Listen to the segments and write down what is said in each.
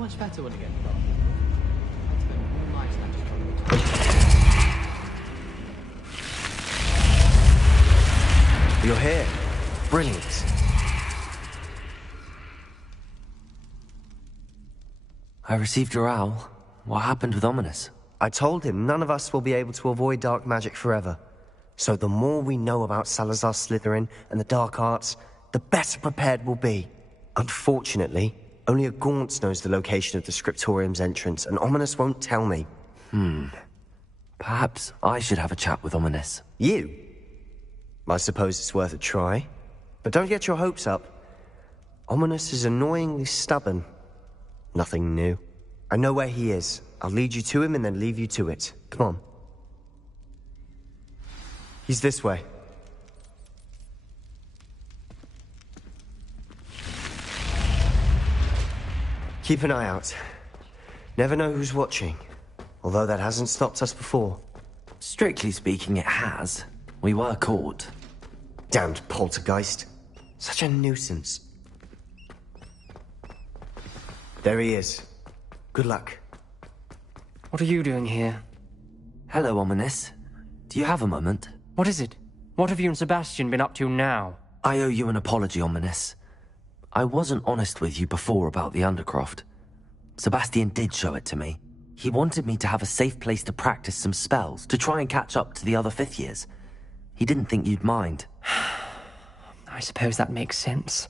much better when it gets dark. I spend all night and I just You're here. Brilliant. I received your owl. What happened with Ominous? I told him none of us will be able to avoid dark magic forever. So the more we know about Salazar Slytherin and the dark arts, the better prepared we'll be. Unfortunately, only a Gaunt knows the location of the Scriptorium's entrance, and Ominous won't tell me. Perhaps I should have a chat with Ominous. You? I suppose it's worth a try. But don't get your hopes up. Ominous is annoyingly stubborn. Nothing new. I know where he is. I'll lead you to him and then leave you to it. Come on. He's this way. Keep an eye out. Never know who's watching. Although that hasn't stopped us before. Strictly speaking, it has. We were caught. Damned poltergeist. Such a nuisance. There he is. Good luck. What are you doing here? Hello, Ominous. Do you have a moment? What is it? What have you and Sebastian been up to now? I owe you an apology, Ominous. I wasn't honest with you before about the Undercroft. Sebastian did show it to me. He wanted me to have a safe place to practice some spells, to try and catch up to the other fifth years. He didn't think you'd mind. I suppose that makes sense.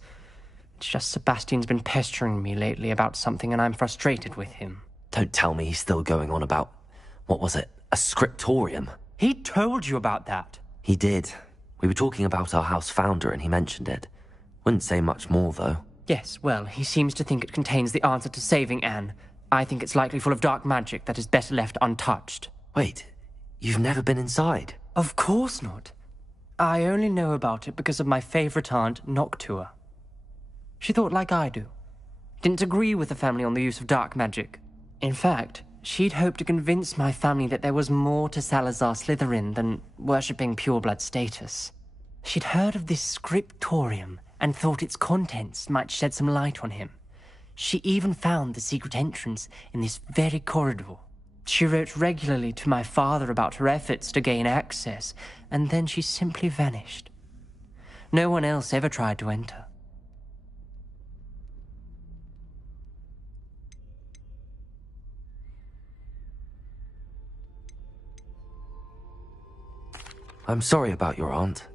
It's just Sebastian's been pestering me lately about something and I'm frustrated with him. Don't tell me he's still going on about, what was it, a scriptorium? He told you about that. He did. We were talking about our house founder and he mentioned it. Wouldn't say much more, though. Yes, well, he seems to think it contains the answer to saving Anne. I think it's likely full of dark magic that is better left untouched. Wait, you've never been inside? Of course not. I only know about it because of my favorite aunt, Noctua. She thought like I do. Didn't agree with the family on the use of dark magic. In fact, she'd hoped to convince my family that there was more to Salazar Slytherin than worshipping pureblood status. She'd heard of this scriptorium and thought its contents might shed some light on him. She even found the secret entrance in this very corridor. She wrote regularly to my father about her efforts to gain access, and then she simply vanished. No one else ever tried to enter. I'm sorry about your aunt.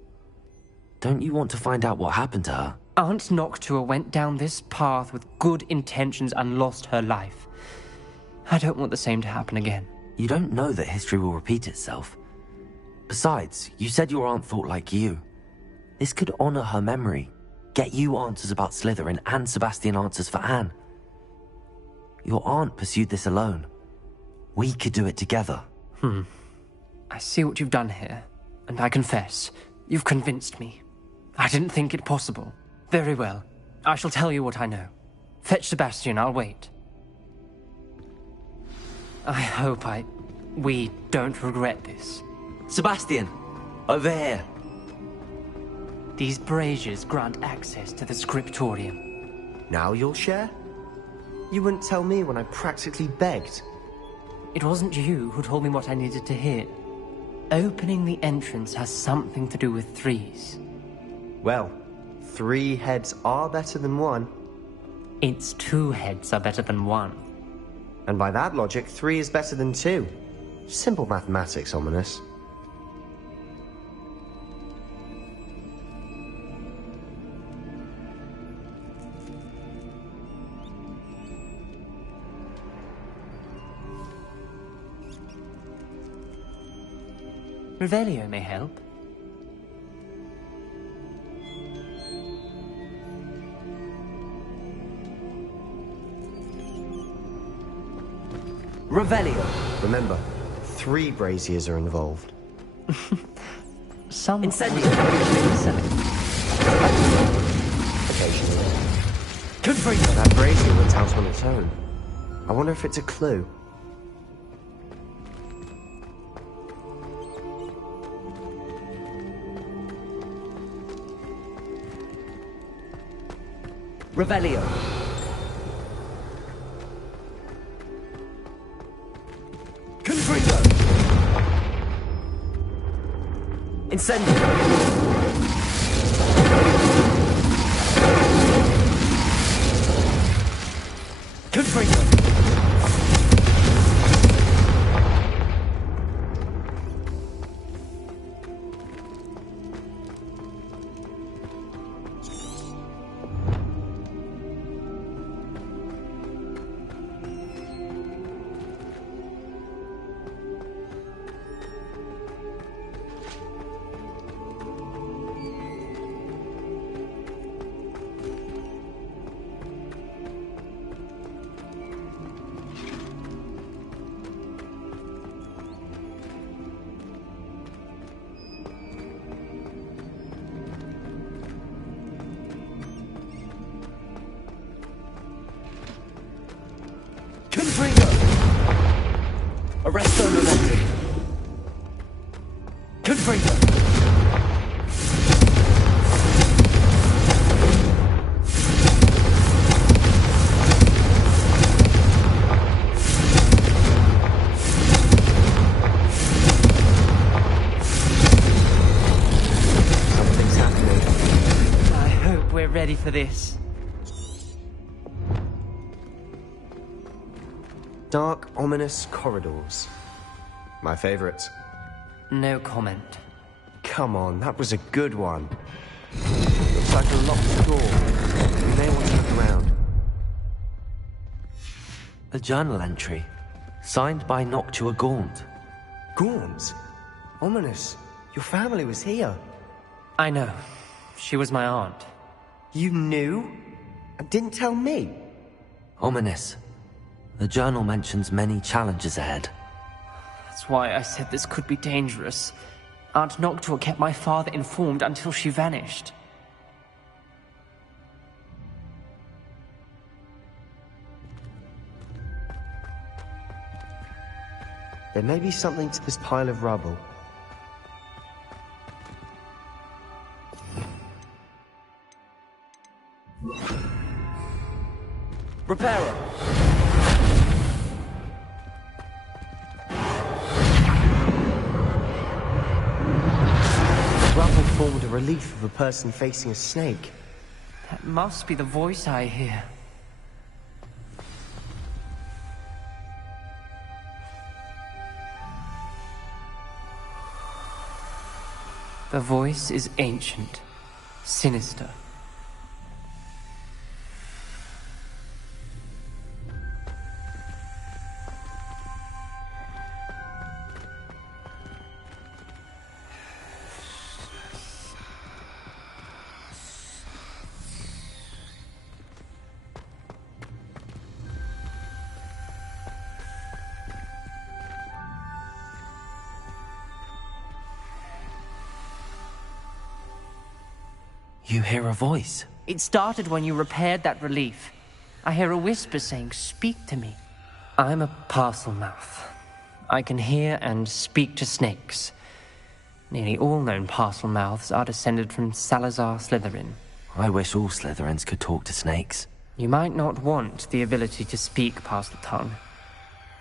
Don't you want to find out what happened to her? Aunt Noctua went down this path with good intentions and lost her life. I don't want the same to happen again. You don't know that history will repeat itself. Besides, you said your aunt thought like you. This could honor her memory, get you answers about Slytherin and Sebastian answers for Anne. Your aunt pursued this alone. We could do it together. I see what you've done here, and I confess, you've convinced me. I didn't think it possible. Very well. I shall tell you what I know. Fetch Sebastian, I'll wait. I hope we don't regret this. Sebastian! Over here! These braziers grant access to the scriptorium. Now you'll share? You wouldn't tell me when I practically begged. It wasn't you who told me what I needed to hear. Opening the entrance has something to do with threes. Well, 3 heads are better than 1. Its 2 heads are better than 1. And by that logic, 3 is better than 2. Simple mathematics, Ominous. Revelio may help. Revelio! Remember, 3 braziers are involved. Some Incendio! Occasionally. Good for you! That brazier went out on its own. I wonder if it's a clue. Revelio! Incendio! Confringo! Confringo! Arresto November! Confringo! Something's happening. I hope we're ready for this. Dark, ominous corridors. My favorite. No comment. Come on, that was a good one. Looks like a locked door. You may want to look around. A journal entry, signed by Noctua Gaunt. Gaunt? Ominous. Your family was here. I know. She was my aunt. You knew? And didn't tell me? Ominous. The journal mentions many challenges ahead. That's why I said this could be dangerous. Aunt Noctua kept my father informed until she vanished. There may be something to this pile of rubble. Reparo! Rubble formed a relief of a person facing a snake. That must be the voice I hear. The voice is ancient, sinister. You hear a voice. It started when you repaired that relief. I hear a whisper saying, "Speak to me." I'm a parcel mouth. I can hear and speak to snakes. Nearly all known parcel mouths are descended from Salazar Slytherin. I wish all Slytherins could talk to snakes. You might not want the ability to speak parcel tongue.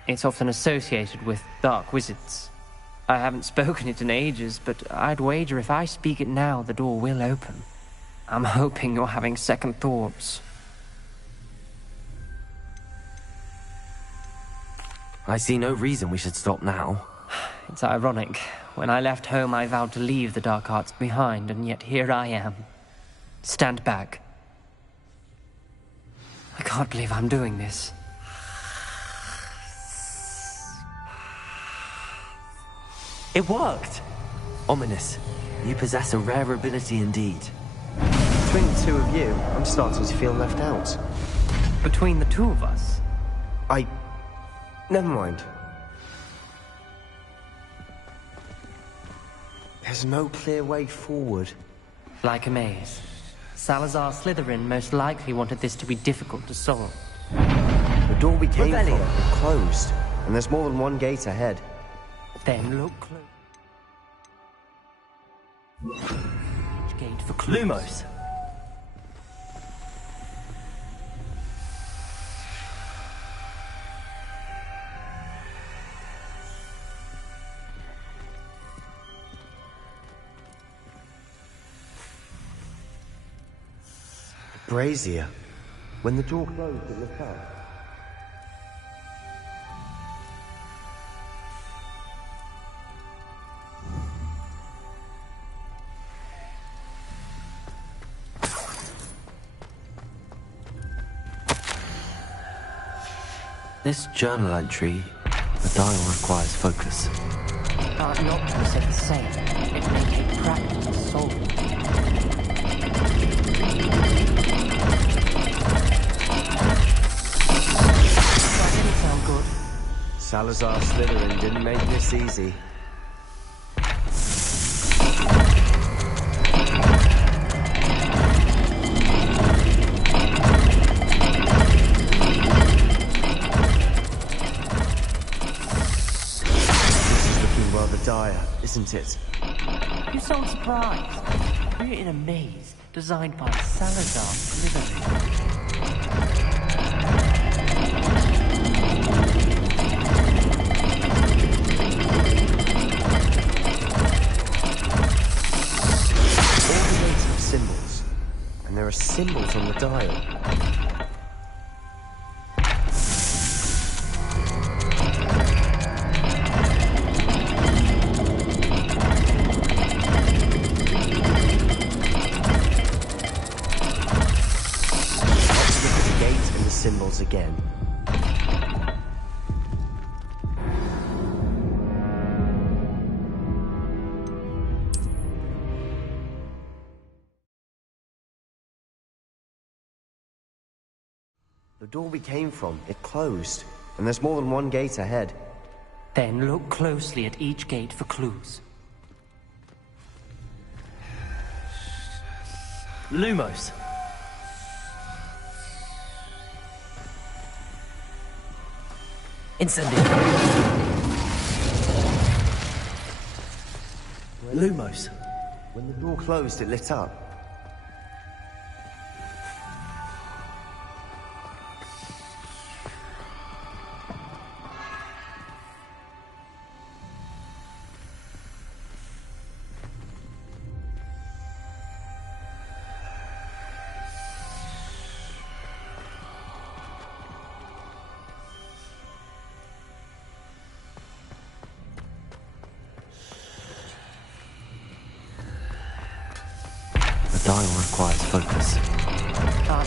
It's often associated with dark wizards. I haven't spoken it in ages, but I'd wager if I speak it now, the door will open. I'm hoping you're having second thoughts. I see no reason we should stop now. It's ironic. When I left home, I vowed to leave the dark arts behind, and yet here I am. Stand back. I can't believe I'm doing this. It worked! Ominous. You possess a rare ability indeed. Between the two of you, I'm starting to feel left out. Between the two of us? Never mind. There's no clear way forward. Like a maze. Salazar Slytherin most likely wanted this to be difficult to solve. The door we came from Revelio. is closed, and there's more than one gate ahead. Then look close. Gate for clues. Lumos. brazier. When the door closed, it lit up. This journal entry, the dial requires focus. Noctua said the same. It may take practice to solve it. That didn't sound good. Salazar Slytherin didn't make this easy. Dire, isn't it? You sound surprised. We're in a maze designed by Salazar Slytherin. All the gates have symbols, and there are symbols on the dial. Symbols again. The door we came from, it closed, and there's more than one gate ahead. Then look closely at each gate for clues. Lumos. Incendio. Lumos. When the door closed, it lit up. The dial requires focus.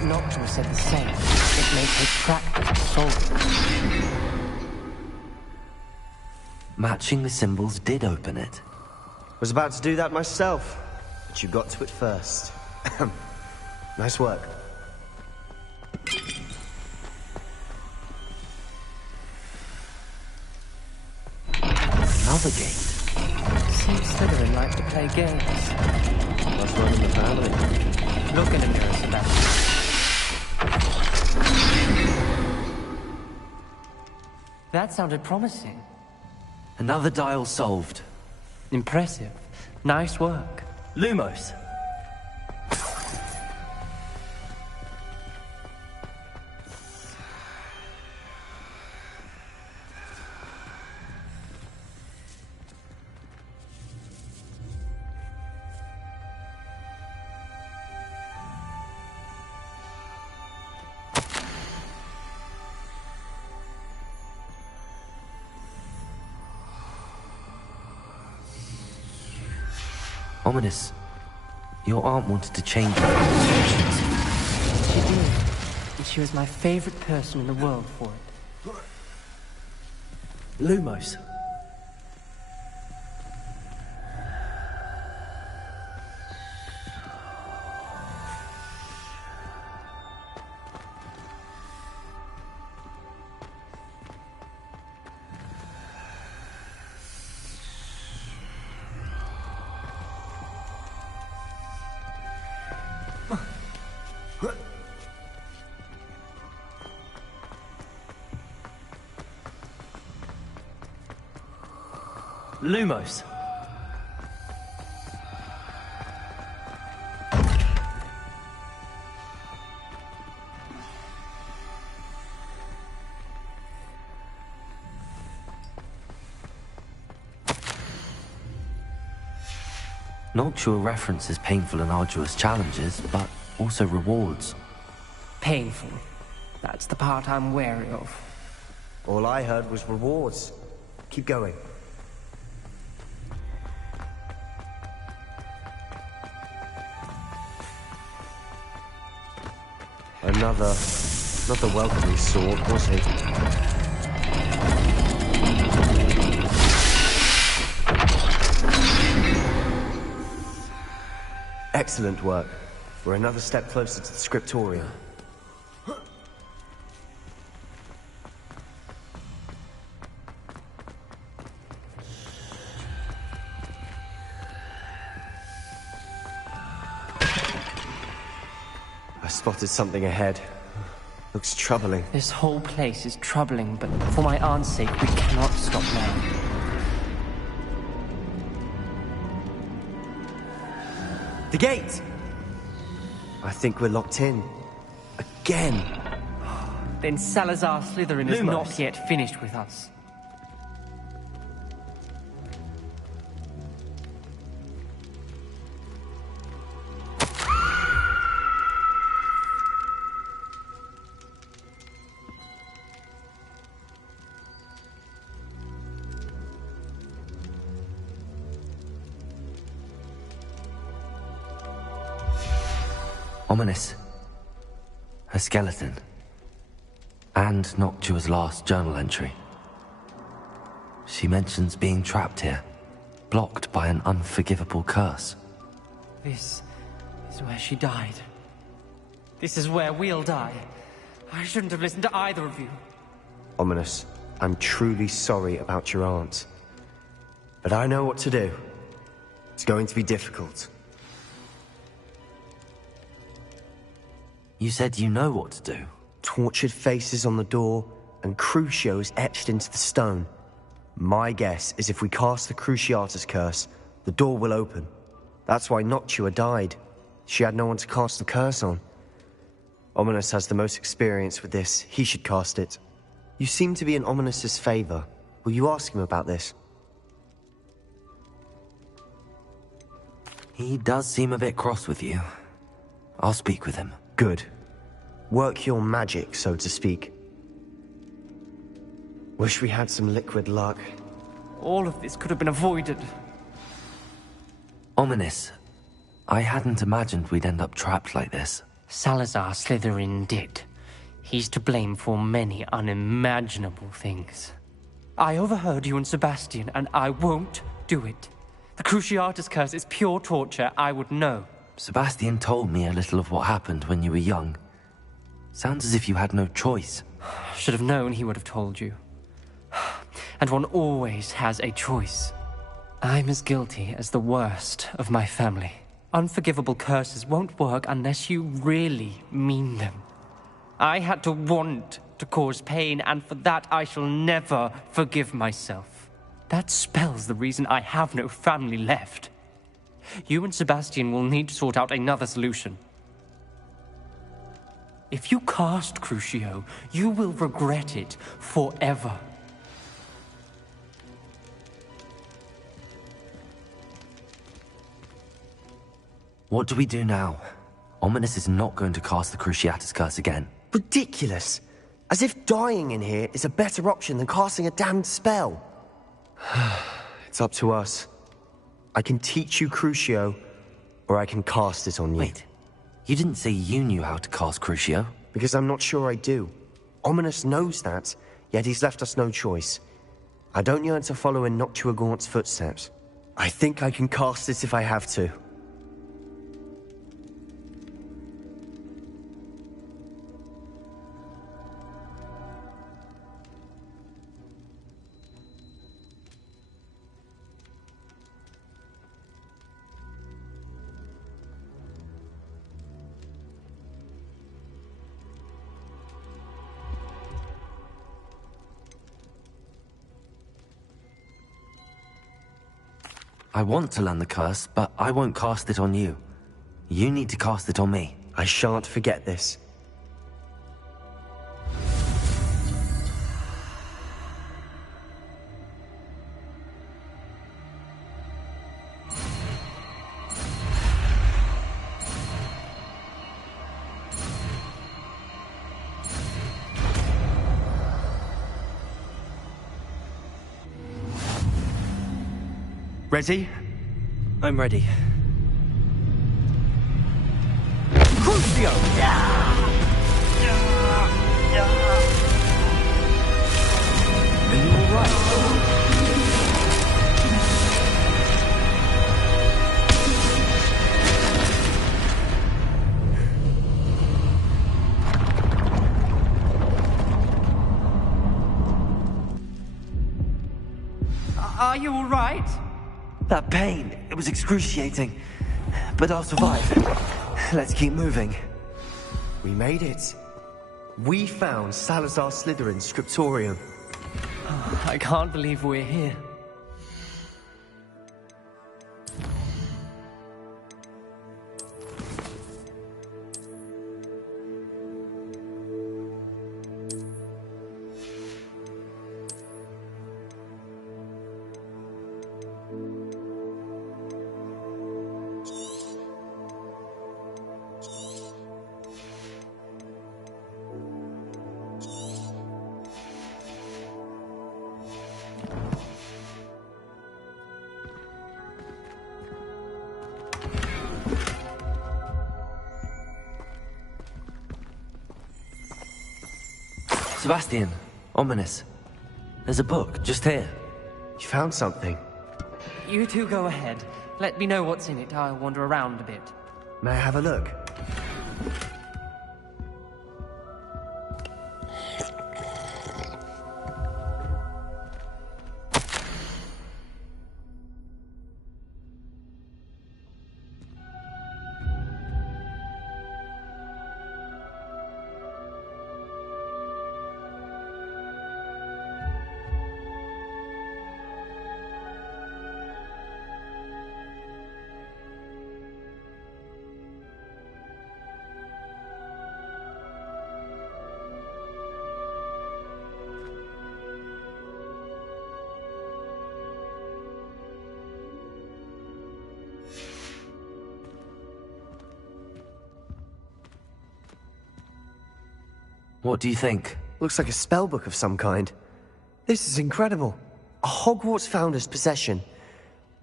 Noctua said the same. It may take practice to solve it. Matching the symbols did open it. Was about to do that myself, but you got to it first. Nice work. Another gate. Seems Slytherin like to play games. Must run in the family. Look in the mirror, Sebastian. That sounded promising. Another dial solved. Impressive. Nice work. Lumos. Ominous. Your aunt wanted to change your conversations. She did. And she was my favorite person in the world for it. Lumos. Lumos. Noctua references painful and arduous challenges, but also rewards. Painful. That's the part I'm wary of. All I heard was rewards. Keep going. Not the welcoming sword, was it? Excellent work. We're another step closer to the scriptorium. I spotted something ahead. Looks troubling. This whole place is troubling, but for my aunt's sake, we cannot stop now. The gate! I think we're locked in. Again! Then Salazar Slytherin is Lumos. not yet finished with us. Ominous. Her skeleton. And Noctua's last journal entry. She mentions being trapped here, blocked by an unforgivable curse. This is where she died. This is where we'll die. I shouldn't have listened to either of you. Ominous, I'm truly sorry about your aunt. But I know what to do. It's going to be difficult. You said you know what to do. Tortured faces on the door, and Crucios etched into the stone. My guess is if we cast the Cruciatus curse, the door will open. That's why Noctua died. She had no one to cast the curse on. Ominous has the most experience with this. He should cast it. You seem to be in Ominous's favor. Will you ask him about this? He does seem a bit cross with you. I'll speak with him. Good. Work your magic, so to speak. Wish we had some liquid luck. All of this could have been avoided. Ominous. I hadn't imagined we'd end up trapped like this. Salazar Slytherin did. He's to blame for many unimaginable things. I overheard you and Sebastian, and I won't do it. The Cruciatus curse is pure torture, I would know. Sebastian told me a little of what happened when you were young. Sounds as if you had no choice. Should have known he would have told you. And one always has a choice. I'm as guilty as the worst of my family. Unforgivable curses won't work unless you really mean them. I had to want to cause pain, and for that I shall never forgive myself. That spells the reason I have no family left. You and Sebastian will need to sort out another solution. If you cast Crucio, you will regret it forever. What do we do now? Ominous is not going to cast the Cruciatus curse again. Ridiculous! As if dying in here is a better option than casting a damned spell. It's up to us. I can teach you Crucio, or I can cast it on you. Wait, you didn't say you knew how to cast Crucio? Because I'm not sure I do. Ominous knows that, yet he's left us no choice. I don't yearn to follow in Noctua Gaunt's footsteps. I think I can cast it if I have to. I want to learn the curse, but I won't cast it on you. You need to cast it on me. I shan't forget this. Ready? I'm ready. Crucio! Are you alright? Are you all right? That pain, it was excruciating. But I'll survive. Let's keep moving. We made it. We found Salazar Slytherin's scriptorium. I can't believe we're here. Sebastian, ominous. There's a book, just here. You found something. You two go ahead. Let me know what's in it. I'll wander around a bit. May I have a look? What do you think? Looks like a spellbook of some kind. This is incredible. A Hogwarts founder's possession.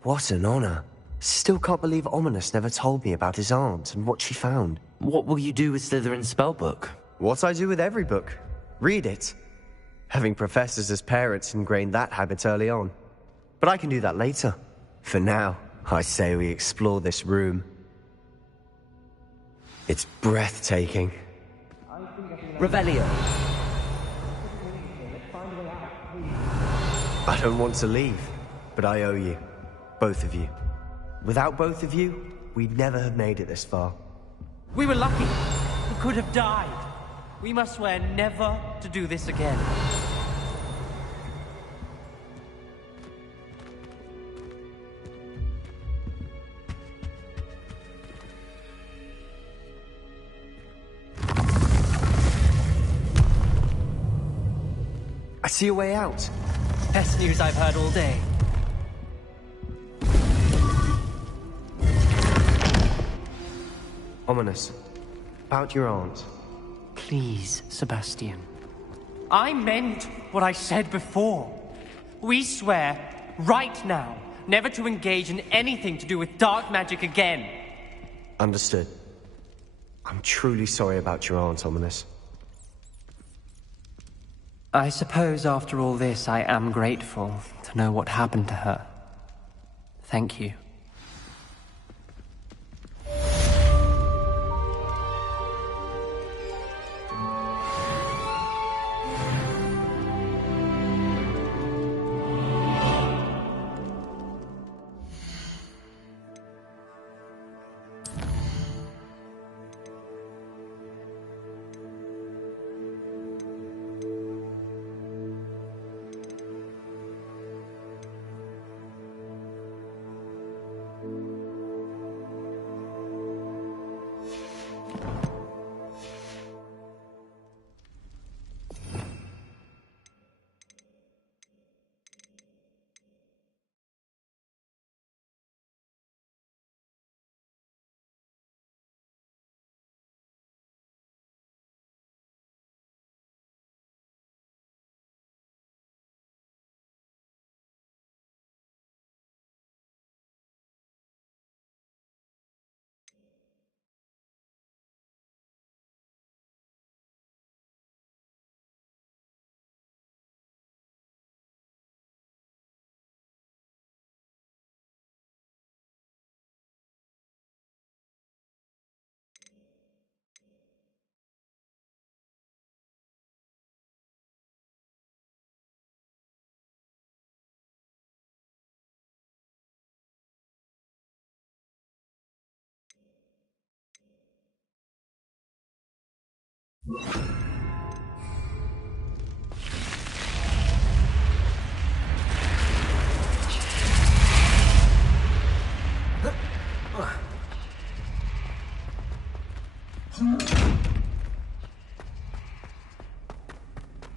What an honor. Still can't believe Ominous never told me about his aunt and what she found. What will you do with Slytherin's spellbook? What I do with every book. Read it. Having professors as parents ingrained that habit early on. But I can do that later. For now, I say we explore this room. It's breathtaking. Revelio. I don't want to leave, but I owe you. Both of you. Without both of you, we'd never have made it this far. We were lucky. We could have died. We must swear never to do this again. I see a way out. Best news I've heard all day. Ominous. About your aunt. Please, Sebastian. I meant what I said before. We swear, right now, never to engage in anything to do with dark magic again. Understood. I'm truly sorry about your aunt, Ominous. I suppose after all this, I am grateful to know what happened to her. Thank you.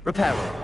Reparo.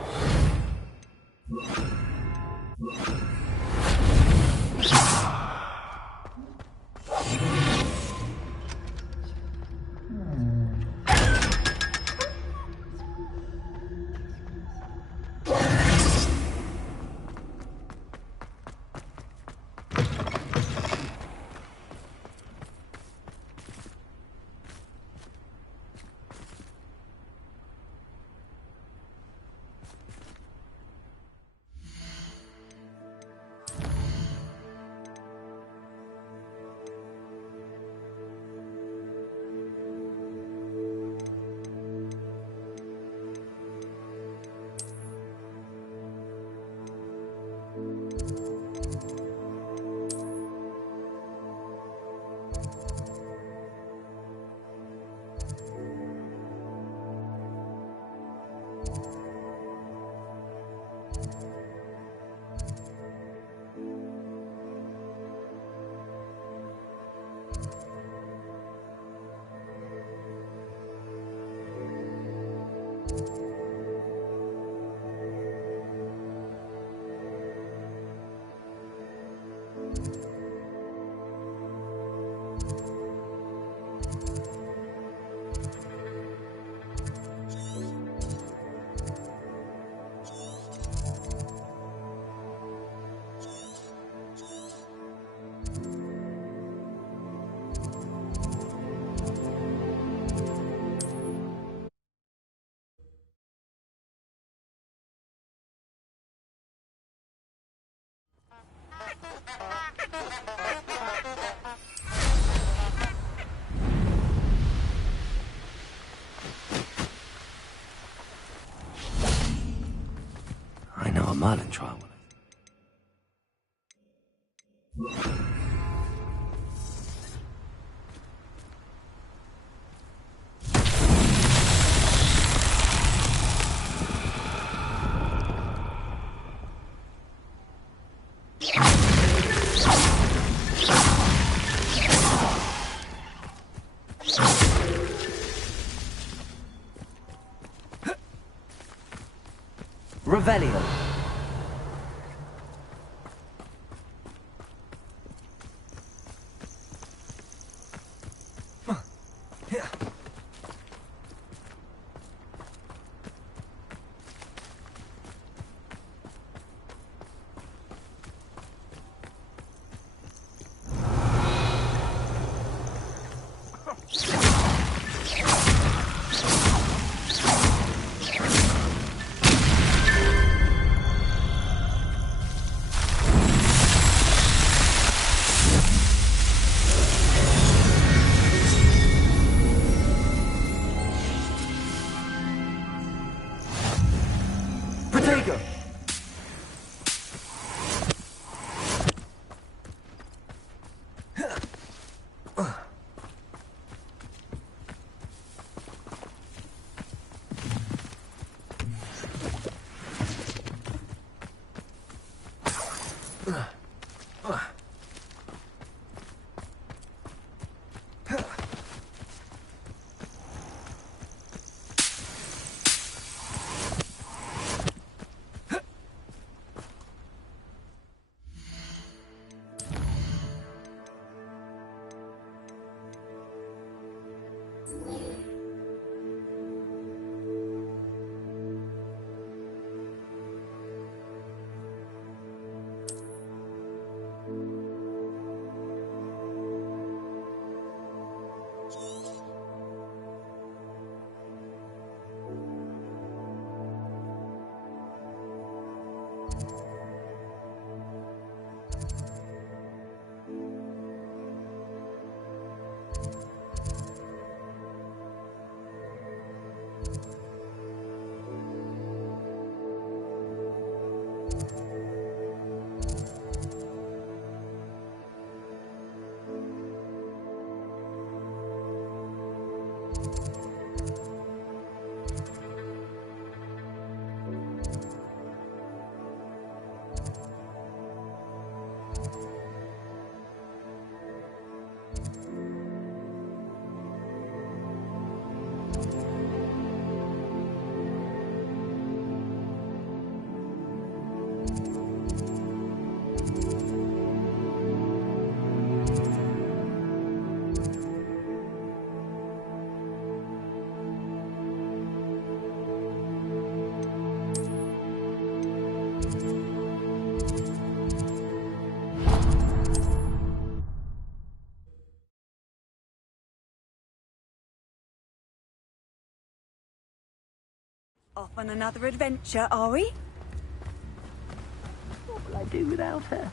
I know a Merlin trial. Revelio. Protego. on another adventure, are we? What will I do without her?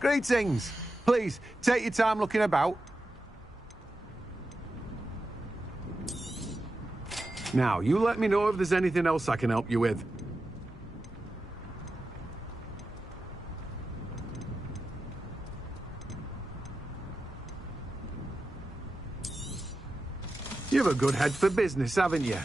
Greetings. Please, take your time looking about. Now, you let me know if there's anything else I can help you with. You've a good head for business, haven't you?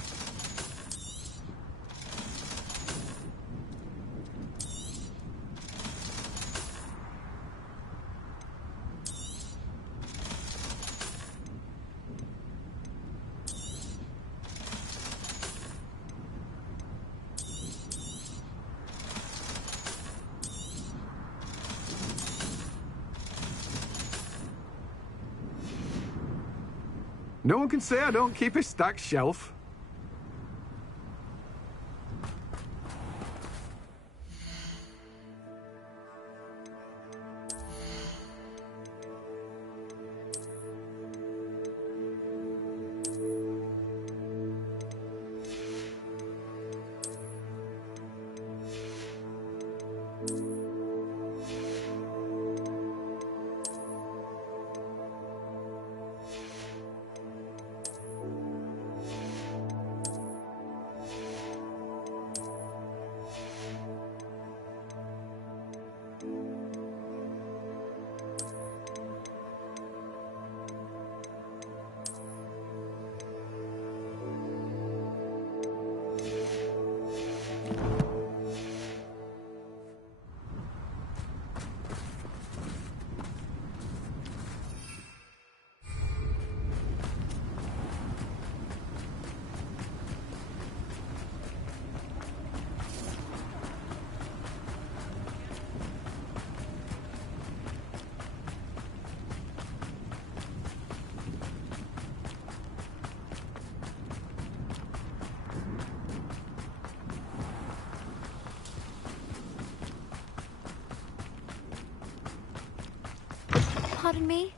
No one can say I don't keep a stacked shelf. Pardon me?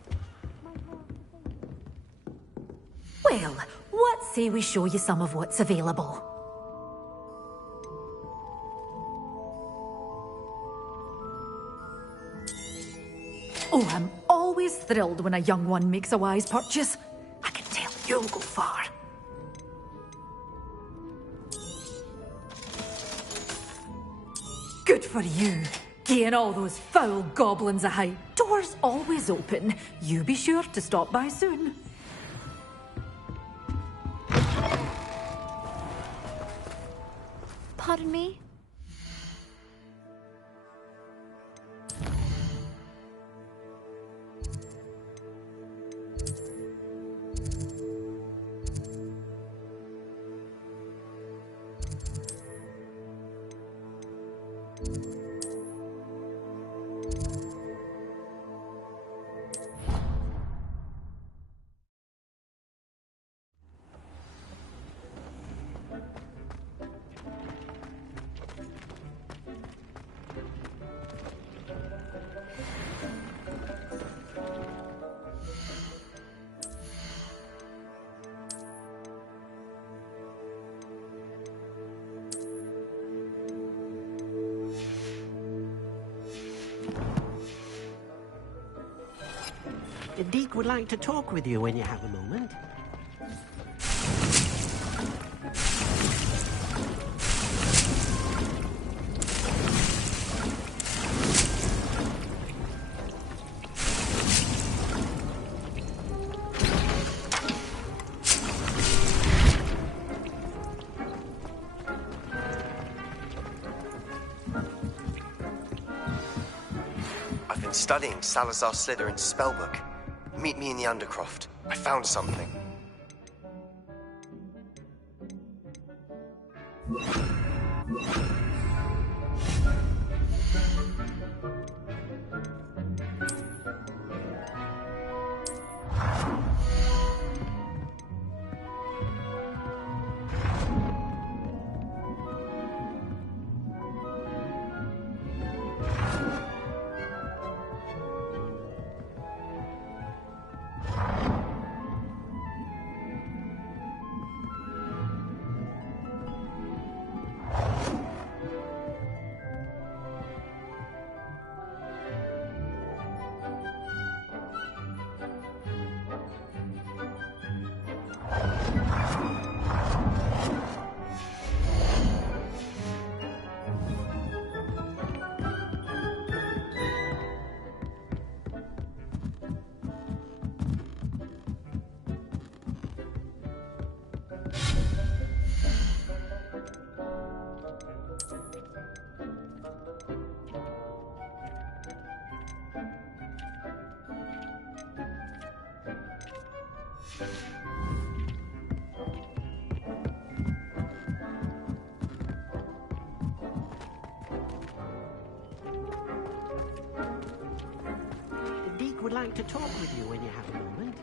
Well, what say we show you some of what's available? Oh, I'm always thrilled when a young one makes a wise purchase. I can tell you'll go far. Good for you. Getting all those foul goblins a hide. Doors always open. You be sure to stop by soon. Pardon me? The Deek would like to talk with you when you have a moment. I've been studying Salazar Slytherin's spellbook. Meet me in the Undercroft. I found something. Deek would like to talk with you when you have a moment.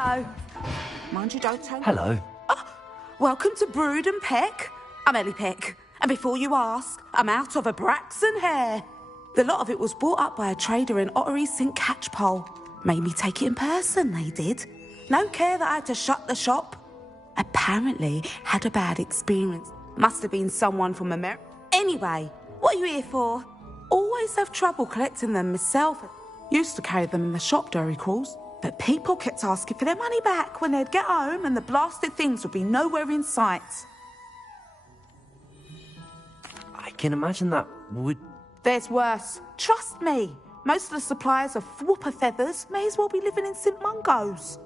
Hello. Mind you don't tell. Hello. Welcome to Brood and Peck. I'm Ellie Peck. And before you ask, I'm out of a Braxton hair. The lot of it was bought up by a trader in Ottery St. Catchpole. Made me take it in person, they did. No care that I had to shut the shop. Apparently had a bad experience. Must have been someone from America. Anyway, what are you here for? Always have trouble collecting them myself. Used to carry them in the shop, Derry Crawls. But people kept asking for their money back when they'd get home and the blasted things would be nowhere in sight. I can imagine that would... There's worse. Trust me. Most of the suppliers of whooper feathers may as well be living in St. Mungo's.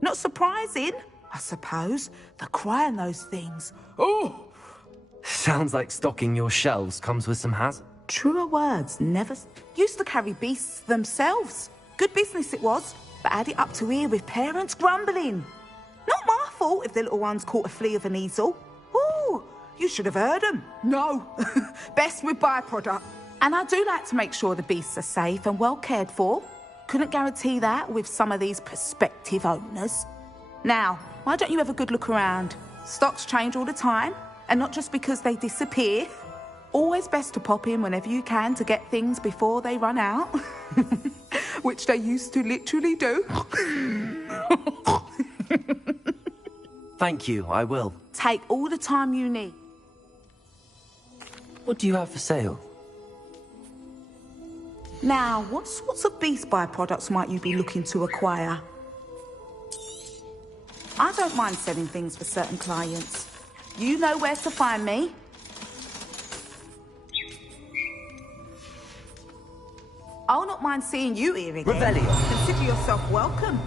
Not surprising, I suppose. The cry on those things. Oh! Sounds like stocking your shelves comes with some hazard. Truer words never... Used to carry beasts themselves. Good business it was, but had it up to here with parents grumbling. Not my fault if the little ones caught a flea of an easel. Ooh, you should have heard them. No, best with byproduct. And I do like to make sure the beasts are safe and well cared for. Couldn't guarantee that with some of these prospective owners. Now, why don't you have a good look around? Stocks change all the time, and not just because they disappear. Always best to pop in whenever you can to get things before they run out. Which they used to literally do. Thank you, I will. Take all the time you need. What do you have for sale? Now, what sorts of beast byproducts might you be looking to acquire? I don't mind selling things for certain clients. You know where to find me. I'll not mind seeing you here again. Revelio. Consider yourself welcome.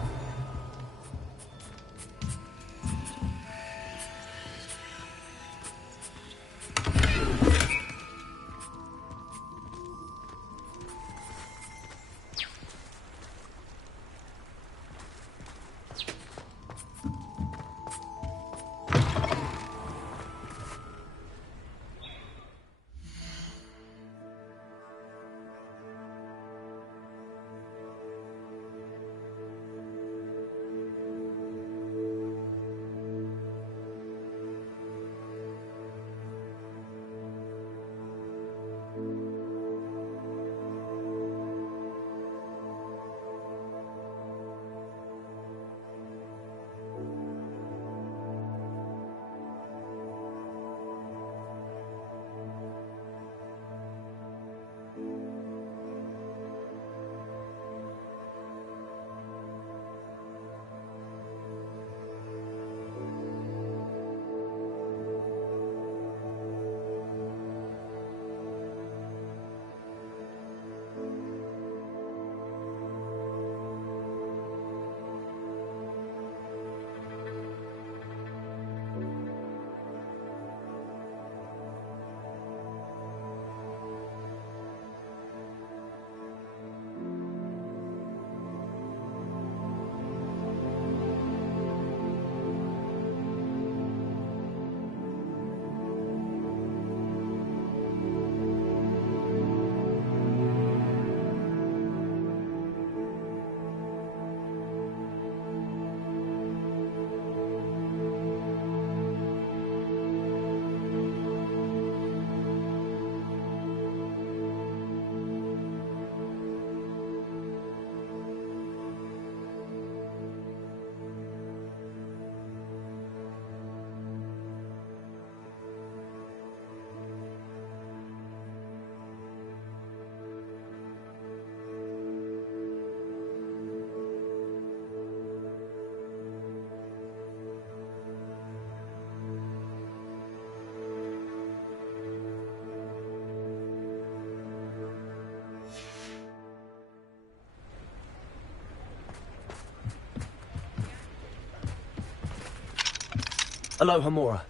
Aloha, Mora.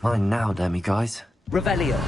Mine now, Demi guys. Revelio.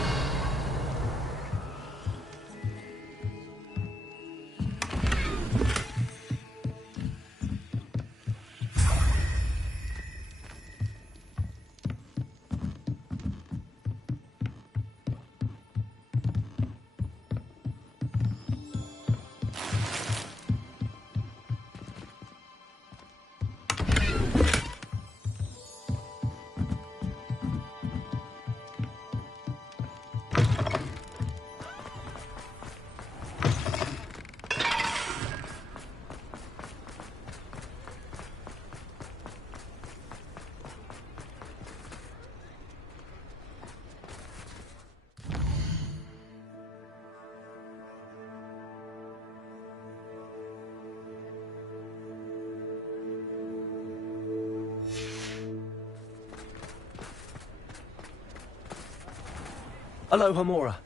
Aloha Mora.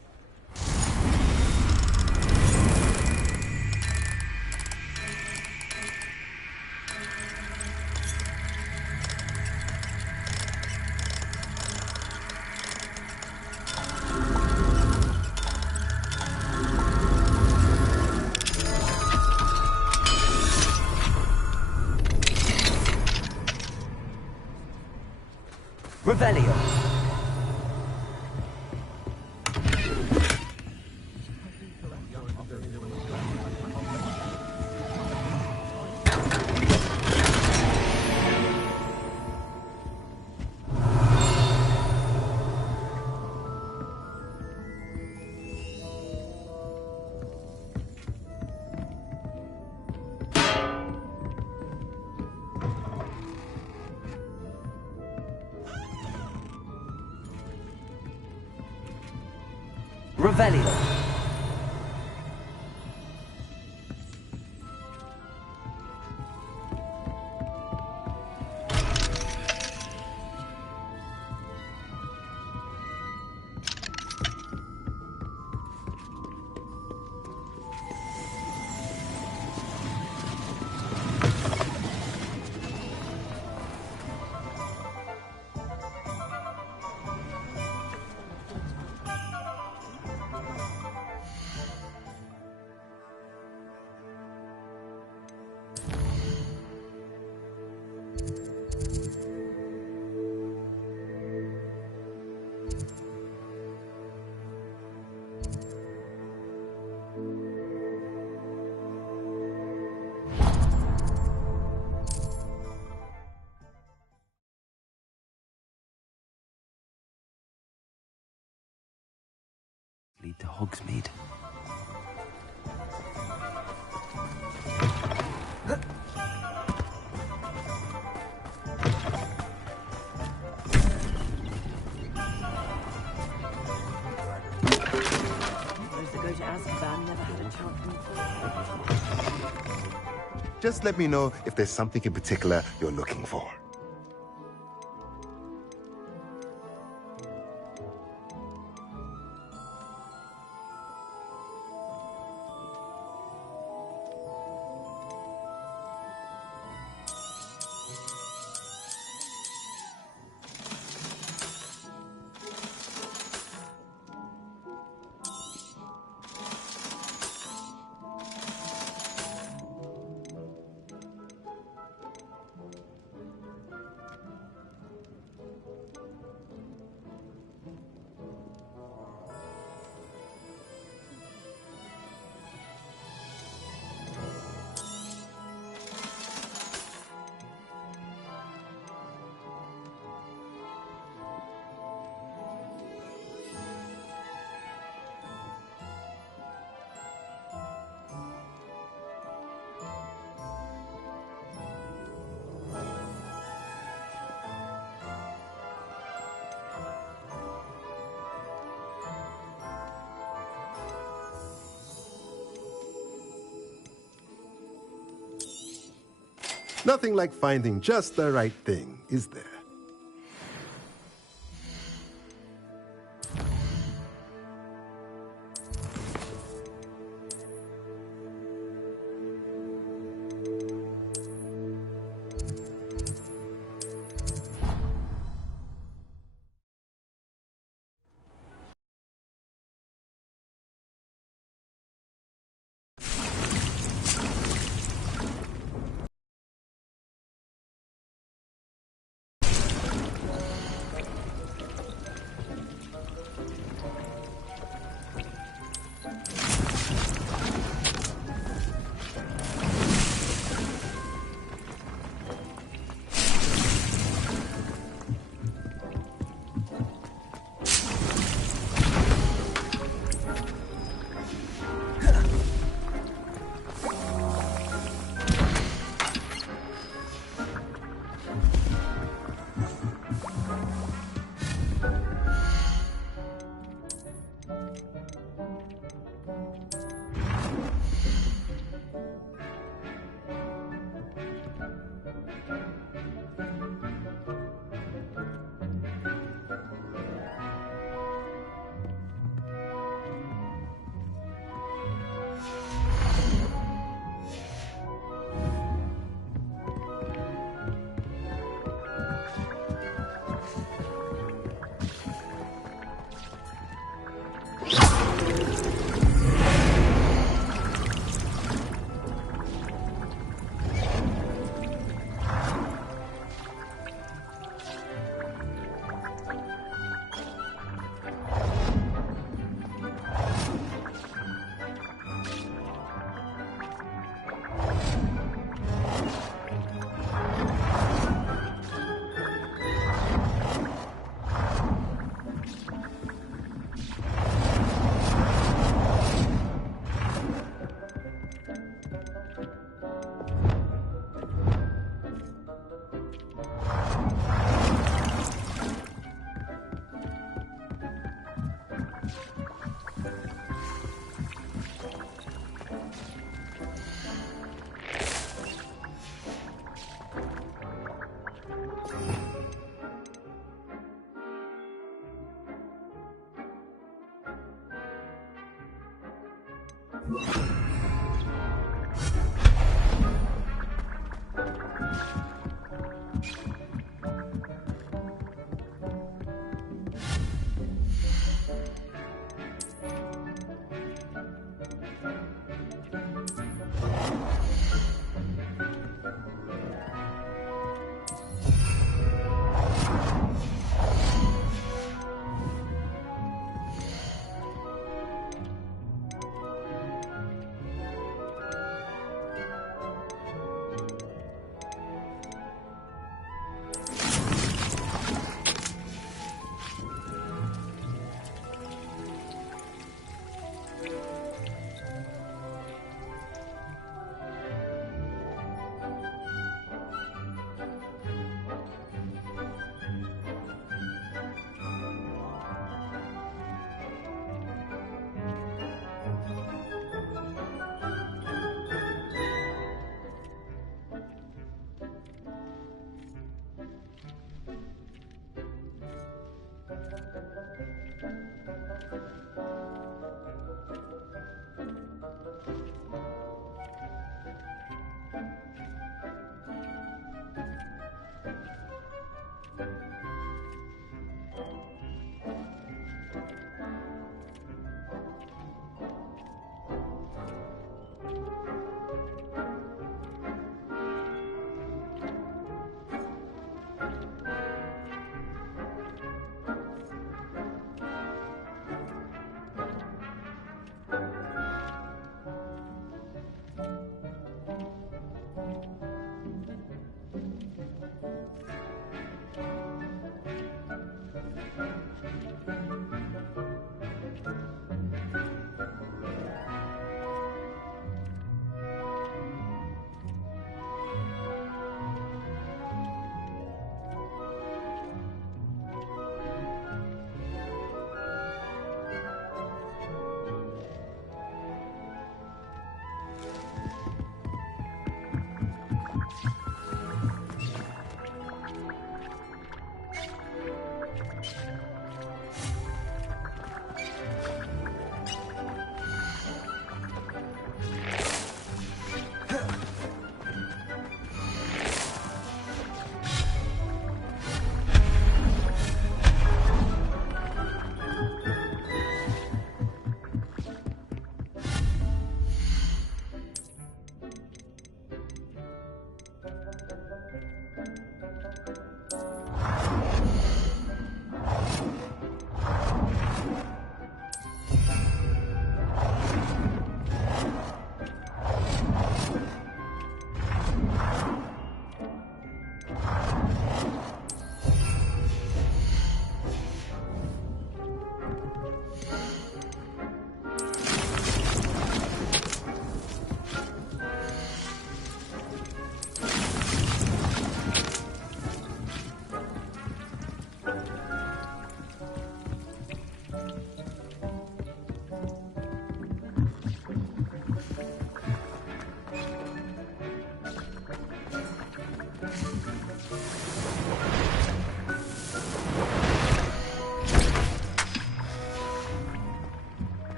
Revelio. Revelio. Lead to Hogsmeade. Just let me know if there's something in particular you're looking for. Nothing like finding just the right thing, is there?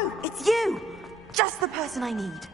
Oh, it's you! Just the person I need.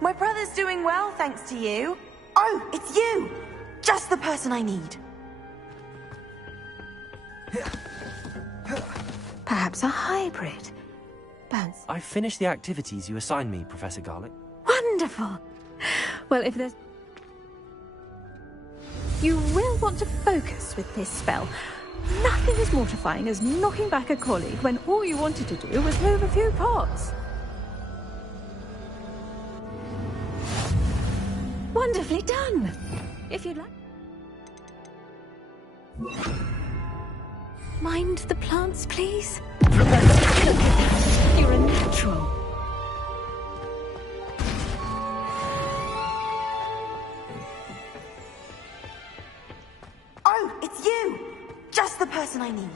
My brother's doing well, thanks to you. Oh, it's you! Just the person I need. Perhaps a hybrid. Bounce. I've finished the activities you assigned me, Professor Garlick. Wonderful. Well, if there's... You will want to focus with this spell. Nothing as mortifying as knocking back a colleague when all you wanted to do was move a few pots. Wonderfully done. If you'd like... Mind the plants, please? Look at that. You're a natural. Oh, it's you! Just the person I need.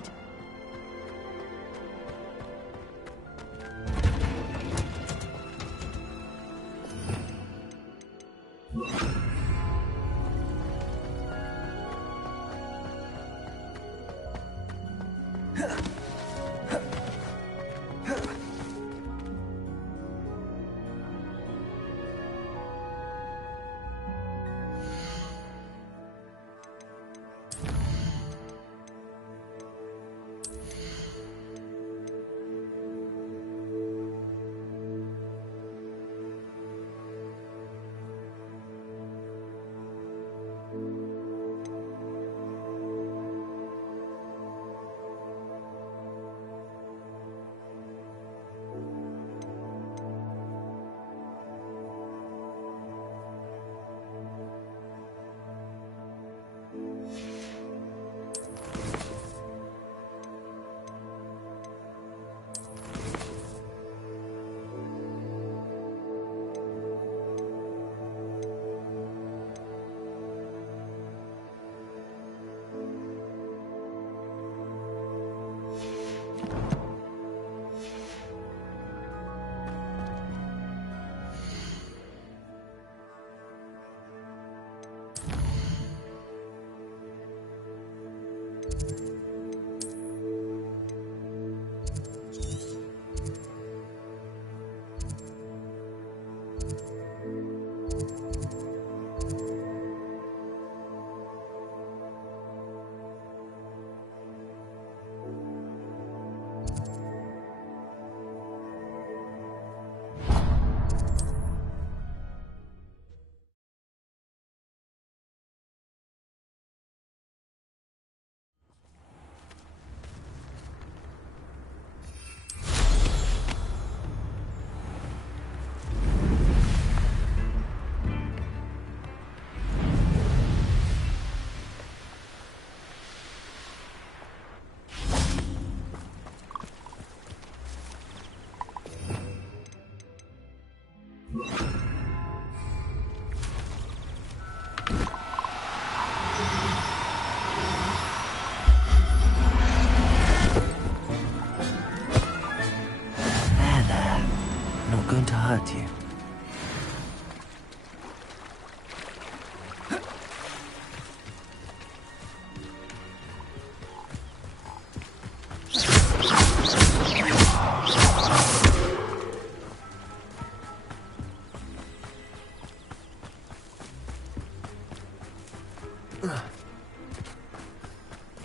Going to hurt you.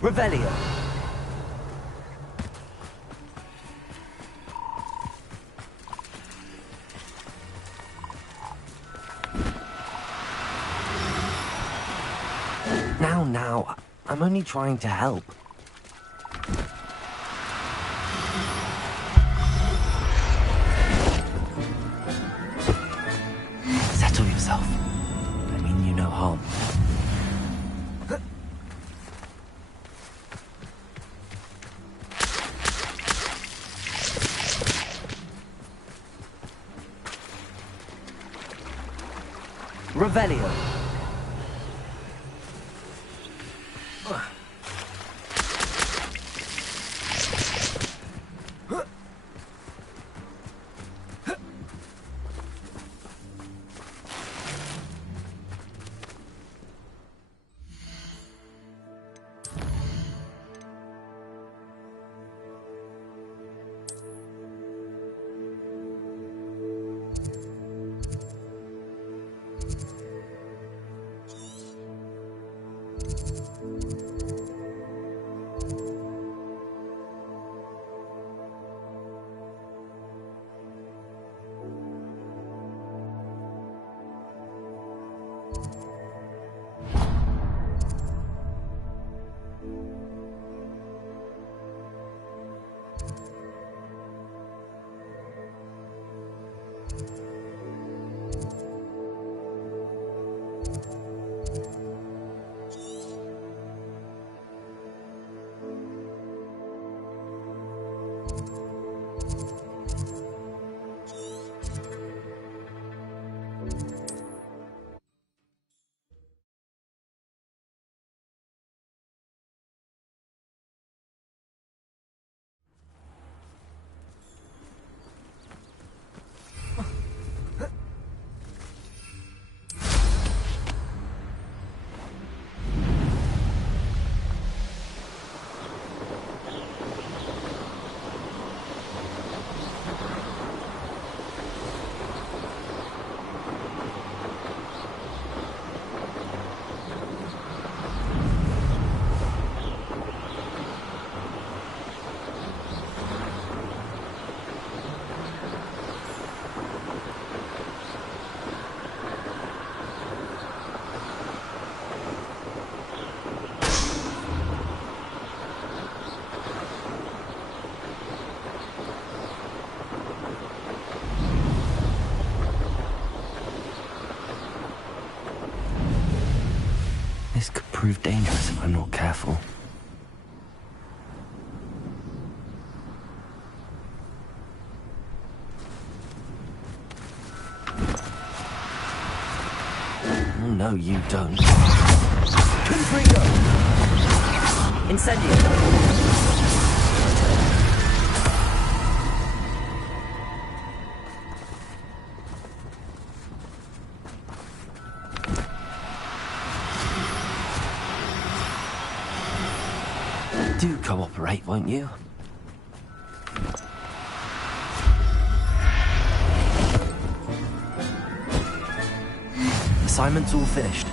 Revelio. Now, I'm only trying to help. Settle yourself. I mean you no harm. Revelio. This could prove dangerous if I'm not careful. Oh, no, you don't. Confringo! Incendio! Do cooperate, won't you? Assignment's all finished.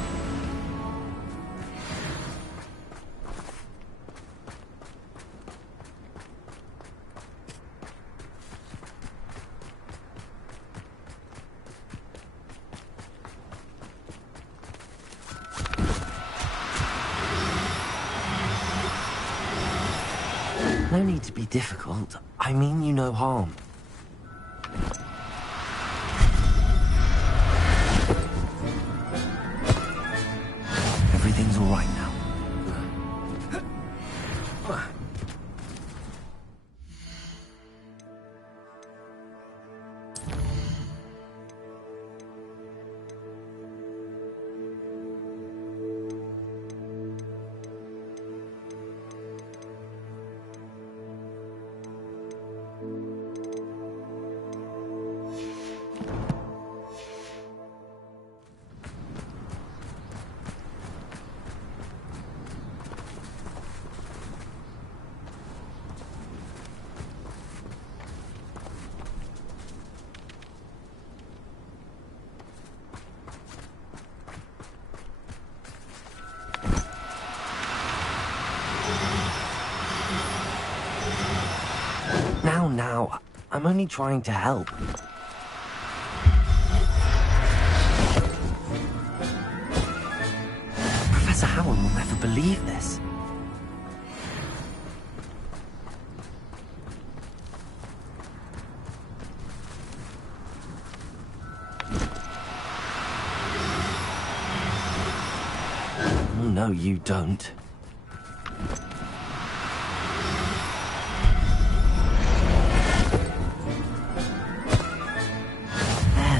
No need to be difficult. I mean you no harm. Everything's all right now. down now. I'm only trying to help. Professor Howard will never believe this. Oh, no, you don't.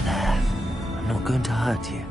There. I'm not going to hurt you.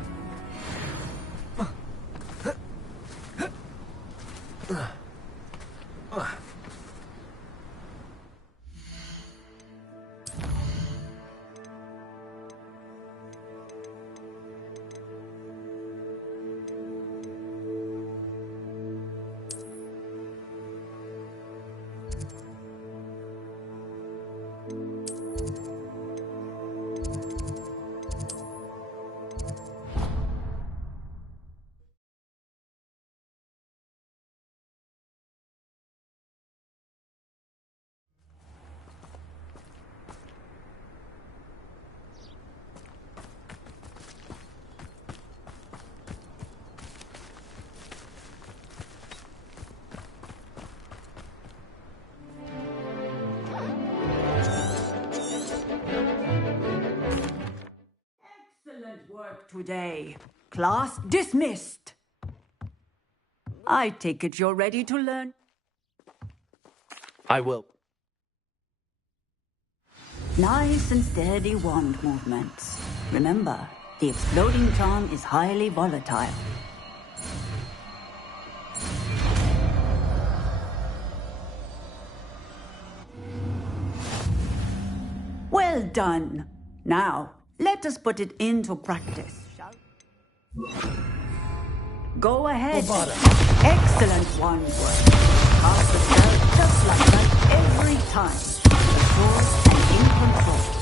Excellent work today. Class dismissed. I take it you're ready to learn. I will. Nice and steady wand movements. Remember, the exploding charm is highly volatile. Well done. Now, let us put it into practice, shall we? Go ahead. Excellent wand work. Cast the spell just like that every time. Assured and in control.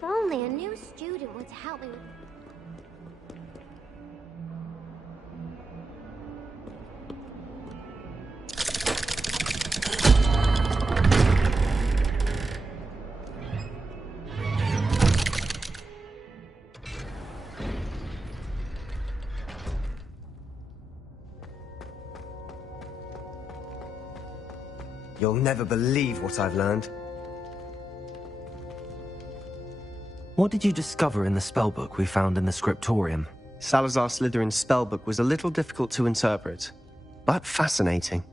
If only a new student would help me with... You'll never believe what I've learned. What did you discover in the spellbook we found in the scriptorium? Salazar Slytherin's spellbook was a little difficult to interpret, but fascinating.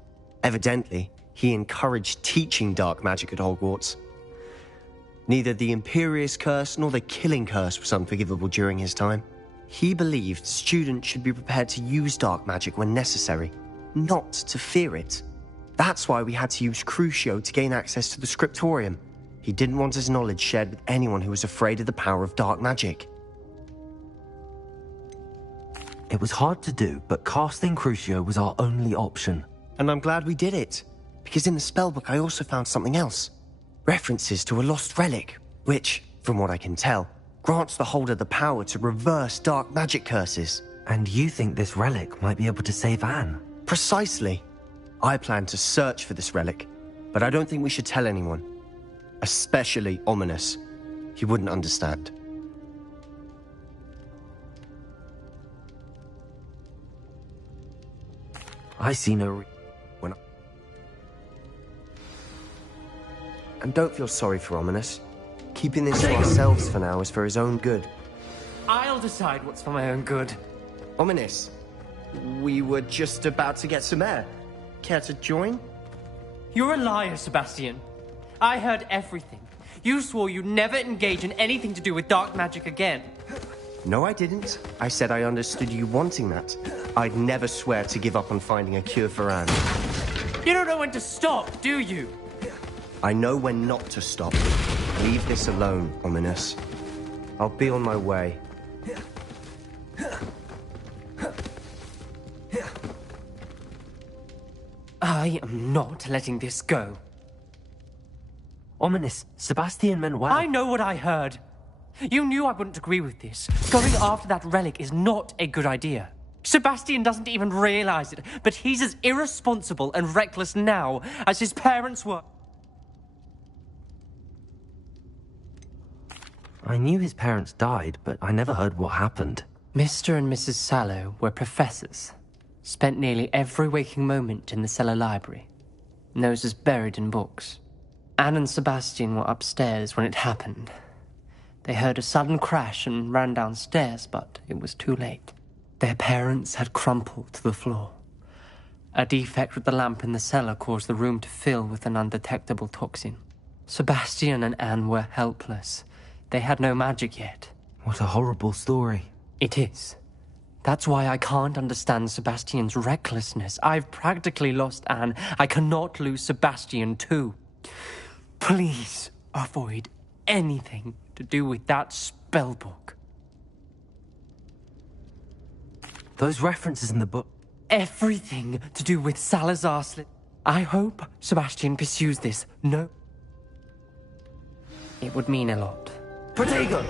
Evidently, he encouraged teaching dark magic at Hogwarts. Neither the Imperious Curse nor the Killing Curse was unforgivable during his time. He believed students should be prepared to use dark magic when necessary, not to fear it. That's why we had to use Crucio to gain access to the scriptorium. He didn't want his knowledge shared with anyone who was afraid of the power of dark magic. It was hard to do, but casting Crucio was our only option. And I'm glad we did it, because in the spellbook I also found something else. References to a lost relic, which, from what I can tell, grants the holder the power to reverse dark magic curses. And you think this relic might be able to save Anne? Precisely. I plan to search for this relic, but I don't think we should tell anyone. Especially Ominis. He wouldn't understand. I see no And don't feel sorry for Ominis. Keeping this to ourselves for now is for his own good. I'll decide what's for my own good. Ominis, we were just about to get some air. Care to join? You're a liar, Sebastian. I heard everything. You swore you'd never engage in anything to do with dark magic again. No, I didn't. I said I understood you wanting that. I'd never swear to give up on finding a cure for Anne. You don't know when to stop, do you? I know when not to stop. Leave this alone, Ominis. I'll be on my way. I am not letting this go. Ominis, Sebastian meant well. I know what I heard. You knew I wouldn't agree with this. Going after that relic is not a good idea. Sebastian doesn't even realize it, but he's as irresponsible and reckless now as his parents were. I knew his parents died, but I never heard what happened. Mr. and Mrs. Sallow were professors. Spent nearly every waking moment in the cellar library. Noses buried in books. Anne and Sebastian were upstairs when it happened. They heard a sudden crash and ran downstairs, but it was too late. Their parents had crumpled to the floor. A defect with the lamp in the cellar caused the room to fill with an undetectable toxin. Sebastian and Anne were helpless. They had no magic yet. What a horrible story. It is. That's why I can't understand Sebastian's recklessness. I've practically lost Anne. I cannot lose Sebastian too. Please avoid anything to do with that spellbook. Those references in the book... Everything to do with Salazar Slytherin. I hope Sebastian pursues this. No. It would mean a lot. Protego!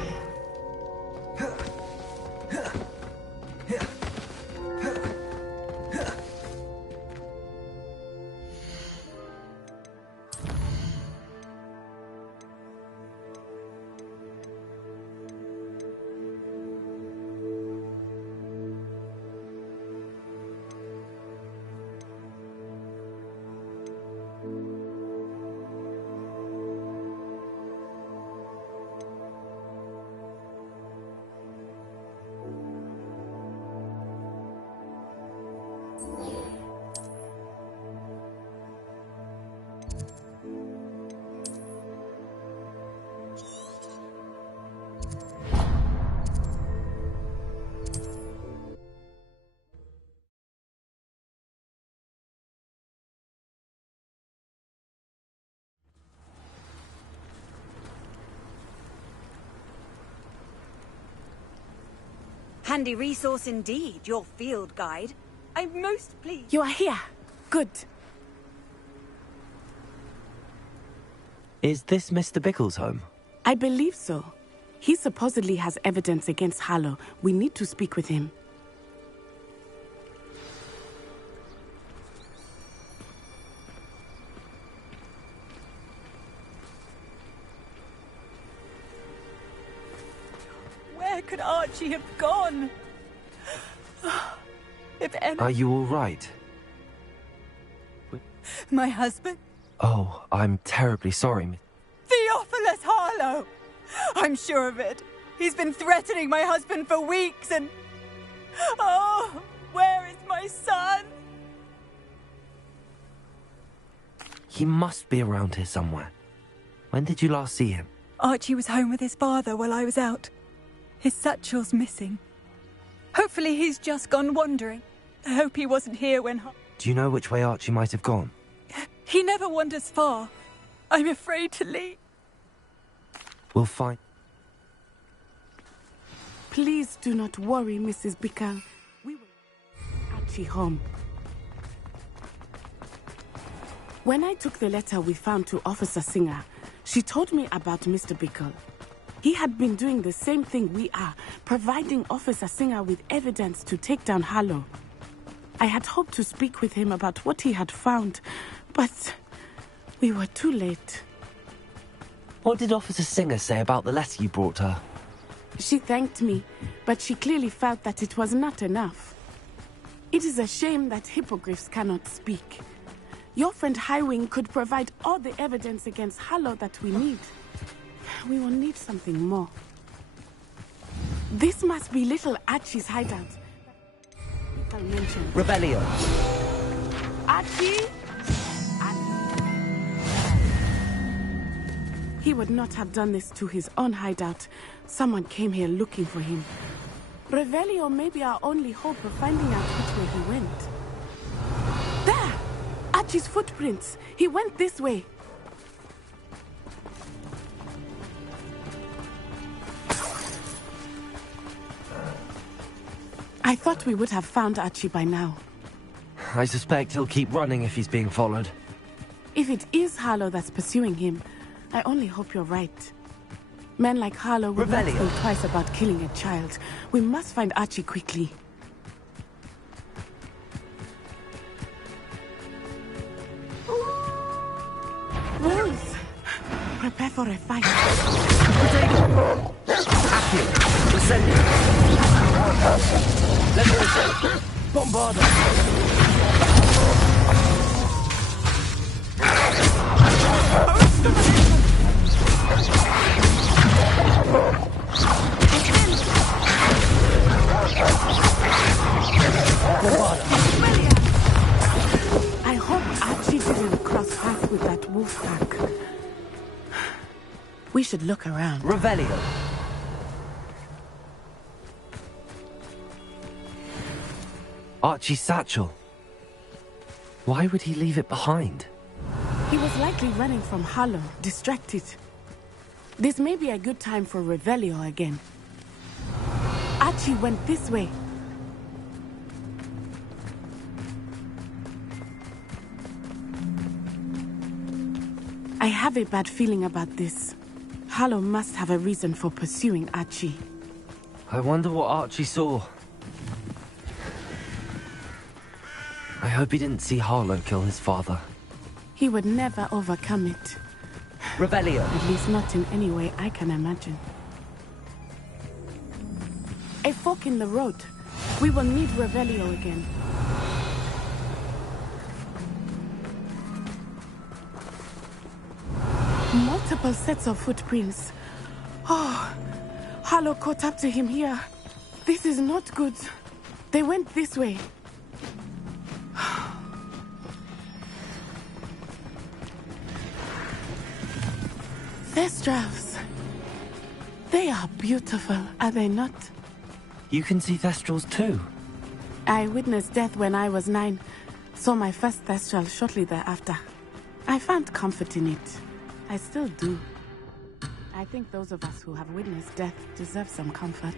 Handy resource indeed, your field guide. I'm most pleased. You are here. Good. Is this Mr. Bickle's home? I believe so. He supposedly has evidence against Harlow. We need to speak with him. Where could Archie have gone? If any... Are you all right? My husband? Oh, I'm terribly sorry, Miss. Theophilus Harlow! I'm sure of it. He's been threatening my husband for weeks and... Oh, where is my son? He must be around here somewhere. When did you last see him? Archie was home with his father while I was out. His satchel's missing. Hopefully he's just gone wandering. I hope he wasn't here when... Do you know which way Archie might have gone? He never wanders far. I'm afraid to leave. We'll find... Please do not worry, Mrs. Bickle. We will Archie home. When I took the letter we found to Officer Singer, she told me about Mr. Bickle. He had been doing the same thing we are, providing Officer Singer with evidence to take down Harlow. I had hoped to speak with him about what he had found, but we were too late. What did Officer Singer say about the letter you brought her? She thanked me, but she clearly felt that it was not enough. It is a shame that hippogriffs cannot speak. Your friend Highwing could provide all the evidence against Harlow that we need. We will need something more. This must be little Archie's hideout. Rebellion! Archie? He would not have done this to his own hideout. Someone came here looking for him. Revelio may be our only hope of finding out which way he went. There! Archie's footprints. He went this way. I thought we would have found Archie by now. I suspect he'll keep running if he's being followed. If it is Harlow that's pursuing him, I only hope you're right. Men like Harlow would not think twice about killing a child. We must find Archie quickly. Wolves! Prepare for a fight. Accio! Descending! Leviosa! Bombarda! I hope Archie didn't cross paths with that wolf pack. We should look around. Revelio. Archie's satchel. Why would he leave it behind? He was likely running from Harlow, distracted. This may be a good time for Revelio again. Archie went this way. I have a bad feeling about this. Harlow must have a reason for pursuing Archie. I wonder what Archie saw. I hope he didn't see Harlow kill his father. He would never overcome it. Revelio. At least not in any way I can imagine. A fork in the road. We will need Revelio again. Multiple sets of footprints. Oh, Harlow caught up to him here. This is not good. They went this way. Thestrals. They are beautiful, are they not? You can see Thestrals too. I witnessed death when I was 9. Saw my first Thestral shortly thereafter. I found comfort in it. I still do. I think those of us who have witnessed death deserve some comfort.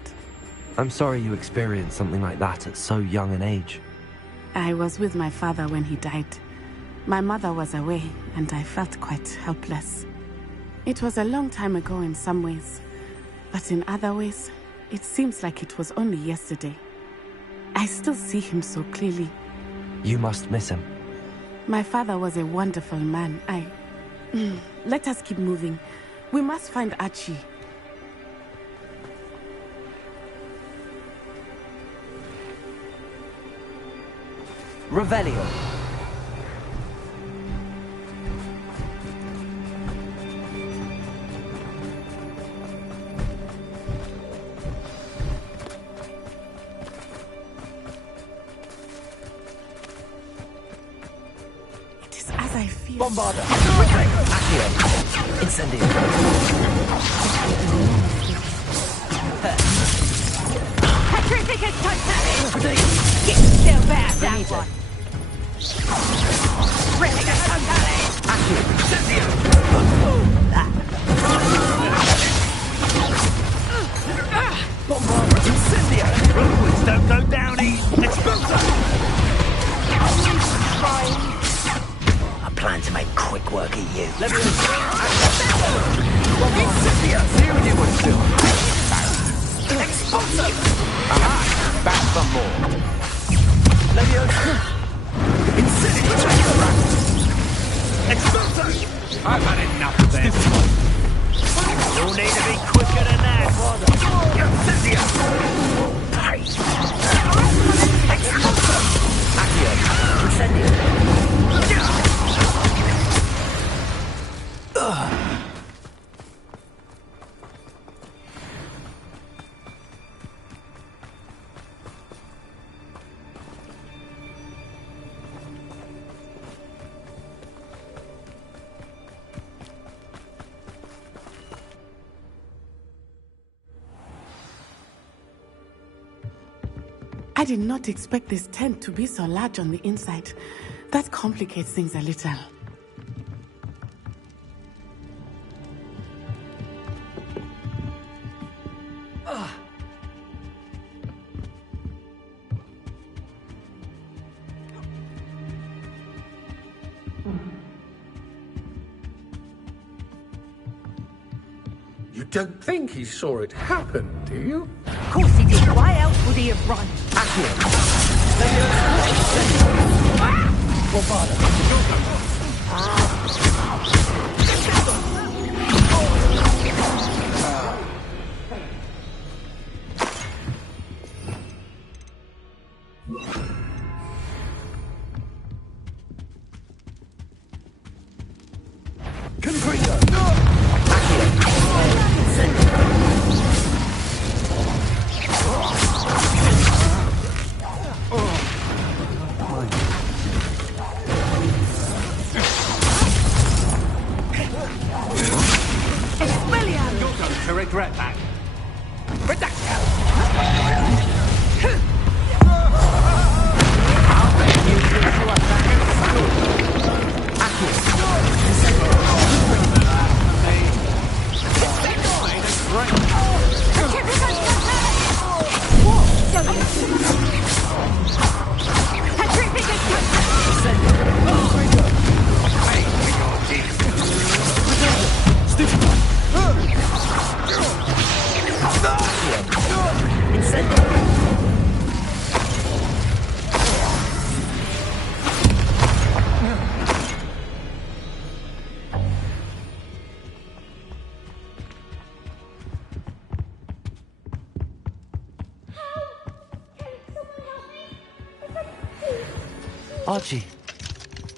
I'm sorry you experienced something like that at so young an age. I was with my father when he died. My mother was away, and I felt quite helpless. It was a long time ago in some ways. But in other ways, it seems like it was only yesterday. I still see him so clearly. You must miss him. My father was a wonderful man. Let us keep moving. We must find Archie. Revelio. It is as I feel. Bombarda. Accio. Incendio. Petrificus Totality! Get still back, that one! Petrificus Totality! Accio. Incendio. Bombarda. Incendio. Roadwoods don't go down easy. Exploder. I plan to make quick work of you. Incendio. See what you would do. Expulso! Aha! Back for more. Leviosa! Incendio! Expulso! I've had enough of this. You'll need to be quicker than that. Incendio! Expulso! Accio! Incendio! I did not expect this tent to be so large on the inside. That complicates things a little. You don't think he saw it happen, do you? Of course he did. Why else would he have run? To regret that.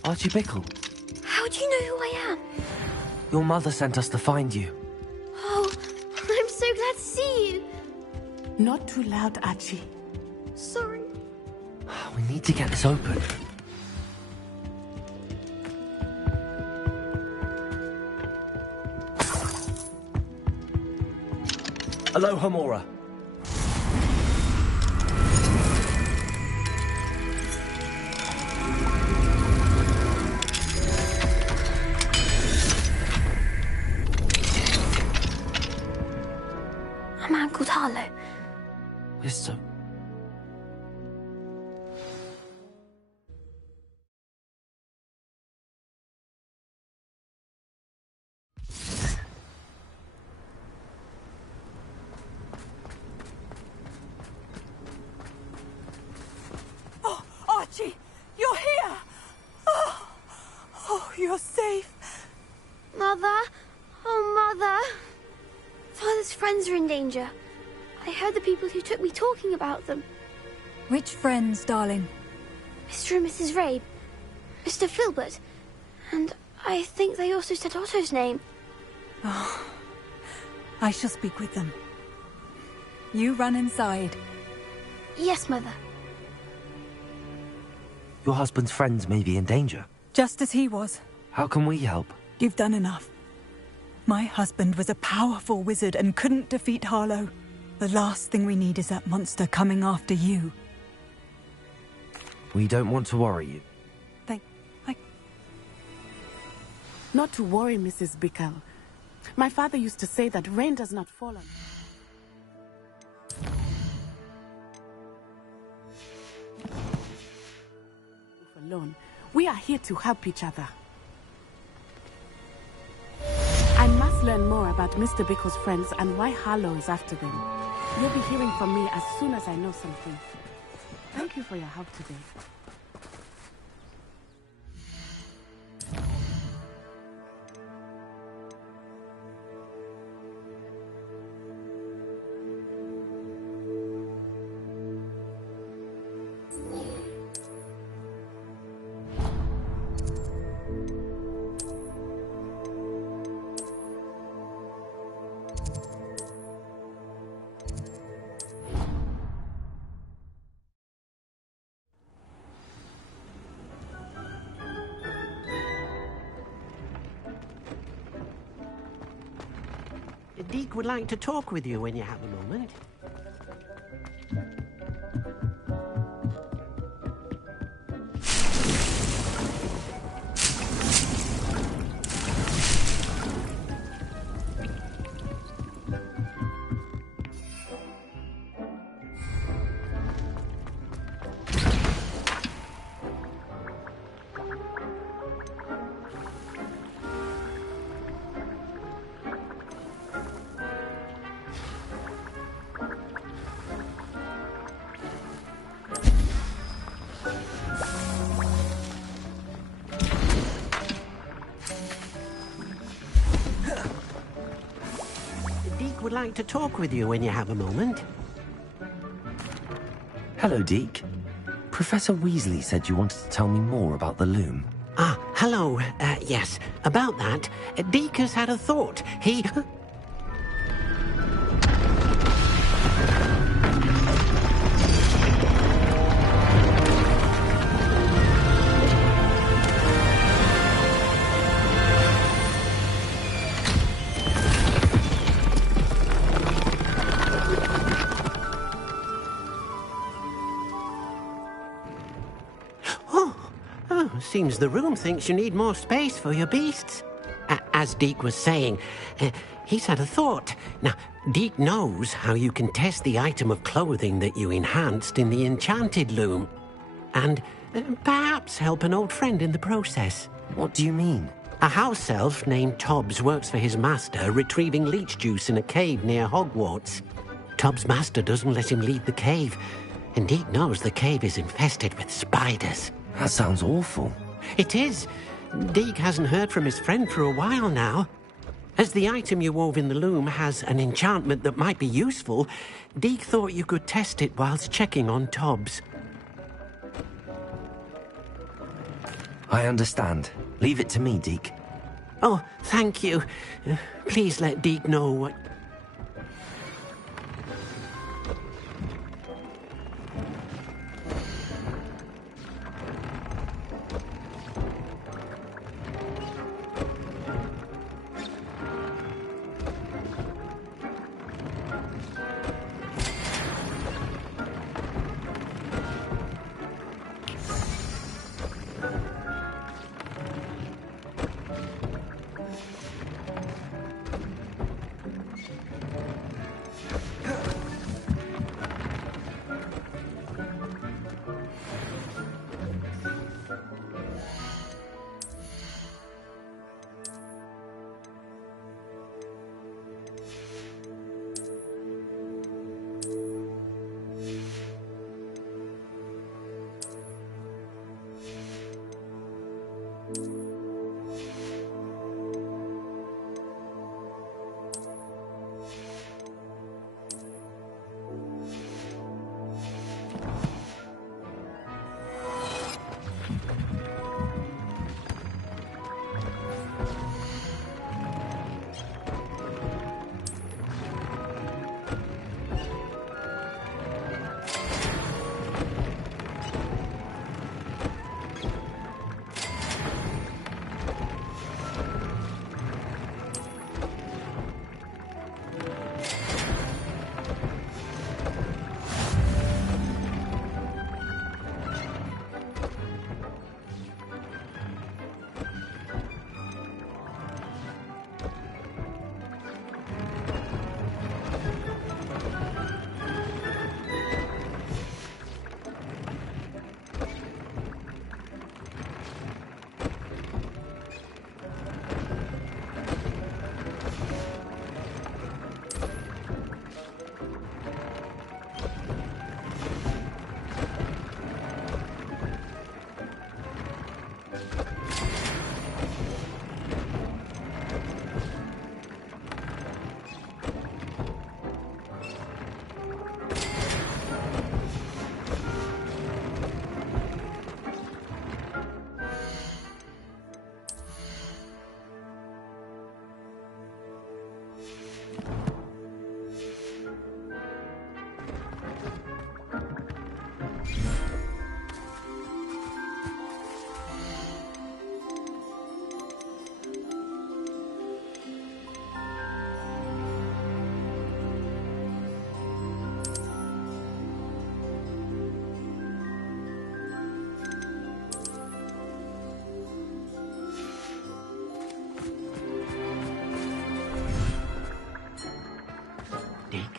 Archie Bickle. How do you know who I am? Your mother sent us to find you. Oh, I'm so glad to see you. Not too loud, Archie. Sorry. We need to get this open. Aloha Mora. I'm Uncle Tarlo. We're so... you're safe. Mother? Oh, Mother! Father's friends are in danger. I heard the people who took me talking about them. Which friends, darling? Mr. and Mrs. Rabe, Mr. Filbert, and I think they also said Otto's name. Oh, I shall speak with them. You run inside. Yes, Mother. Your husband's friends may be in danger. Just as he was. How can we help? You've done enough. My husband was a powerful wizard and couldn't defeat Harlow. The last thing we need is that monster coming after you. We don't want to worry you. Not to worry, Mrs. Bickle. My father used to say that rain does not fall on... alone. We are here to help each other. I must learn more about Mr. Bickle's friends and why Harlow is after them. You'll be hearing from me as soon as I know something. Thank you for your help today. Deek would like to talk with you when you have a moment. Would like to talk with you when you have a moment. Hello, Deke. Professor Weasley said you wanted to tell me more about the loom. Ah, hello. Yes, about that. Deke has had a thought. He... Seems the room thinks you need more space for your beasts. As Deke was saying, he's had a thought. Now, Deke knows how you can test the item of clothing that you enhanced in the enchanted loom. And perhaps help an old friend in the process. What do you mean? A house elf named Tobbs works for his master, retrieving leech juice in a cave near Hogwarts. Tobbs' master doesn't let him leave the cave, and Deke knows the cave is infested with spiders. That sounds awful. It is. Deke hasn't heard from his friend for a while now. As the item you wove in the loom has an enchantment that might be useful, Deke thought you could test it whilst checking on Tobbs. I understand. Leave it to me, Deke. Oh, thank you. Please let Deke know what...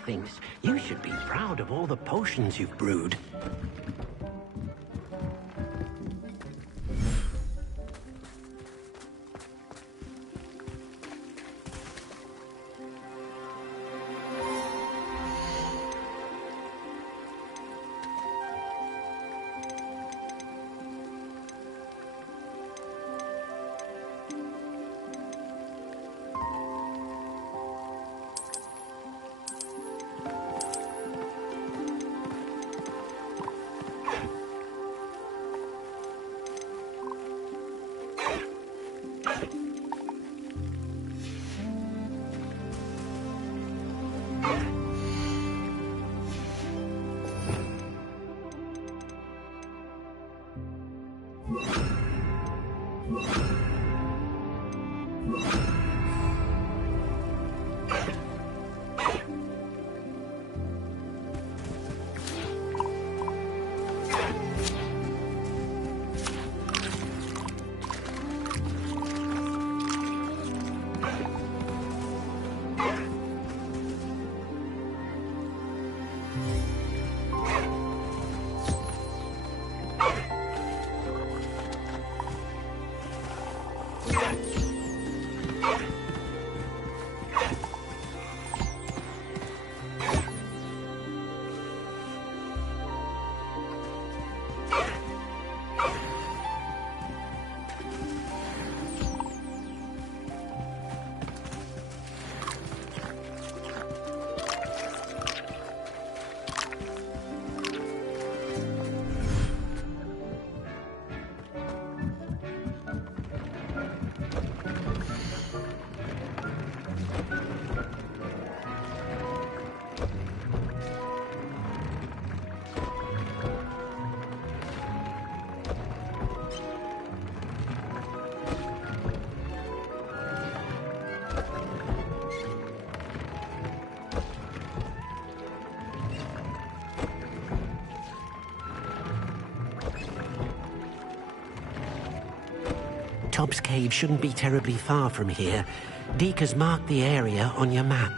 thinks you should be proud of all the potions you've brewed. Tobbs Cave shouldn't be terribly far from here. Deke has marked the area on your map.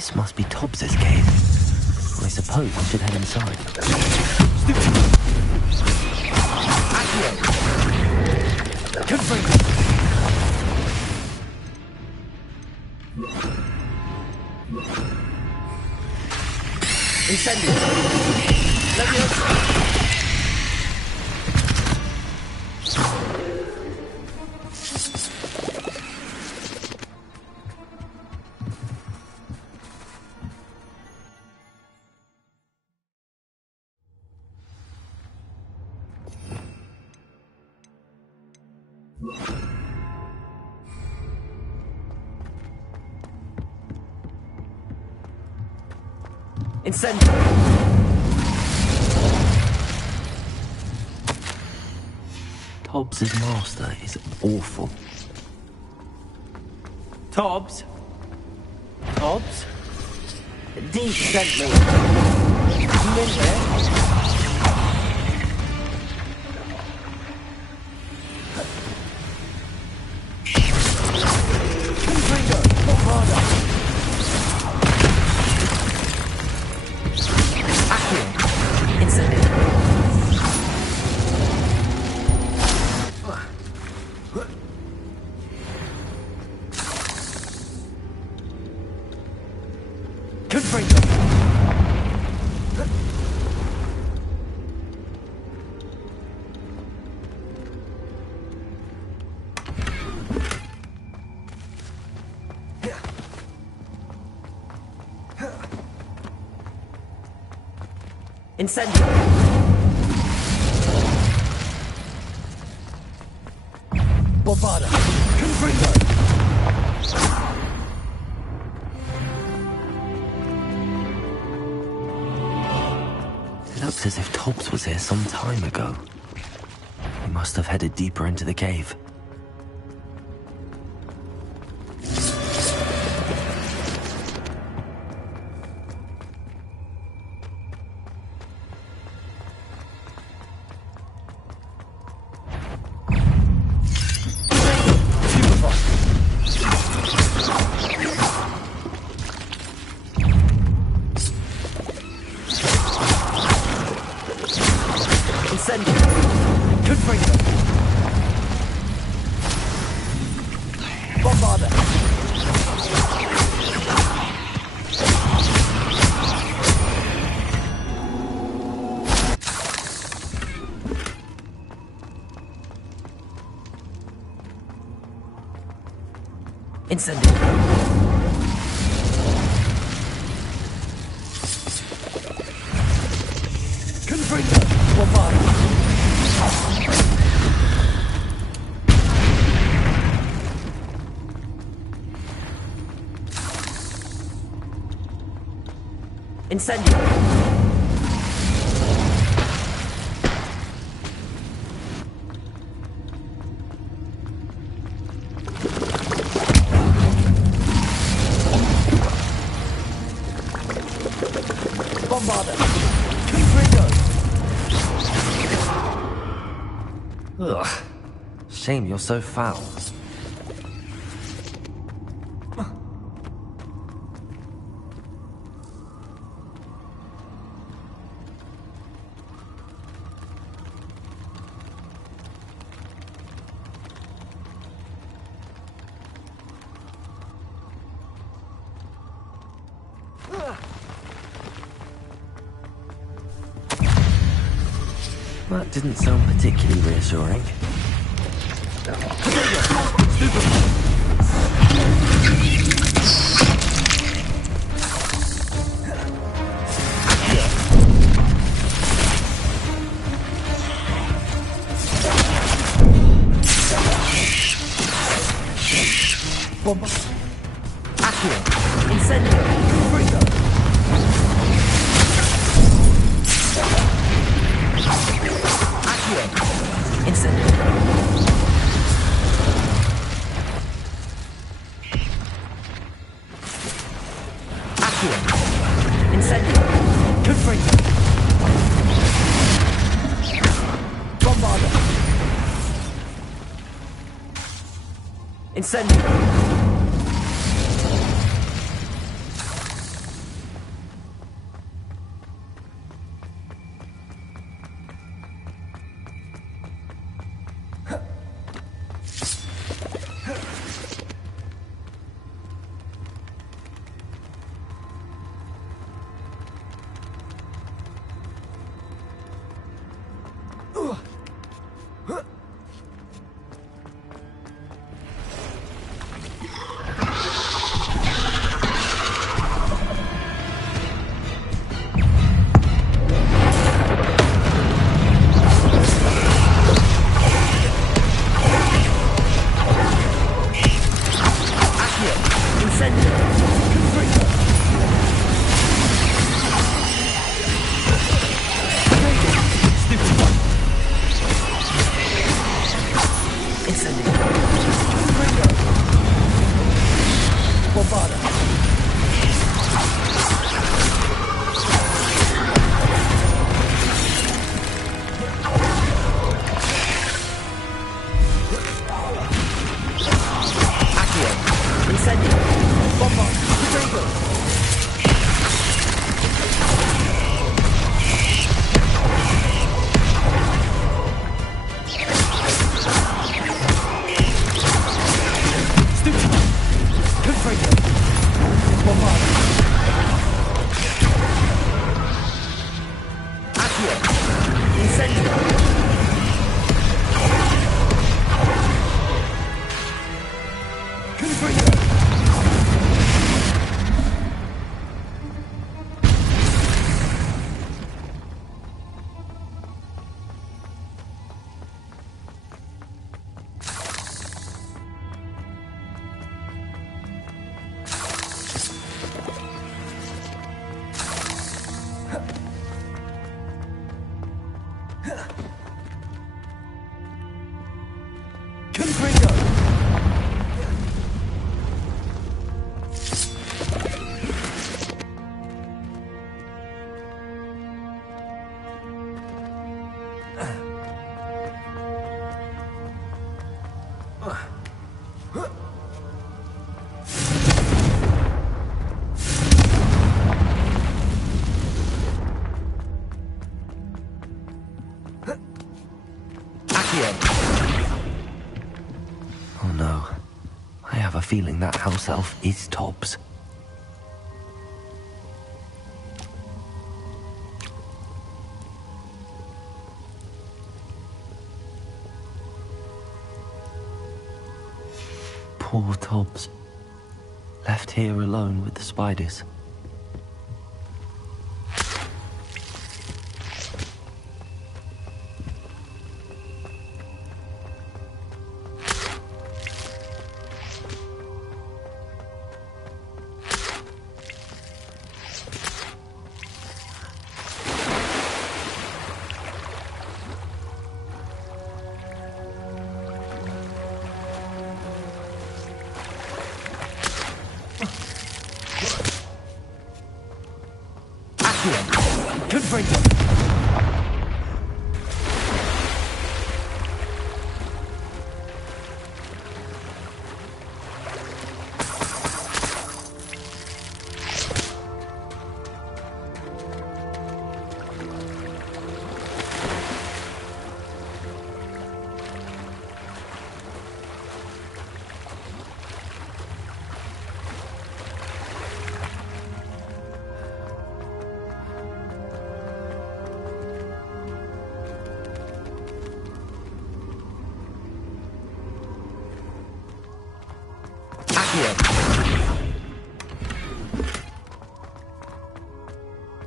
This must be Tobbs's cave. I suppose I should head inside. Incendio! Leviosa! Incendio! Tobbs's master is awful. Tobbs? Tobbs? Deep sent me. Come in there. Incendio! Bombada! Confringo! It looks as if Tobbs was here some time ago. He must have headed deeper into the cave. Incendio! Confringo! Bombada! Incendio! Ugh. Shame you're so foul. That didn't sound particularly reassuring. Bomba! Accio! Incendio! Confringo! Accio! Incendio! Accio! Incendio! Confringo! Bombarda! Incendio! Oh no. I have a feeling that house elf is Tobbs. Poor Tobbs. Left here alone with the spiders. Good for you.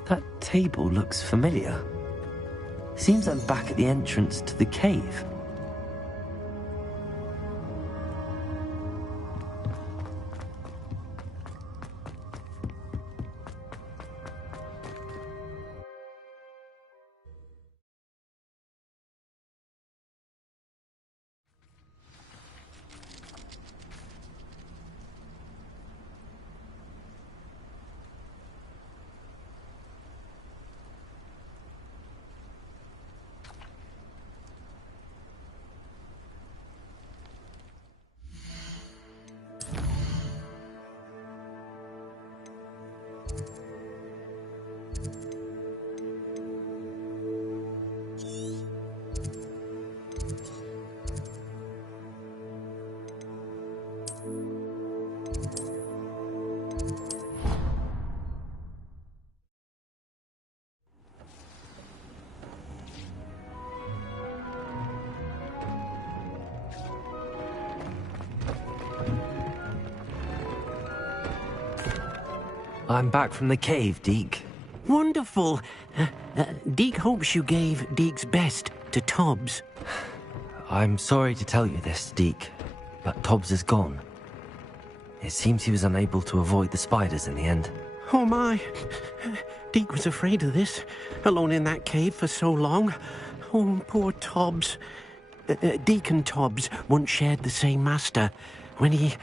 That table looks familiar. Seems I'm back at the entrance to the cave. I'm back from the cave, Deke. Wonderful. Deke hopes you gave Deke's best to Tobbs. I'm sorry to tell you this, Deke, but Tobbs is gone. It seems he was unable to avoid the spiders in the end. Oh my. Deke was afraid of this, alone in that cave for so long. Oh, poor Tobbs. Deke and Tobbs once shared the same master. When he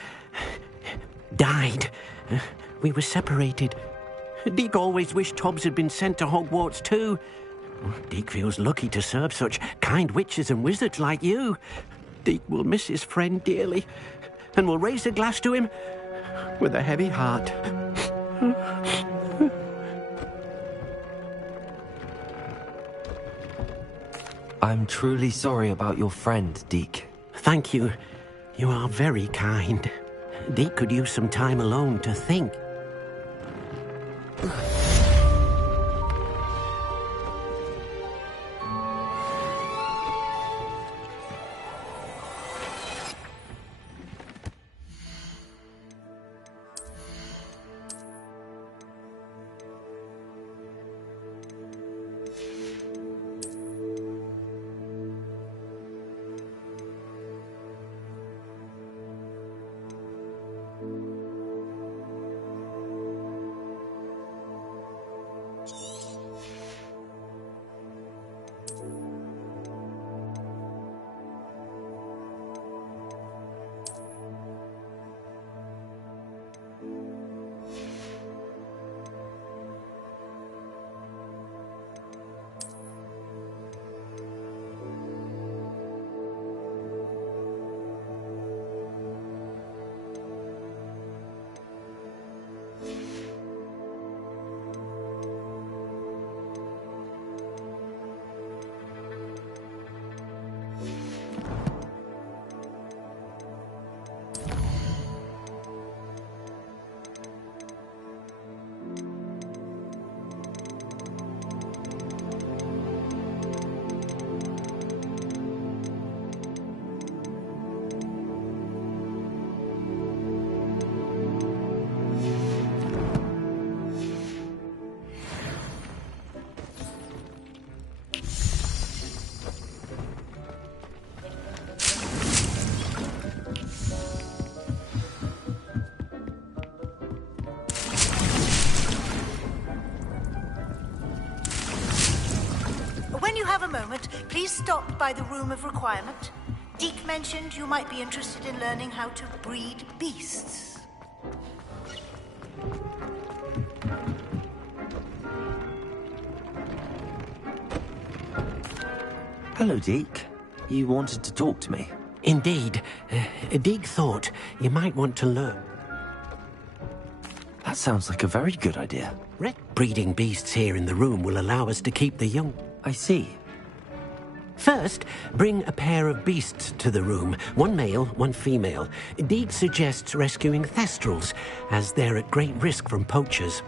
died, we were separated. Deke always wished Tobbs had been sent to Hogwarts too. Deke feels lucky to serve such kind witches and wizards like you. Deke will miss his friend dearly, and will raise a glass to him with a heavy heart. I'm truly sorry about your friend, Deke. Thank you. You are very kind. Deke could use some time alone to think. Please stop by the Room of Requirement. Deke mentioned you might be interested in learning how to breed beasts. Hello, Deke. You wanted to talk to me? Indeed. Deke thought you might want to learn. That sounds like a very good idea. Breeding beasts here in the room will allow us to keep the young. I see. First, bring a pair of beasts to the room. One male, one female. Deke suggests rescuing Thestrals, as they're at great risk from poachers.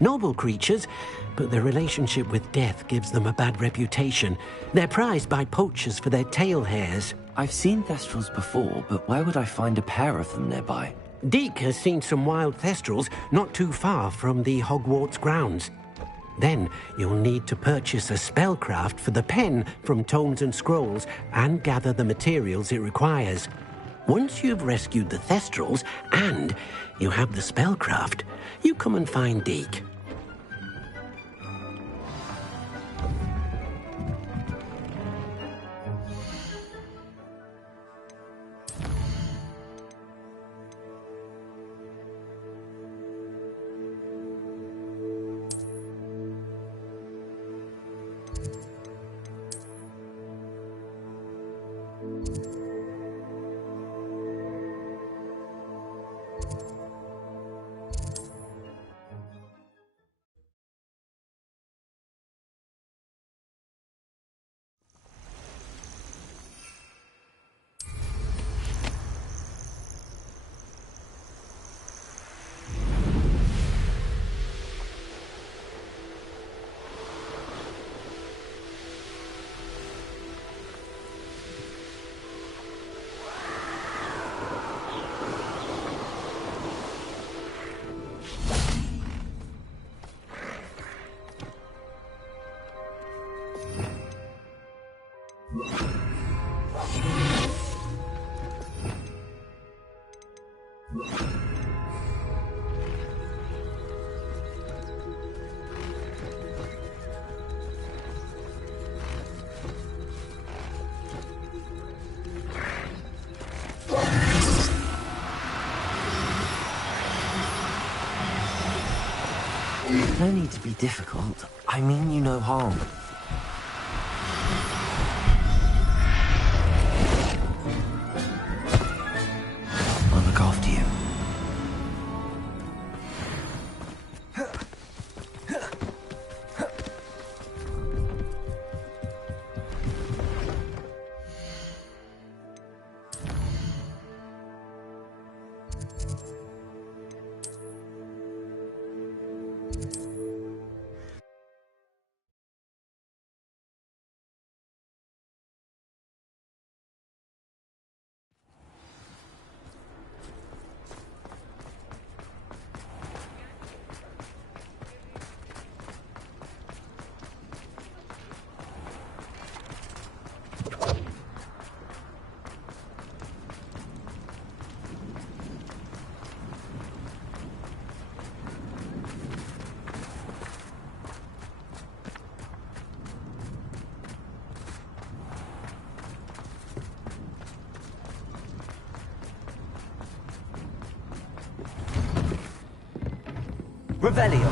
Noble creatures, but their relationship with death gives them a bad reputation. They're prized by poachers for their tail hairs. I've seen Thestrals before, but where would I find a pair of them nearby? Deke has seen some wild Thestrals not too far from the Hogwarts grounds. Then you'll need to purchase a spellcraft for the pen from Tomes and Scrolls and gather the materials it requires. Once you've rescued the Thestrals and you have the spellcraft, you come and find Deke. No need to be difficult. I mean you no harm. I'll look after you. Revelio.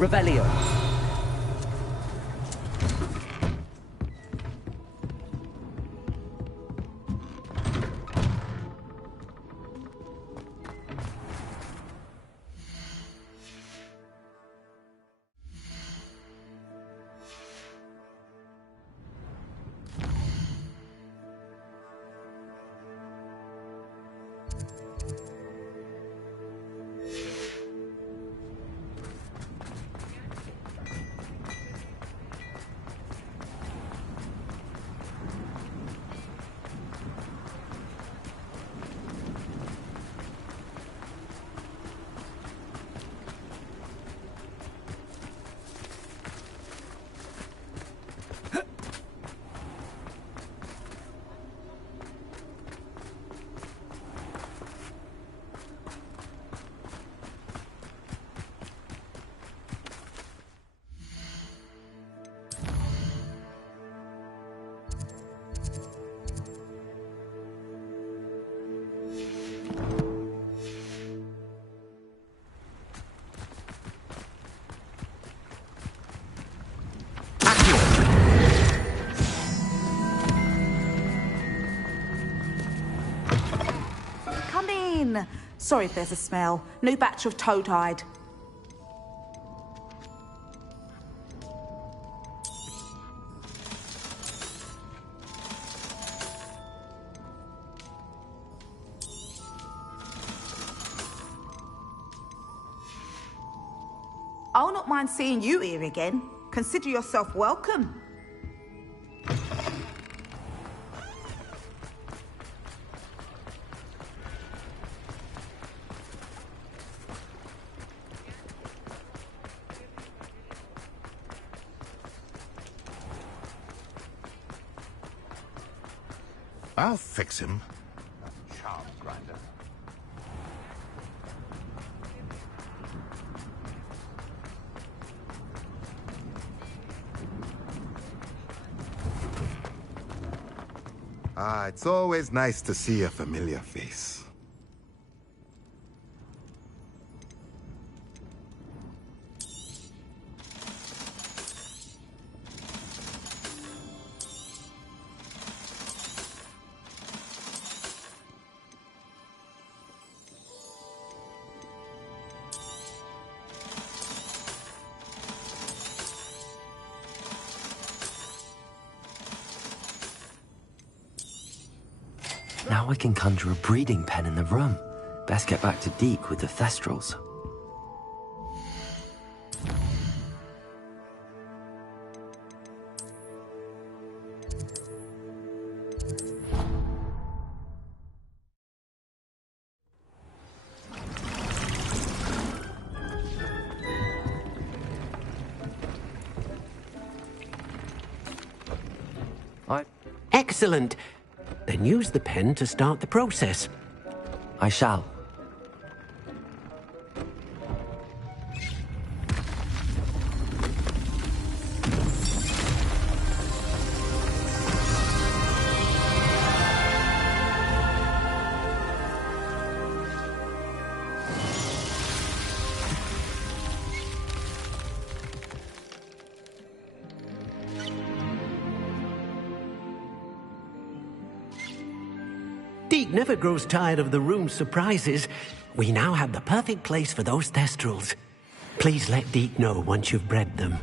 Revelio. fine. Sorry if there's a smell. New batch of toad-hide. I'll not mind seeing you here again. Consider yourself welcome. I'll fix him. Charm grinder. Ah, it's always nice to see a familiar face. Now I can conjure a breeding pen in the room. Best get back to Deke with the Thestrals. Excellent. Then use the pen to start the process. I shall. Deke never grows tired of the room's surprises. We now have the perfect place for those Thestrals. Please let Deke know once you've bred them.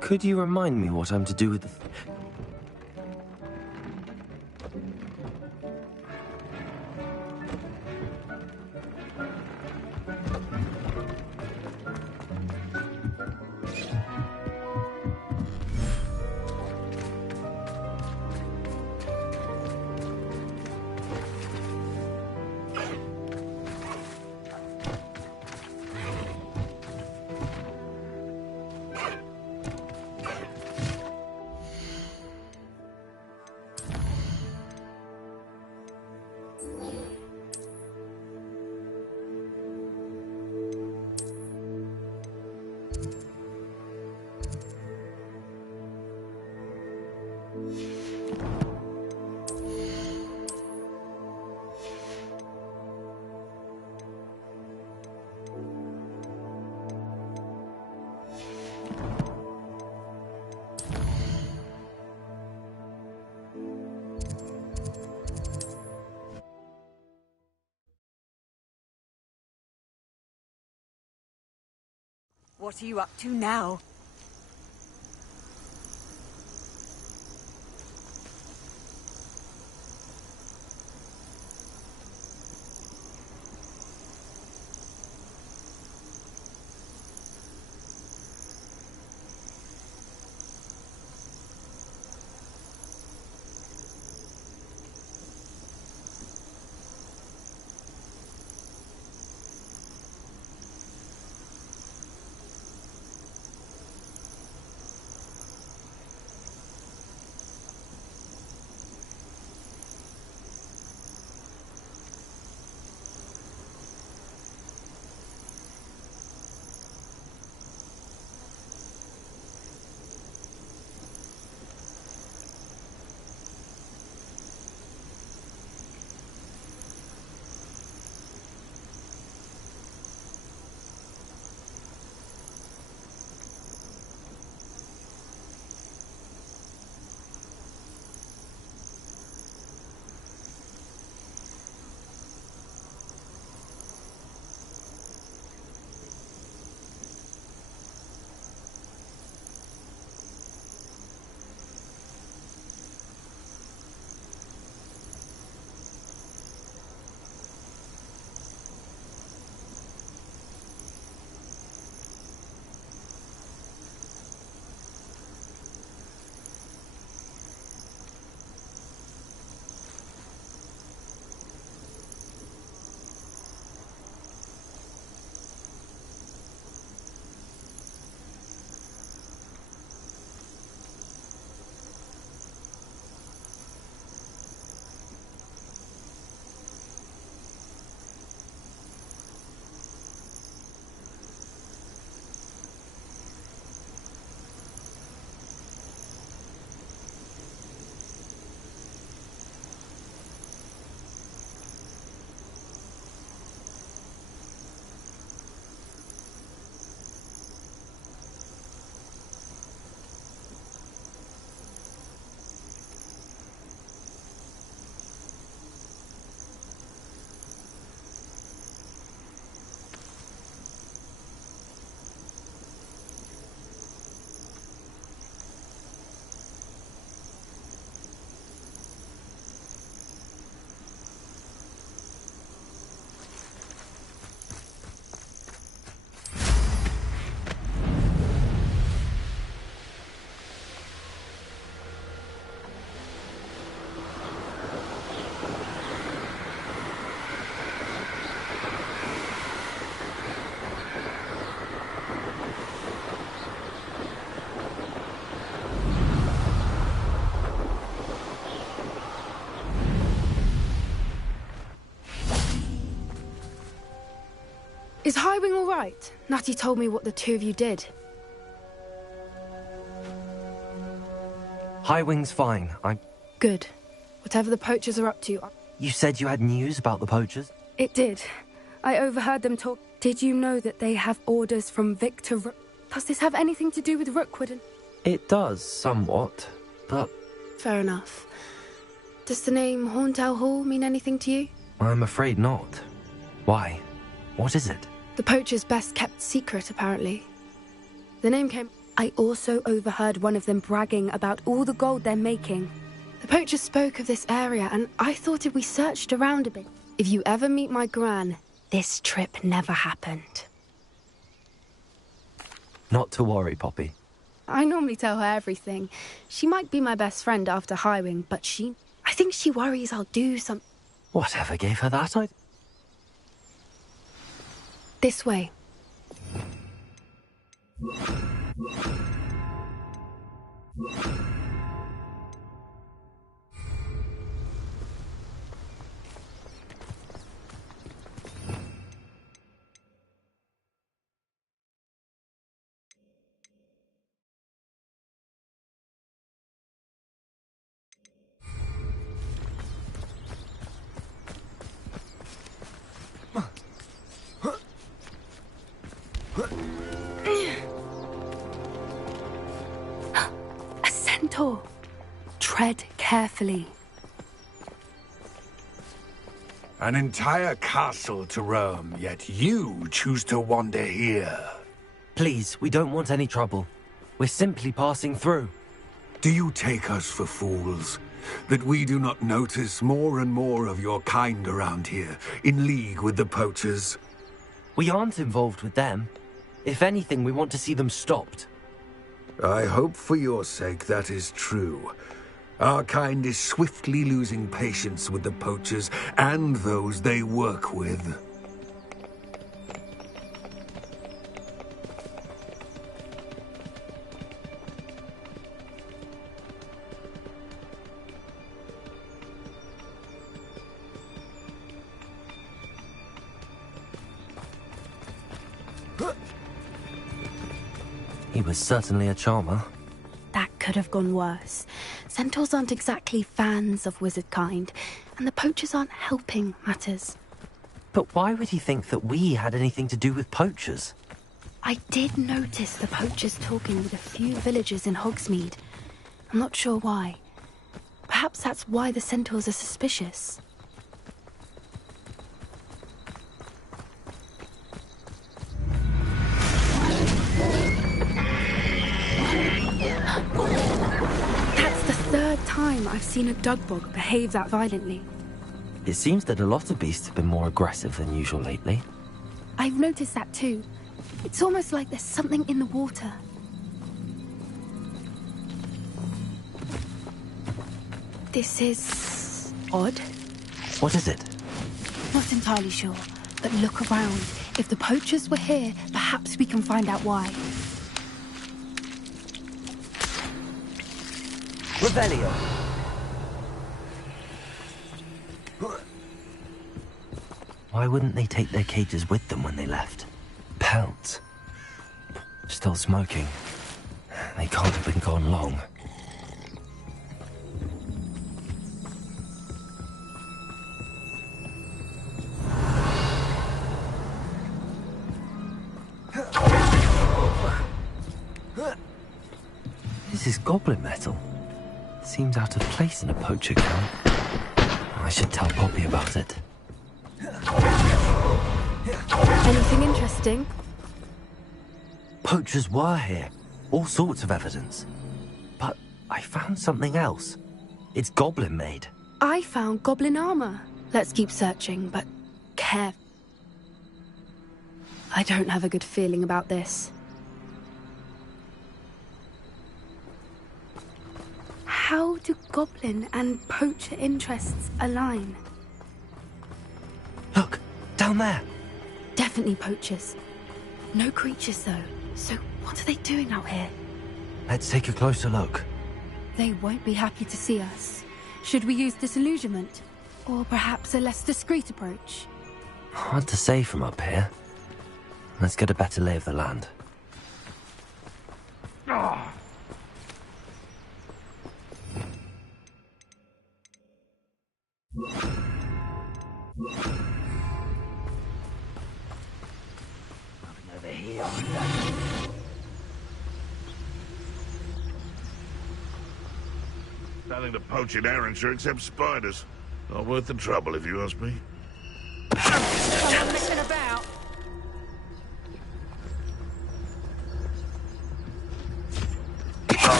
Could you remind me what I'm to do with the... What are you up to now? Is Highwing all right? Natty told me what the two of you did. Highwing's fine. Good. Whatever the poachers are up to... You said you had news about the poachers? It did. I overheard them talk. Did you know that they have orders from Victor Rook? Does this have anything to do with Rookwood? It does, somewhat, but... Fair enough. Does the name Horntail Hall mean anything to you? I'm afraid not. Why? What is it? The poacher's best kept secret, apparently. The name came... I also overheard one of them bragging about all the gold they're making. The poacher spoke of this area, and I thought if we searched around a bit... If you ever meet my gran, this trip never happened. Not to worry, Poppy. I normally tell her everything. She might be my best friend after Highwing, but I think she worries I'll do something. Whatever gave her that idea? This way. A centaur. Tread carefully. An entire castle to roam, yet you choose to wander here. Please, we don't want any trouble. We're simply passing through. Do you take us for fools? That we do not notice more and more of your kind around here, in league with the poachers? We aren't involved with them. If anything, we want to see them stopped. I hope for your sake that is true. Our kind is swiftly losing patience with the poachers and those they work with. He was certainly a charmer. That could have gone worse. Centaurs aren't exactly fans of wizard kind, and the poachers aren't helping matters. But why would he think that we had anything to do with poachers? I did notice the poachers talking with a few villagers in Hogsmeade. I'm not sure why. Perhaps that's why the centaurs are suspicious. That's the third time I've seen a Dugbog behave that violently. It seems that a lot of beasts have been more aggressive than usual lately. I've noticed that too. It's almost like there's something in the water. This is odd. What is it? Not entirely sure, but look around. If the poachers were here, perhaps we can find out why. Revelio. Why wouldn't they take their cages with them when they left? Pelts. Still smoking. They can't have been gone long. This is goblin metal. Seems out of place in a poacher camp. I should tell Poppy about it. Anything interesting? Poachers were here. All sorts of evidence. But I found something else. It's goblin made. I found goblin armor. Let's keep searching, but careful. I don't have a good feeling about this. How do goblin and poacher interests align? Look, down there. Definitely poachers. No creatures, though. So what are they doing out here? Let's take a closer look. They won't be happy to see us. Should we use disillusionment? Or perhaps a less discreet approach? Hard to say from up here. Let's get a better lay of the land. Over here. Nothing to poach in Arrynshire except spiders. Not worth the trouble, if you ask me. I'm messing about.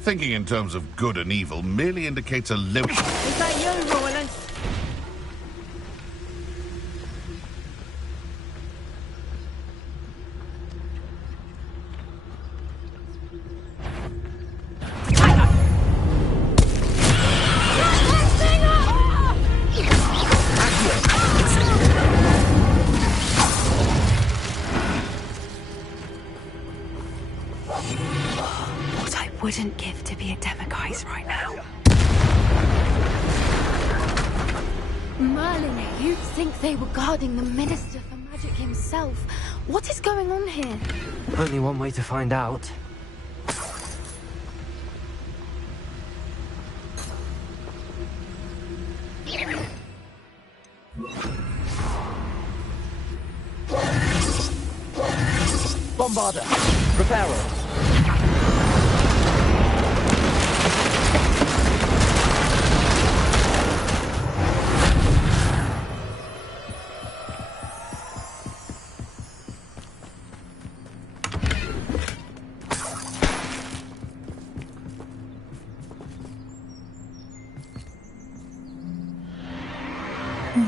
Thinking in terms of good and evil merely indicates a limit. Is that you, Roylance? Wouldn't give to be a Demiguise right now. Merlin, you'd think they were guarding the Minister for Magic himself. What is going on here? Only one way to find out. Bombarder, prepare.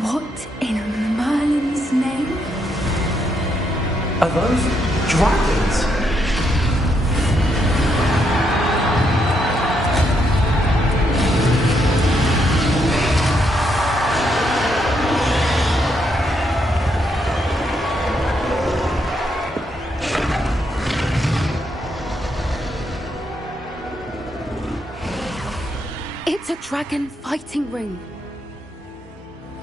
What in Merlin's name? Are those dragons? It's a dragon fighting ring.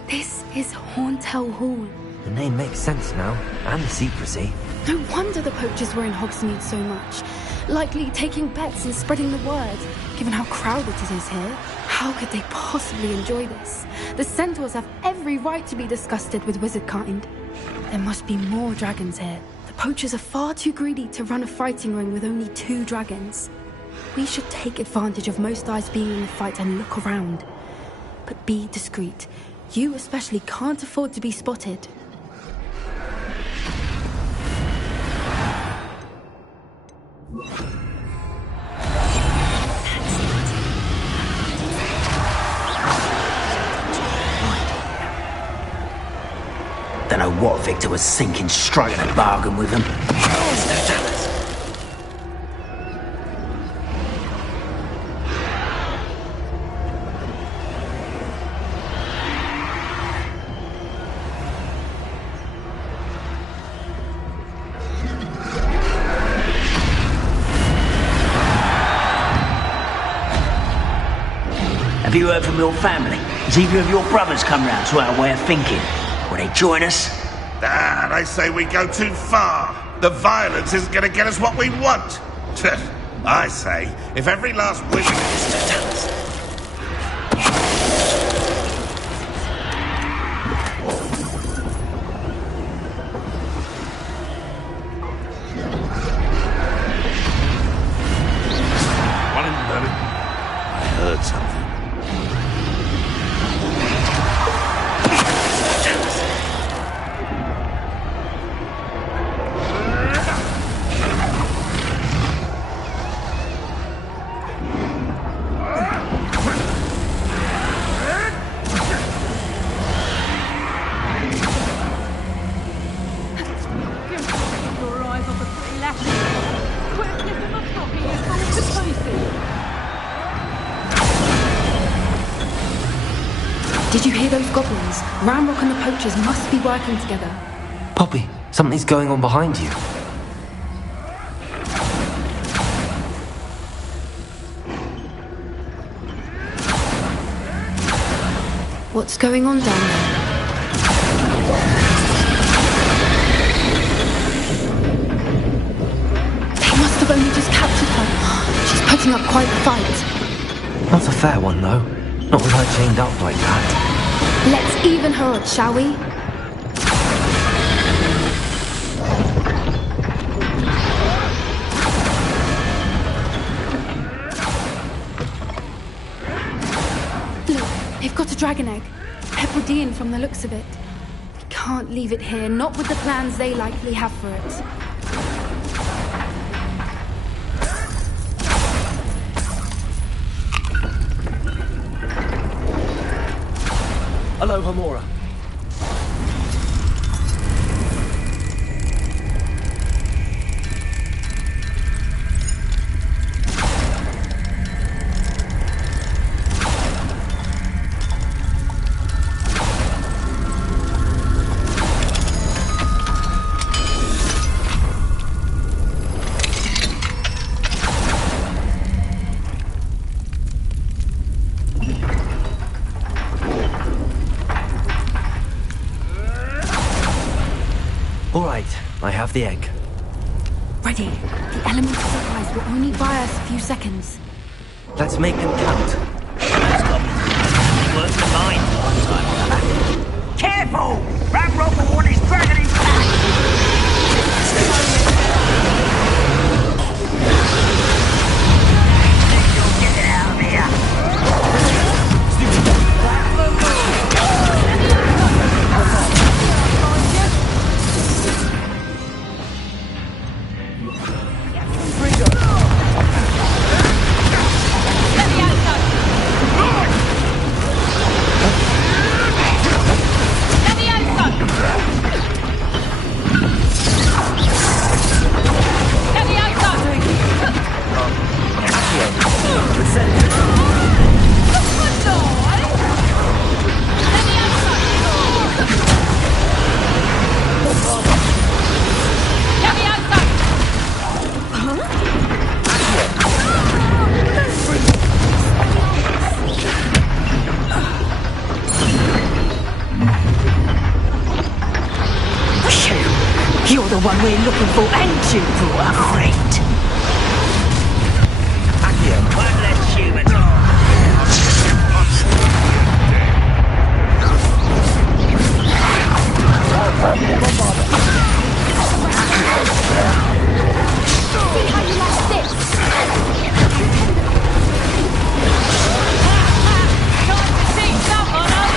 This is Horntail Hall. The name makes sense now, and the secrecy. No wonder the poachers were in Hogsmeade so much. Likely taking bets and spreading the word. Given how crowded it is here, how could they possibly enjoy this? The Centaurs have every right to be disgusted with wizardkind. There must be more dragons here. The poachers are far too greedy to run a fighting ring with only 2 dragons. We should take advantage of most eyes being in the fight and look around. But be discreet. You especially can't afford to be spotted. Don't know what Victor was thinking, striking a bargain with them. Have you heard from your family? Has either of your brothers come round to our way of thinking? Will they join us? Ah, they say we go too far. The violence isn't going to get us what we want. I say, if every last wizard... I heard something. Did you hear those goblins? Ramrock and the poachers must be working together. Poppy, something's going on behind you. What's going on down there? They must have only just captured her. She's putting up quite the fight. Not a fair one, though. Not with her chained up like that. Let's even her odds, shall we? Look, they've got a dragon egg. Hebridean from the looks of it. We can't leave it here, not with the plans they likely have for it. Hello, Homura. All right, I have the egg. Ready. The element of surprise will only buy us a few seconds. Let's make them count. Work the mind one time. Careful! Ramrock will want his dragon in Get it out of here! You're the one we're looking for, ain't you, poor friend? One less human. See how you like this? Time to see someone on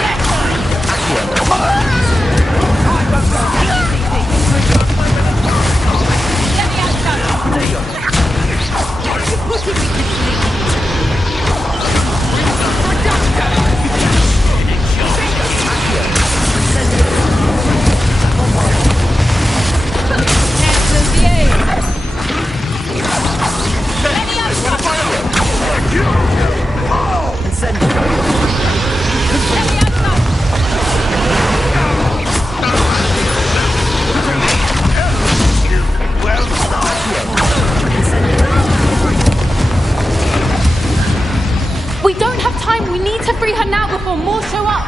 We don't have time. We need to free her now before more show up.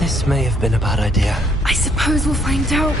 This may have been a bad idea. I suppose we'll find out.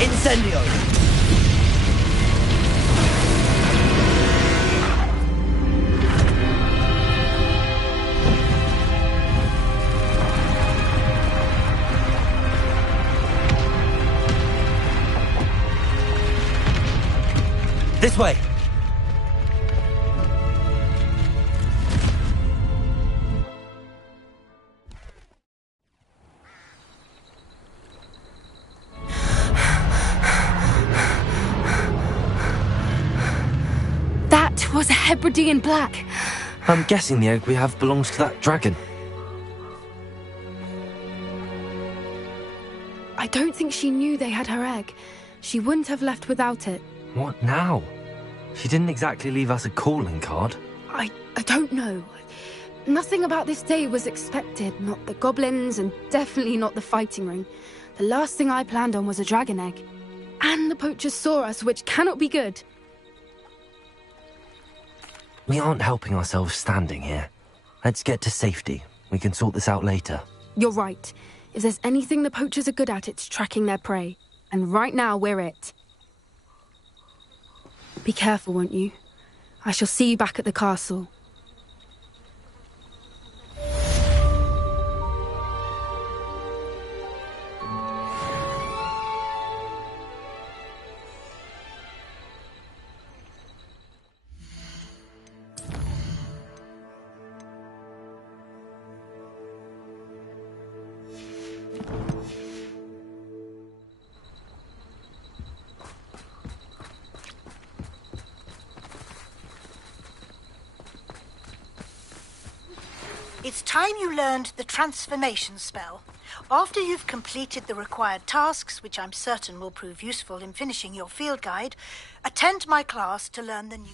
Incendio! This way! Hebridean black. I'm guessing the egg we have belongs to that dragon. I don't think she knew they had her egg. She wouldn't have left without it. What now? She didn't exactly leave us a calling card. I don't know. Nothing about this day was expected. Not the goblins, and definitely not the fighting ring. The last thing I planned on was a dragon egg. And the poachers saw us, which cannot be good. We aren't helping ourselves standing here. Let's get to safety. We can sort this out later. You're right. If there's anything the poachers are good at, it's tracking their prey. And right now, we're it. Be careful, won't you? I shall see you back at the castle. It's time you learned the transformation spell. After you've completed the required tasks, which I'm certain will prove useful in finishing your field guide, attend my class to learn the new...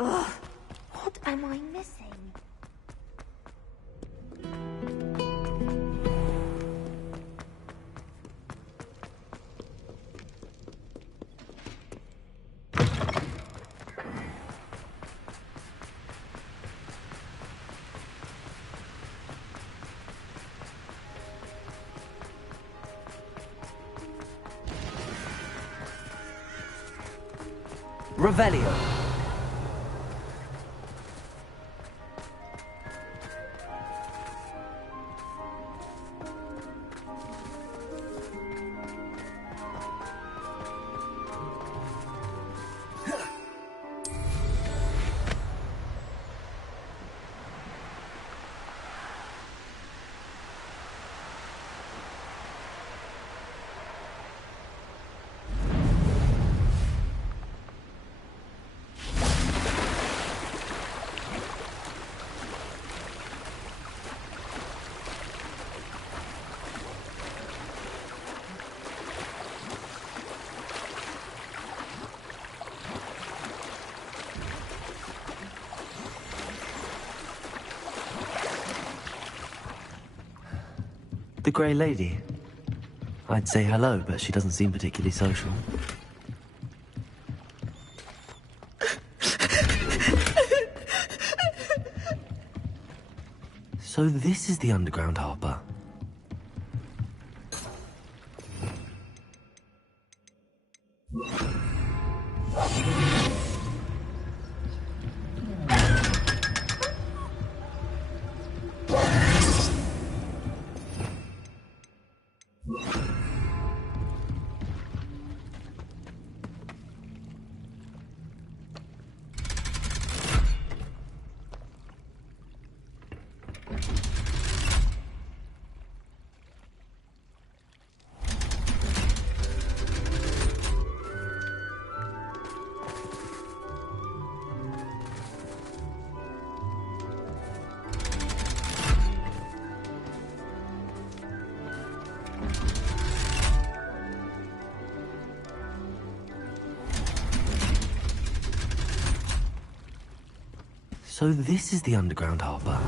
Ugh, what am I missing? Revelio. The Grey Lady. I'd say hello, but she doesn't seem particularly social. So this is the Underground Harper. So this is the underground harbor.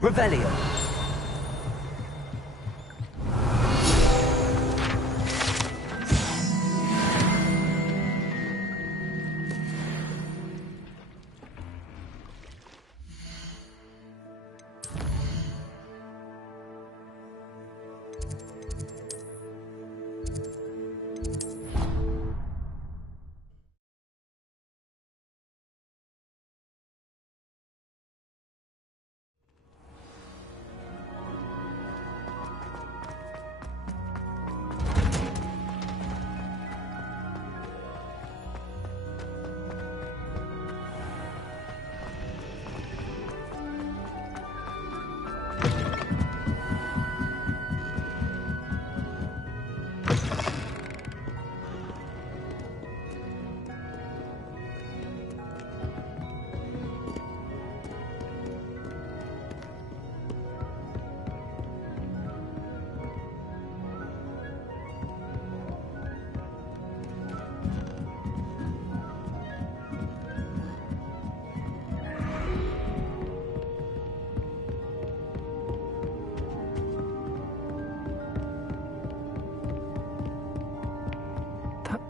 Revelio.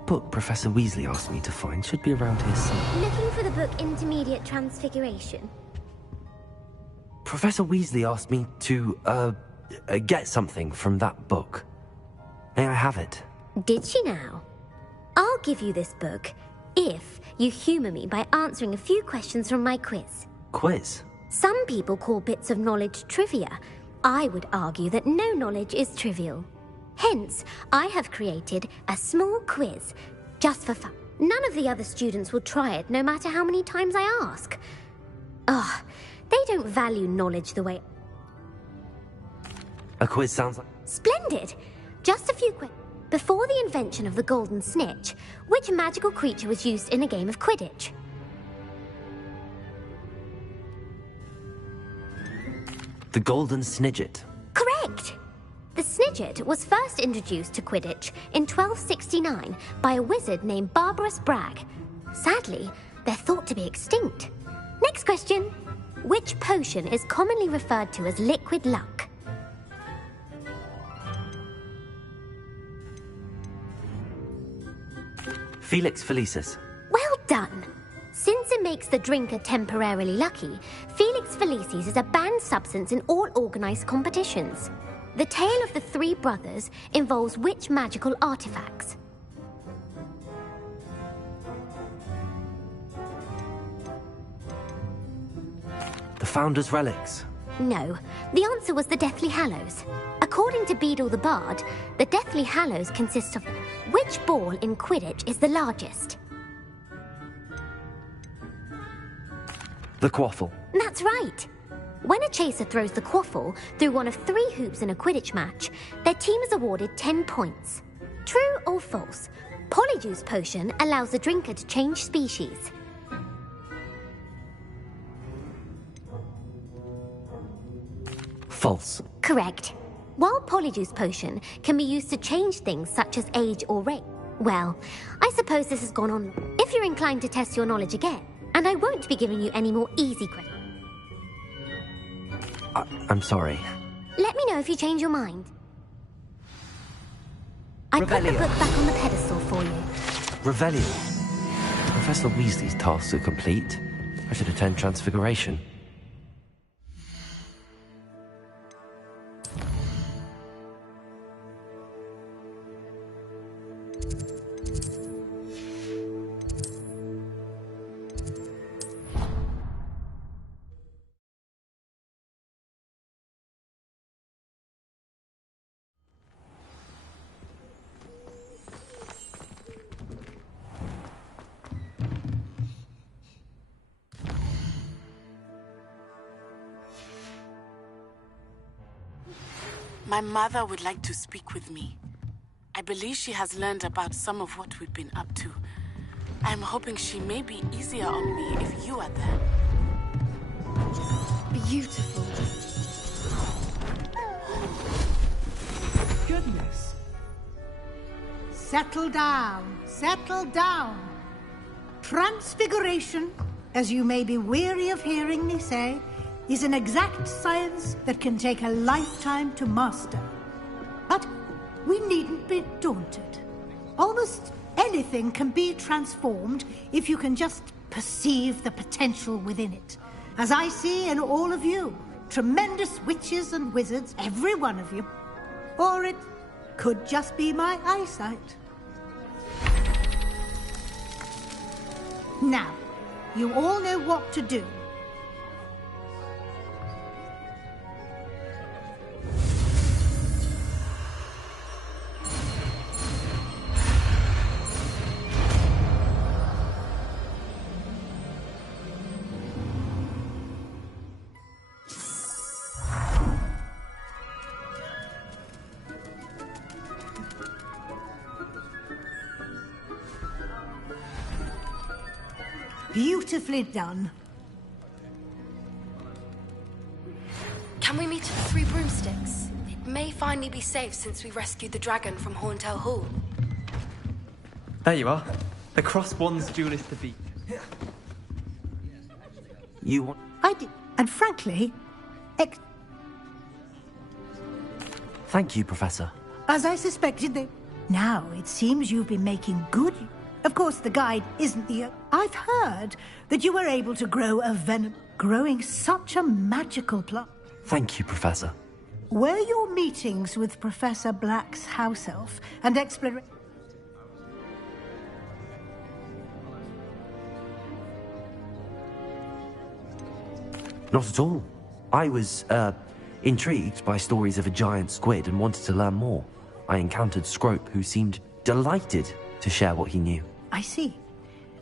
Book Professor Weasley asked me to find should be around here somewhere. Looking for the book Intermediate Transfiguration. Professor Weasley asked me to, get something from that book. May I have it? Did she now? I'll give you this book if you humour me by answering a few questions from my quiz. Quiz? Some people call bits of knowledge trivia. I would argue that no knowledge is trivial. Hence, I have created a small quiz, just for fun. None of the other students will try it, no matter how many times I ask. Ugh, they don't value knowledge the way... A quiz sounds like... Splendid! Just a few questions. Before the invention of the Golden Snitch, which magical creature was used in a game of Quidditch? The Golden Snidget. Correct! The Snidget was first introduced to Quidditch in 1269 by a wizard named Barbarous Bragg. Sadly, they're thought to be extinct. Next question. Which potion is commonly referred to as liquid luck? Felix Felicis. Well done! Since it makes the drinker temporarily lucky, Felix Felicis is a banned substance in all organised competitions. The tale of the three brothers involves which magical artifacts? The Founder's Relics. No, the answer was the Deathly Hallows. According to Beadle the Bard, the Deathly Hallows consists of... Which ball in Quidditch is the largest? The Quaffle. That's right. When a chaser throws the quaffle through one of 3 hoops in a Quidditch match, their team is awarded 10 points. True or false? Polyjuice Potion allows the drinker to change species. False. Correct. While Polyjuice Potion can be used to change things such as age or race, well, I suppose this has gone on. If you're inclined to test your knowledge again, and I won't be giving you any more easy questions. I'm sorry. Let me know if you change your mind. I put the book back on the pedestal for you. Revelio. Professor Weasley's tasks are complete. I should attend Transfiguration. My mother would like to speak with me. I believe she has learned about some of what we've been up to. I'm hoping she may be easier on me if you are there. Beautiful. Goodness. Settle down. Settle down. Transfiguration, as you may be weary of hearing me say, is an exact science that can take a lifetime to master. But we needn't be daunted. Almost anything can be transformed if you can just perceive the potential within it. As I see in all of you, tremendous witches and wizards, every one of you. Or it could just be my eyesight. Now, you all know what to do. Beautifully done. Can we meet at the Three Broomsticks? It may finally be safe since we rescued the dragon from Horntail Hall. There you are. The Cross Wands duelist to beat. You want... I did. And frankly, Thank you, Professor. as I suspected, they... Now, it seems you've been making good... Of course, the guide isn't the... I've heard that you were able to grow a venom... Growing such a magical plant. Thank you, Professor. Were your meetings with Professor Black's house elf and exploration... Not at all. I was, intrigued by stories of a giant squid and wanted to learn more. I encountered Scrope, who seemed delighted to share what he knew. I see.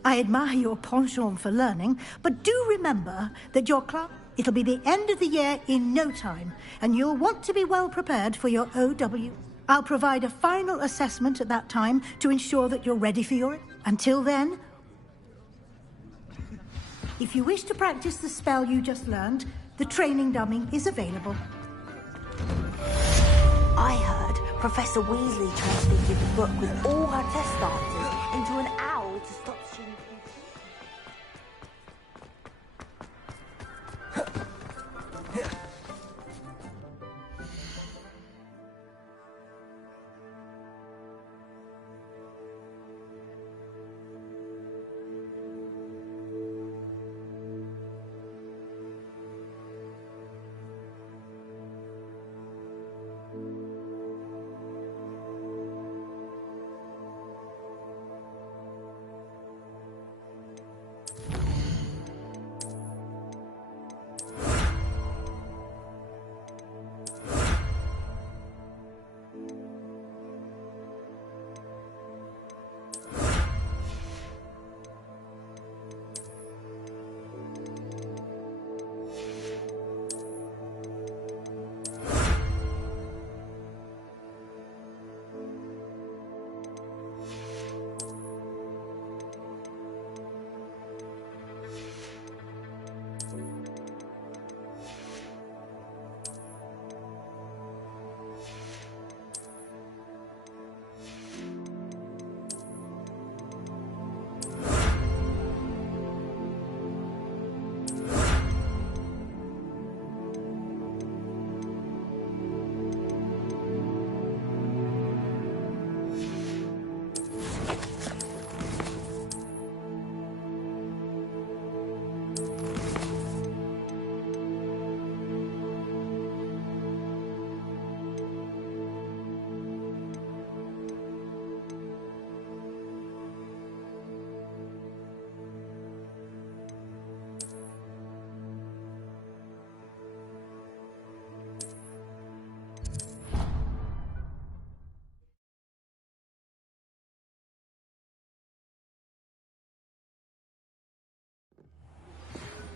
I admire your penchant for learning, but do remember that your class... It'll be the end of the year in no time, and you'll want to be well prepared for your OW. I'll provide a final assessment at that time to ensure that you're ready for your... Until then... If you wish to practice the spell you just learned, the training dummy is available. I heard Professor Weasley transfigured the book with all her test answers into an owl to stop students.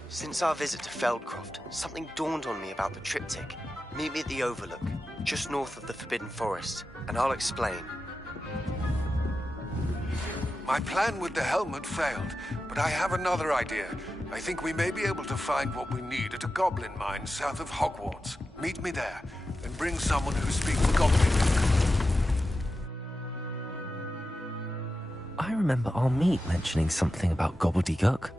Since our visit to Feldcroft, something dawned on me about the triptych. Meet me at the Overlook, just north of the Forbidden Forest, and I'll explain. My plan with the helmet failed, but I have another idea. I think we may be able to find what we need at a goblin mine south of Hogwarts. Meet me there, and bring someone who speaks goblin. I remember our meet mentioning something about gobbledygook.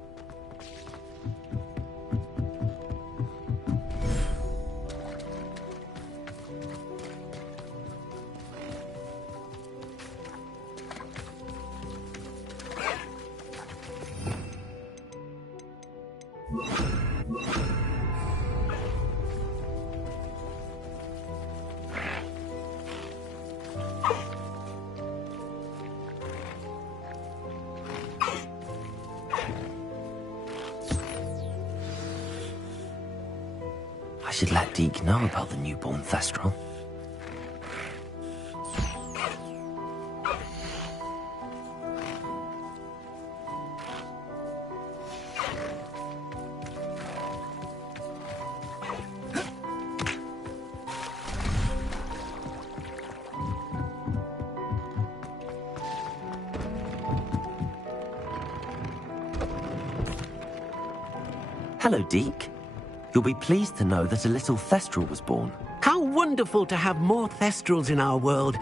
I should let Deke know about the newborn Thestral. Hello, Deke. You'll be pleased to know that a little Thestral was born. How wonderful to have more Thestrals in our world.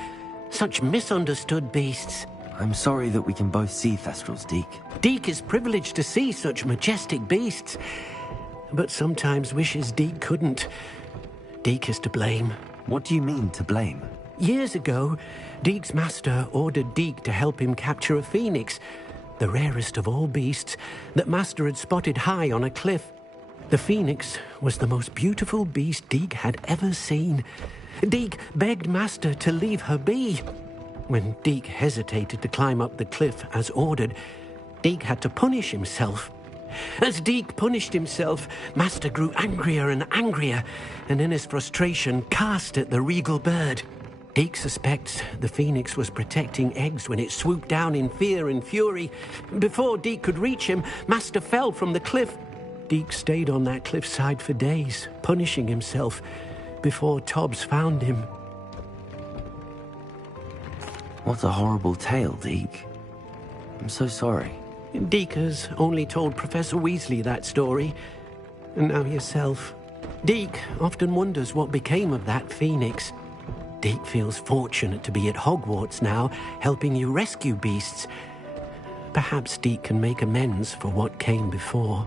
Such misunderstood beasts. I'm sorry that we can both see Thestrals, Deke. Deke is privileged to see such majestic beasts, but sometimes wishes Deke couldn't. Deke is to blame. What do you mean, to blame? Years ago, Deke's master ordered Deke to help him capture a phoenix, the rarest of all beasts that Master had spotted high on a cliff. The phoenix was the most beautiful beast Deke had ever seen. Deke begged Master to leave her be. When Deke hesitated to climb up the cliff as ordered, Deke had to punish himself. As Deke punished himself, Master grew angrier and angrier, and in his frustration cast at the regal bird. Deke suspects the phoenix was protecting eggs when it swooped down in fear and fury. Before Deke could reach him, Master fell from the cliff. Deke stayed on that cliffside for days, punishing himself, before Tobbs found him. What a horrible tale, Deke. I'm so sorry. Deke has only told Professor Weasley that story, and now yourself. Deke often wonders what became of that phoenix. Deke feels fortunate to be at Hogwarts now, helping you rescue beasts. Perhaps Deke can make amends for what came before.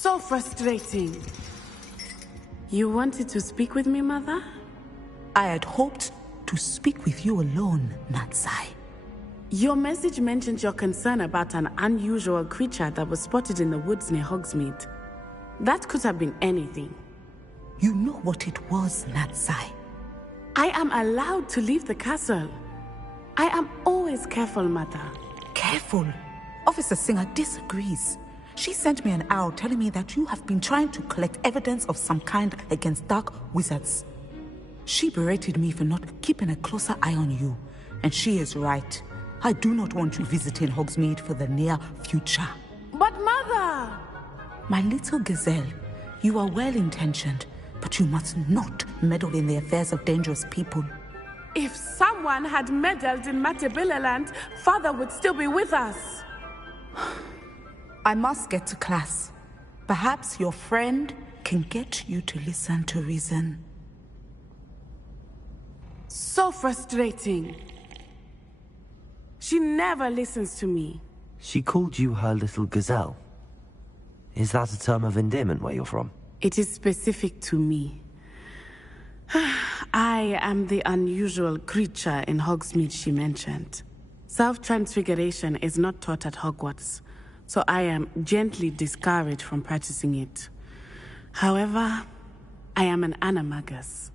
So frustrating. You wanted to speak with me, Mother? I had hoped to speak with you alone, Natsai. Your message mentioned your concern about an unusual creature that was spotted in the woods near Hogsmeade. That could have been anything. You know what it was, Natsai. I am allowed to leave the castle. I am always careful, Mother. Careful? Officer Singer disagrees. She sent me an owl telling me that you have been trying to collect evidence of some kind against dark wizards. She berated me for not keeping a closer eye on you, and she is right. I do not want you visiting Hogsmeade for the near future. But Mother! My little gazelle, you are well-intentioned, but you must not meddle in the affairs of dangerous people. If someone had meddled in Matabeleland, Father would still be with us. I must get to class. Perhaps your friend can get you to listen to reason. So frustrating. She never listens to me. She called you her little gazelle. Is that a term of endearment where you're from? It is specific to me. I am the unusual creature in Hogsmeade she mentioned. Self-transfiguration is not taught at Hogwarts, so I am gently discouraged from practicing it. However, I am an animagus,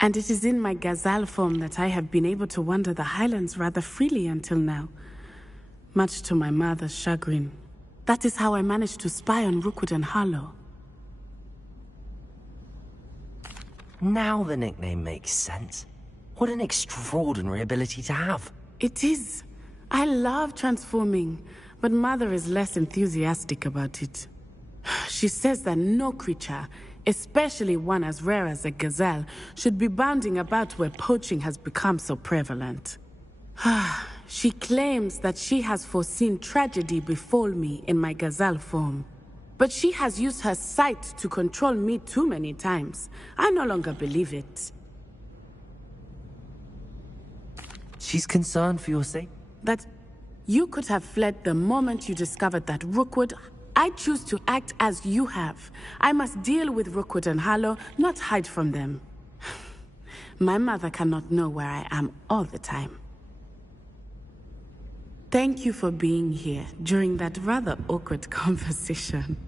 and it is in my gazelle form that I have been able to wander the Highlands rather freely until now, much to my mother's chagrin. That is how I managed to spy on Rookwood and Harlow. Now the nickname makes sense. What an extraordinary ability to have. It is. I love transforming, but Mother is less enthusiastic about it. She says that no creature, especially one as rare as a gazelle, should be bounding about where poaching has become so prevalent. She claims that she has foreseen tragedy befall me in my gazelle form. But she has used her sight to control me too many times. I no longer believe it. She's concerned for your sake? That you could have fled the moment you discovered that Rookwood. I choose to act as you have. I must deal with Rookwood and Harlow, not hide from them. My mother cannot know where I am all the time. Thank you for being here during that rather awkward conversation.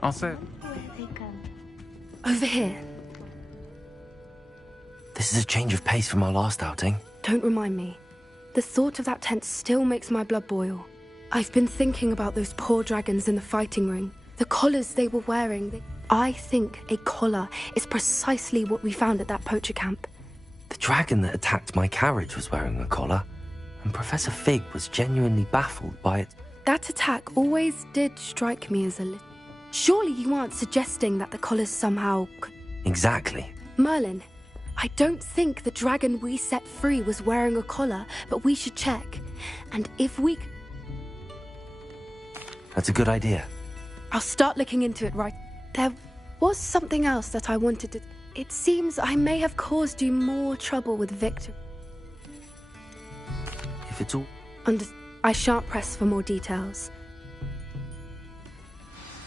I'll say. Over here. This is a change of pace from our last outing. Don't remind me. The thought of that tent still makes my blood boil. I've been thinking about those poor dragons in the fighting ring. The collars they were wearing. I think a collar is precisely what we found at that poacher camp. The dragon that attacked my carriage was wearing a collar, and Professor Fig was genuinely baffled by it. That attack always did strike me as a little... Surely you aren't suggesting that the collars somehow... Exactly. Merlin, I don't think the dragon we set free was wearing a collar, but we should check. And if we... That's a good idea. I'll start looking into it right... There was something else that I wanted to... It seems I may have caused you more trouble with Victor. If it's all... I shan't press for more details.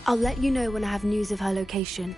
I'll let you know when I have news of her location.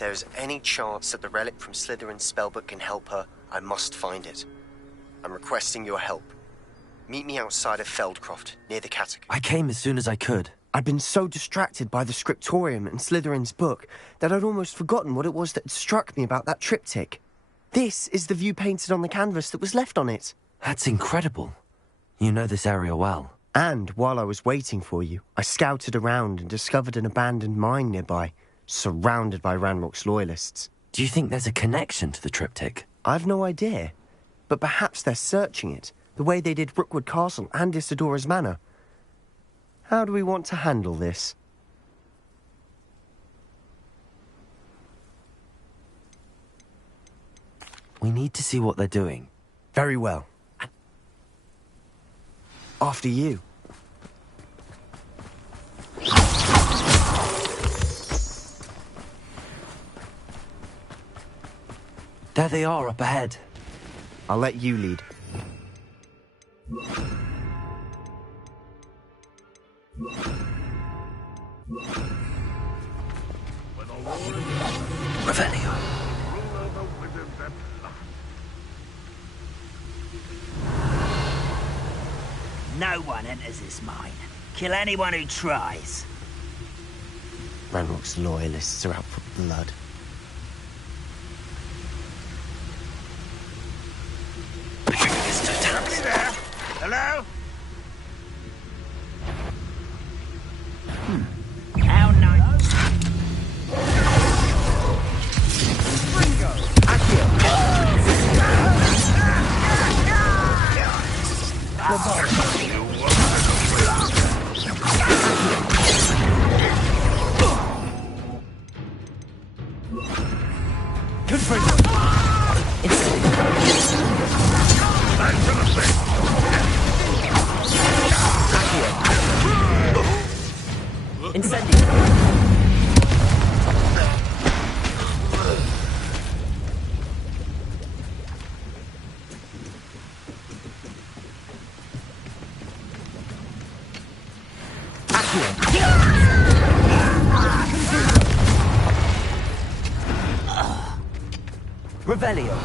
there's any chance that the relic from Slytherin's spellbook can help her, I must find it. I'm requesting your help. Meet me outside of Feldcroft, near the catacomb. I came as soon as I could. I'd been so distracted by the scriptorium and Slytherin's book that I'd almost forgotten what it was that had struck me about that triptych. This is the view painted on the canvas that was left on it. That's incredible. You know this area well. And while I was waiting for you, I scouted around and discovered an abandoned mine nearby, surrounded by Ranrock's loyalists. Do you think there's a connection to the triptych? I've no idea, but perhaps they're searching it, the way they did Rookwood Castle and Isidora's Manor. How do we want to handle this? We need to see what they're doing. Very well. After you. There they are, up ahead. I'll let you lead. Revelio. No one enters this mine. Kill anyone who tries. Ranrock's loyalists are out for blood. Somebody there? Hello? How nice. Revelio.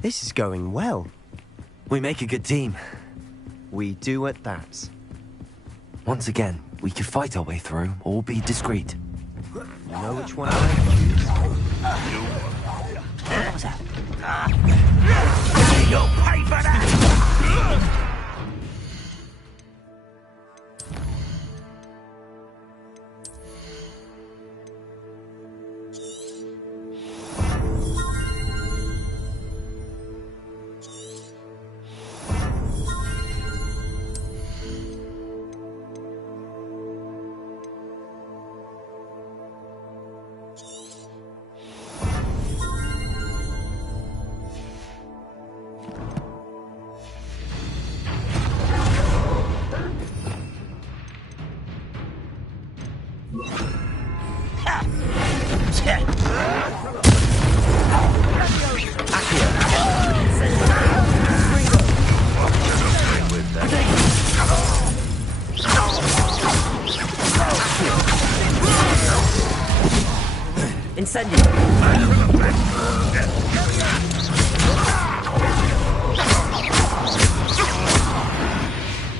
This is going well. We make a good team. We do at that. Once again, we could fight our way through, or be discreet. You know which one I choose. What was that? You'll pay for that!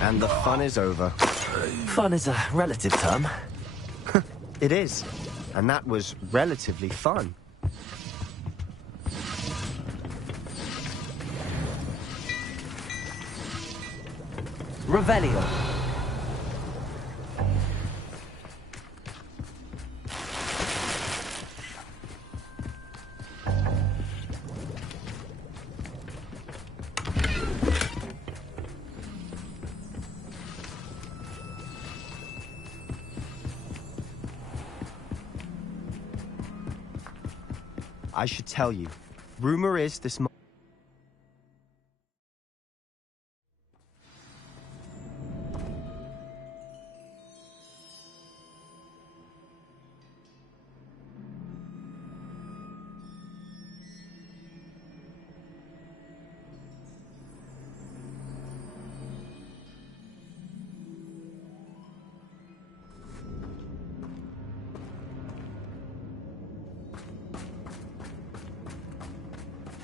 And the fun is over. Fun is a relative term. It is. And that was relatively fun. Revelio. I should tell you. Rumor is this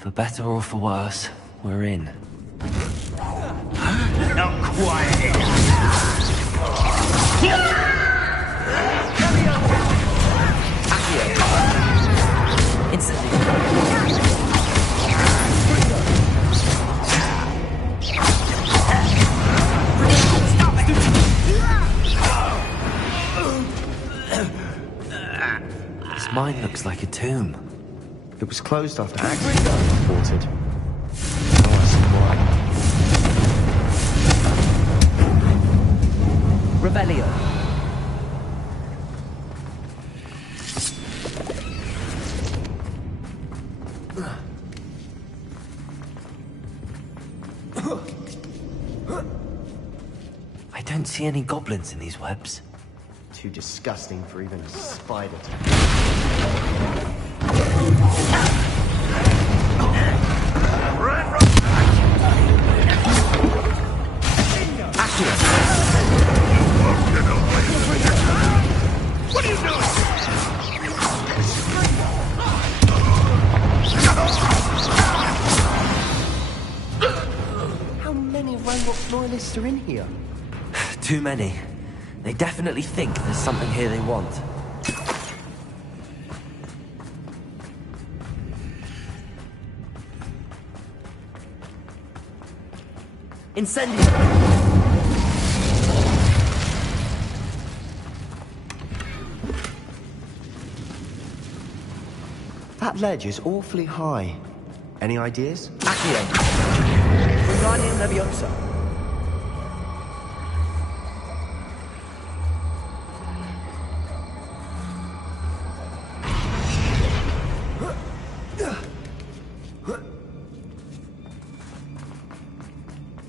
For better or for worse, we're in. Not quite. This mine looks like a tomb. It was closed after Agricola reported. Oh, I see why. Revelio. I don't see any goblins in these webs. Too disgusting for even a spider to... What are you doing? How many Ranrock loyalists are in here? Too many. They definitely think there's something here they want. Incendio! That ledge is awfully high. Any ideas? Accio. Wingardium Leviosa.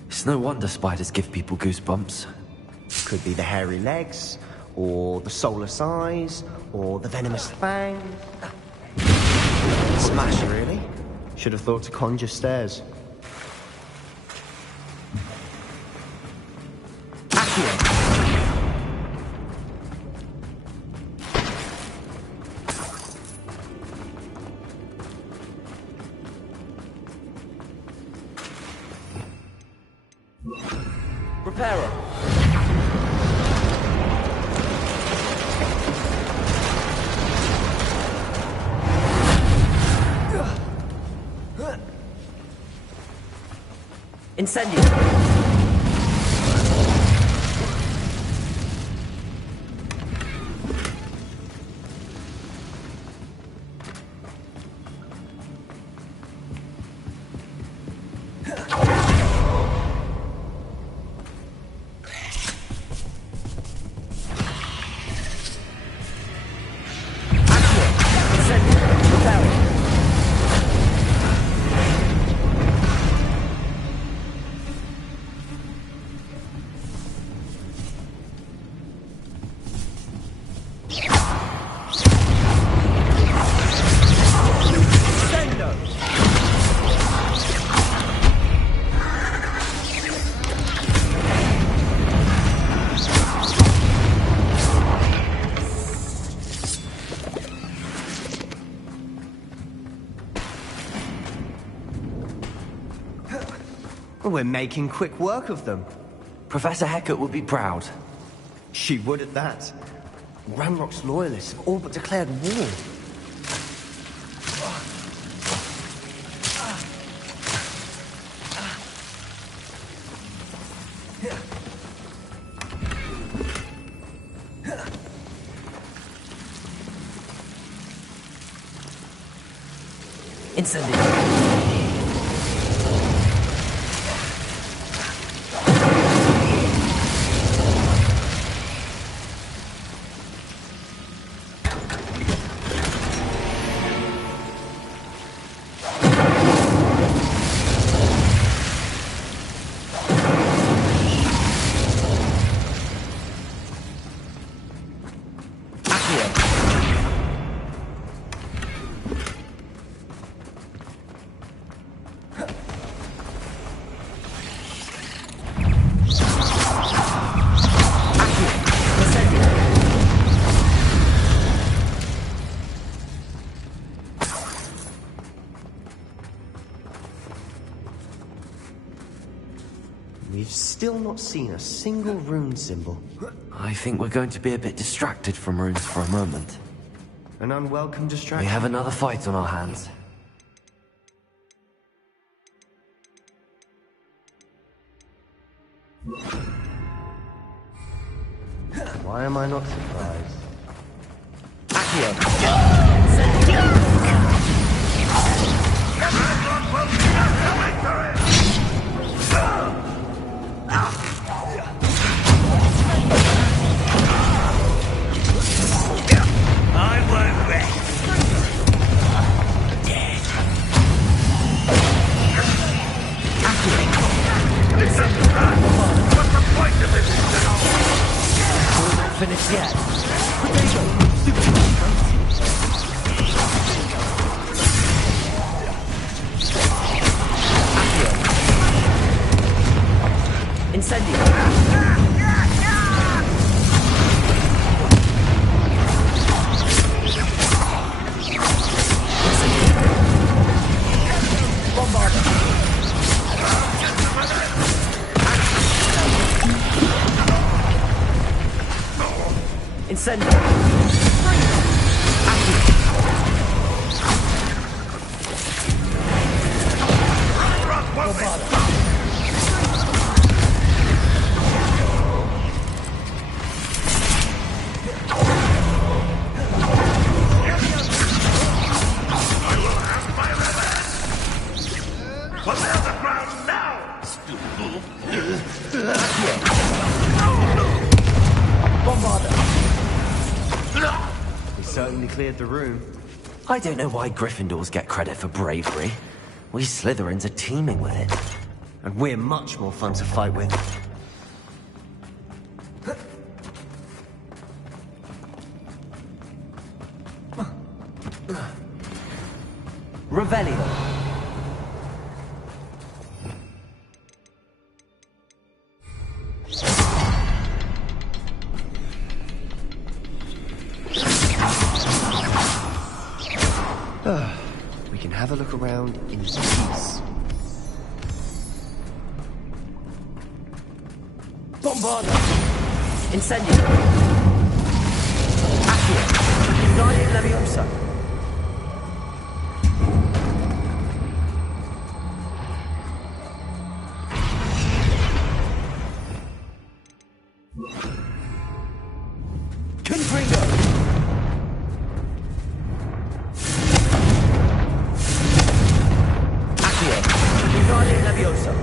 It's no wonder spiders give people goosebumps. Could be the hairy legs, or the soulless eyes, or the venomous fang. Smash, really? Should have thought to conjure stairs. Accio. Reparo. Incendio. We're making quick work of them. Professor Hecat would be proud. She would at that. Ranrock's loyalists have all but declared war. Incendio. We've still not seen a single rune symbol. I think we're going to be a bit distracted from runes for a moment. An unwelcome distraction. We have another fight on our hands. Why am I not surprised? I won't rest. What's the point of this? We're not finished yet. Incendio. Incendio. We certainly cleared the room. I don't know why Gryffindors get credit for bravery. We Slytherins are teeming with it. And we're much more fun to fight with. Revelio. We can have a look around in peace. Bombarda. Incendio. Accio. Guardian Leviosa. Confringo. Accio. Guardian Leviosa.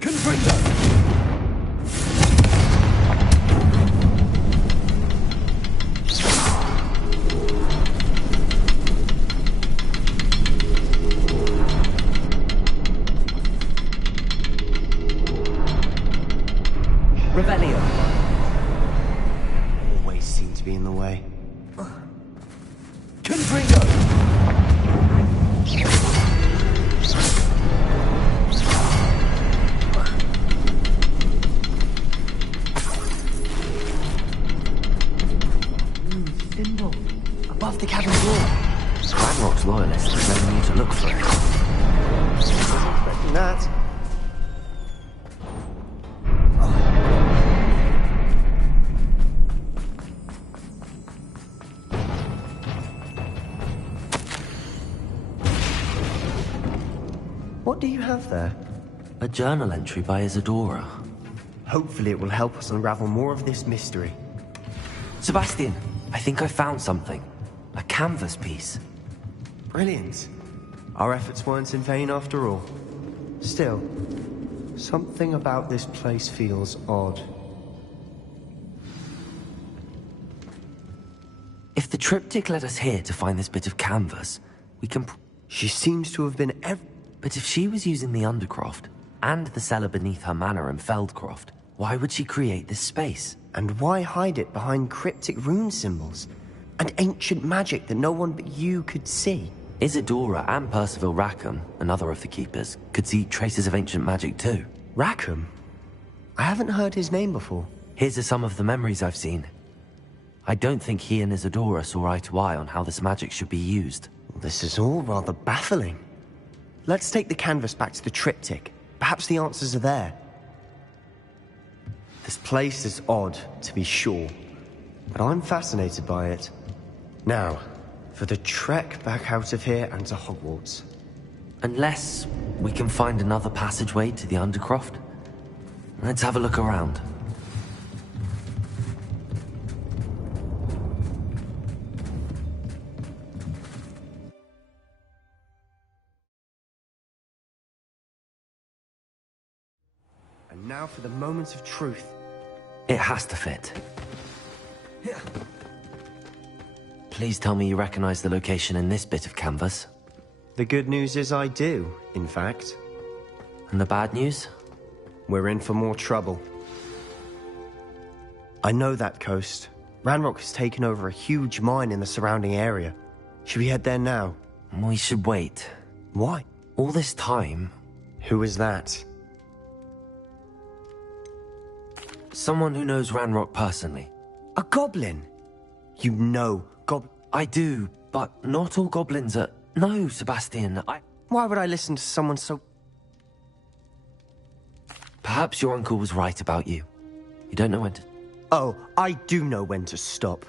Confringo. Revelio. Always seem to be in the way. Confringo. Symbol. Above the cabin door. Ranrock's loyalists are telling you to look for it. Wasn't expecting that. What do you have there? A journal entry by Isadora. Hopefully it will help us unravel more of this mystery. Sebastian, I think I found something. A canvas piece. Brilliant. Our efforts weren't in vain after all. Still, something about this place feels odd. If the triptych led us here to find this bit of canvas, we can... She seems to have been But if she was using the Undercroft, and the cellar beneath her manor in Feldcroft, why would she create this space? And why hide it behind cryptic rune symbols? And ancient magic that no one but you could see? Isadora and Percival Rackham, another of the Keepers, could see traces of ancient magic too. Rackham? I haven't heard his name before. His are some of the memories I've seen. I don't think he and Isadora saw eye to eye on how this magic should be used. This is all rather baffling. Let's take the canvas back to the triptych. Perhaps the answers are there. This place is odd, to be sure, but I'm fascinated by it. Now, for the trek back out of here and to Hogwarts. Unless we can find another passageway to the Undercroft. Let's have a look around. And now for the moment of truth. It has to fit. Please tell me you recognize the location in this bit of canvas. The good news is I do, in fact. And the bad news? We're in for more trouble. I know that coast. Ranrock has taken over a huge mine in the surrounding area. Should we head there now? We should wait. Why? All this time... Who is that? Someone who knows Ranrock personally. A goblin? You know I do, but not all goblins are... No, Sebastian, Why would I listen to someone so... Perhaps your uncle was right about you. You don't know when to... Oh, I do know when to stop.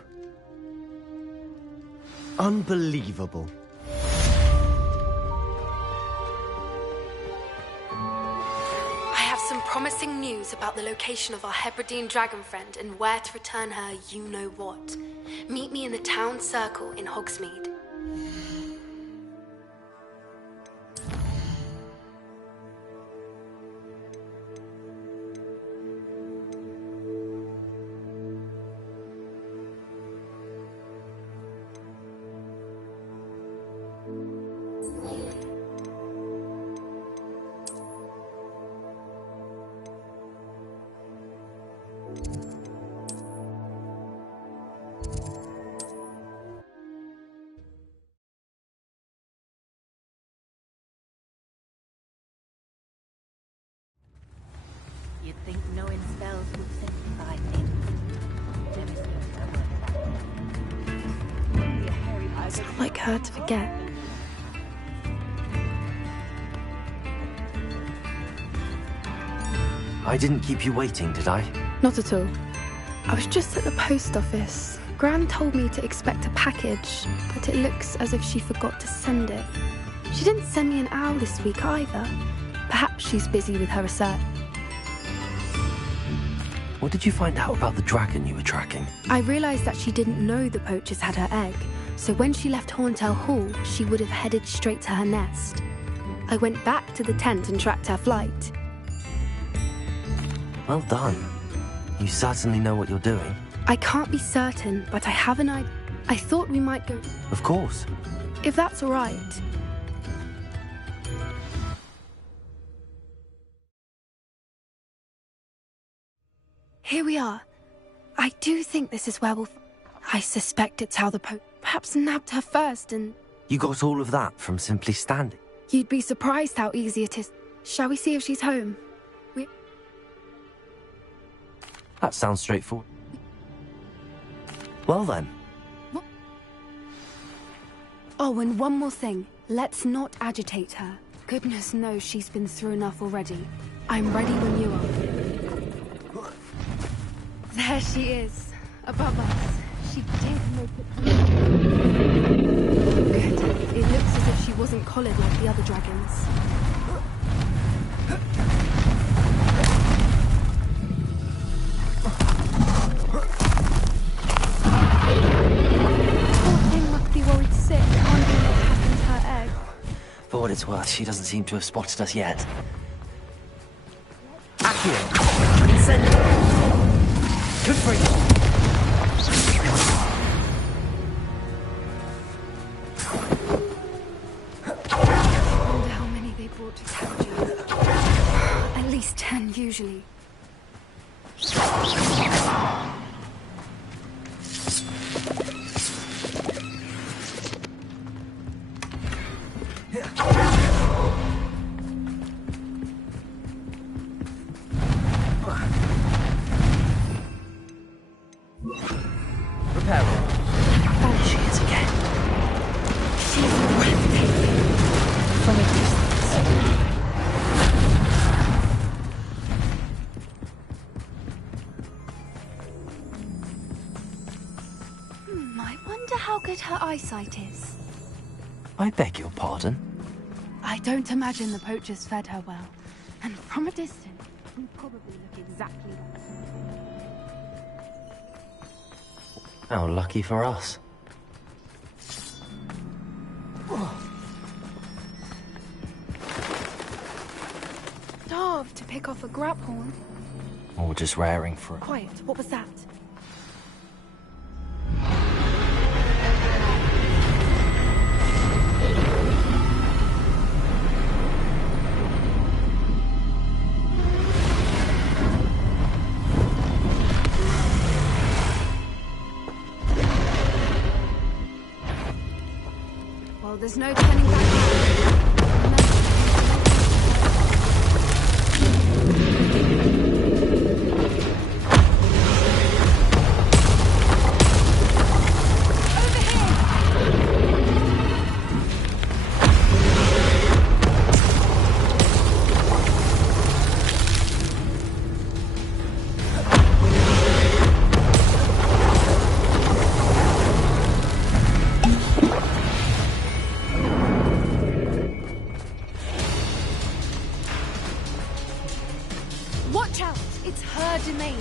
Unbelievable. I have some promising news about the location of our Hebridean dragon friend and where to return her you-know-what. Meet me in the town circle in Hogsmeade. You'd think knowing spells would simplify things. It's not like her to forget. I didn't keep you waiting, did I? Not at all. I was just at the post office. Gran told me to expect a package, but it looks as if she forgot to send it. She didn't send me an owl this week either. Perhaps she's busy with her research. What did you find out about the dragon you were tracking? I realised that she didn't know the poachers had her egg, so when she left Horntail Hall, she would have headed straight to her nest. I went back to the tent and tracked her flight. Well done. You certainly know what you're doing. I can't be certain, but I have an idea. I thought we might go... Of course. If that's all right. Here we are. I do think this is where we'll... I suspect it's how the perhaps nabbed her first and... You got all of that from simply standing? You'd be surprised how easy it is. Shall we see if she's home? That sounds straightforward. Well then. What? Oh, and one more thing. Let's not agitate her. Goodness knows she's been through enough already. I'm ready when you are. There she is, above us. She did make it. Good. It looks as if she wasn't collared like the other dragons. Poor thing must be worried sick, wondering what happened to her egg. For what it's worth, she doesn't seem to have spotted us yet. Accio! Incendio! Good for you! I wonder how many they brought to capture. At least 10 usually. Prepare. how good her eyesight is? I beg your pardon? I don't imagine the poachers fed her well. And from a distance, we probably look exactly like her. How lucky for us. Starved to pick off a grabhorn. Or just raring for it. Quiet, what was that? Well, there's no turning back now. Watch out! It's her domain.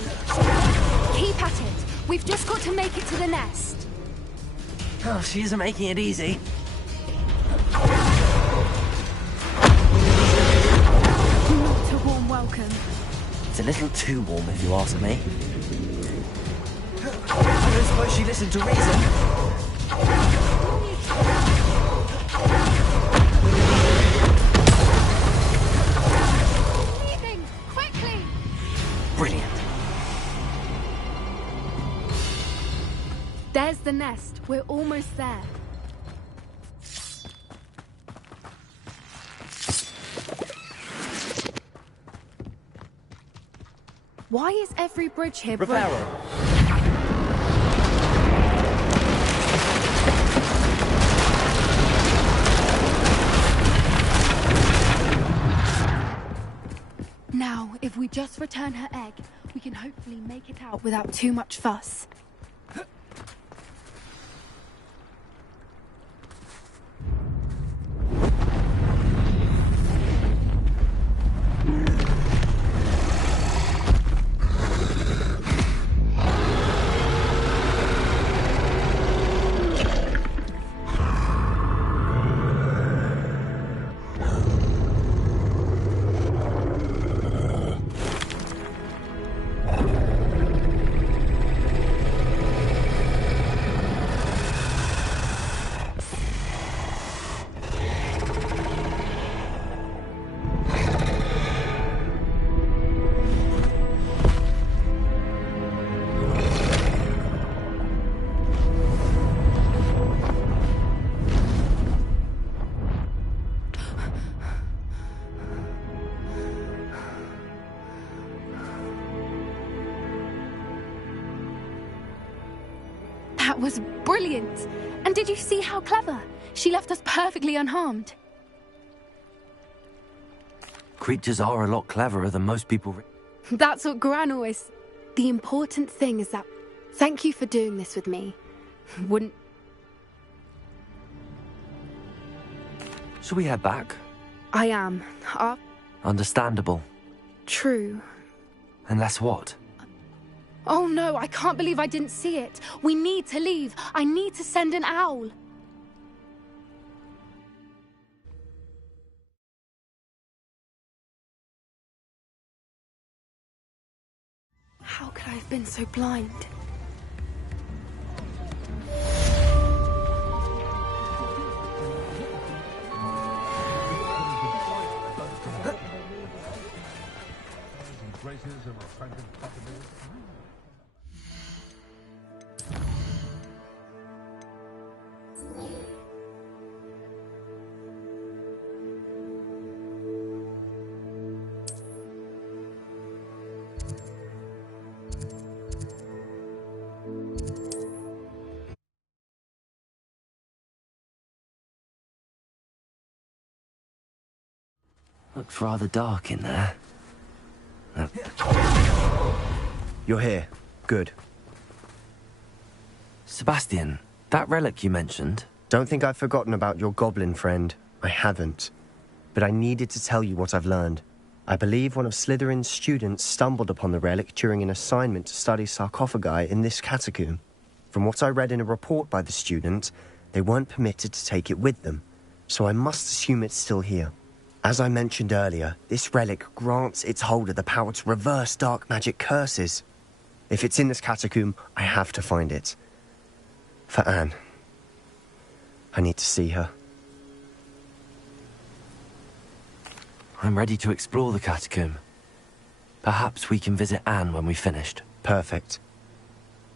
Keep at it. We've just got to make it to the nest. Oh, she isn't making it easy. Not a warm welcome. It's a little too warm, if you ask me. I don't suppose she listened to reason. Leaving! Quickly! Brilliant. There's the nest. We're almost there. Why is every bridge here broken? Now, if we just return her egg, we can hopefully make it out without too much fuss. That was brilliant! And did you see how clever? She left us perfectly unharmed. Creatures are a lot cleverer than most people. That's what Gran always... The important thing is that... Thank you for doing this with me. Wouldn't... Shall we head back? I am. Understandable. True. Unless what? Oh no, I can't believe I didn't see it. We need to leave. I need to send an owl. How could I have been so blind? Looks rather dark in there. You're here. Good. Sebastian, That relic you mentioned? Don't think I've forgotten about your goblin friend. I haven't. But I needed to tell you what I've learned. I believe one of Slytherin's students stumbled upon the relic during an assignment to study sarcophagi in this catacomb. From what I read in a report by the student, they weren't permitted to take it with them, so I must assume it's still here. As I mentioned earlier, this relic grants its holder the power to reverse dark magic curses. If it's in this catacomb, I have to find it. For Anne. I need to see her. I'm ready to explore the catacomb. Perhaps we can visit Anne when we've finished. Perfect.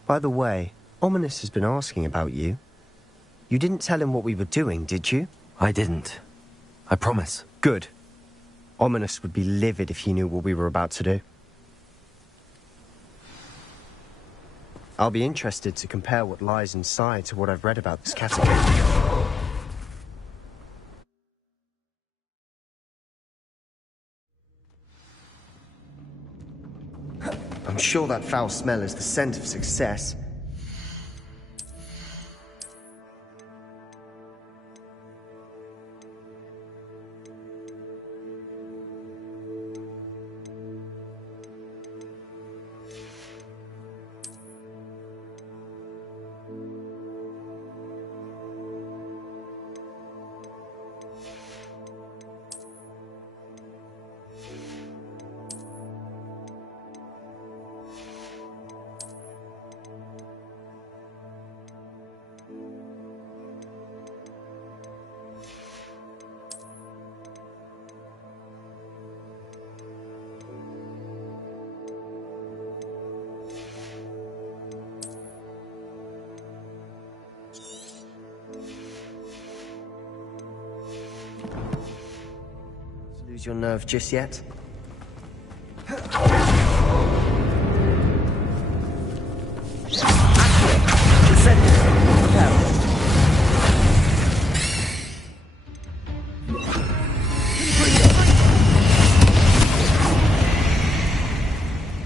By the way, Ominis has been asking about you. You didn't tell him what we were doing, did you? I didn't. I promise. Good. Ominis would be livid if he knew what we were about to do. I'll be interested to compare what lies inside to what I've read about this catacomb. I'm sure that foul smell is the scent of success. Lose your nerve just yet?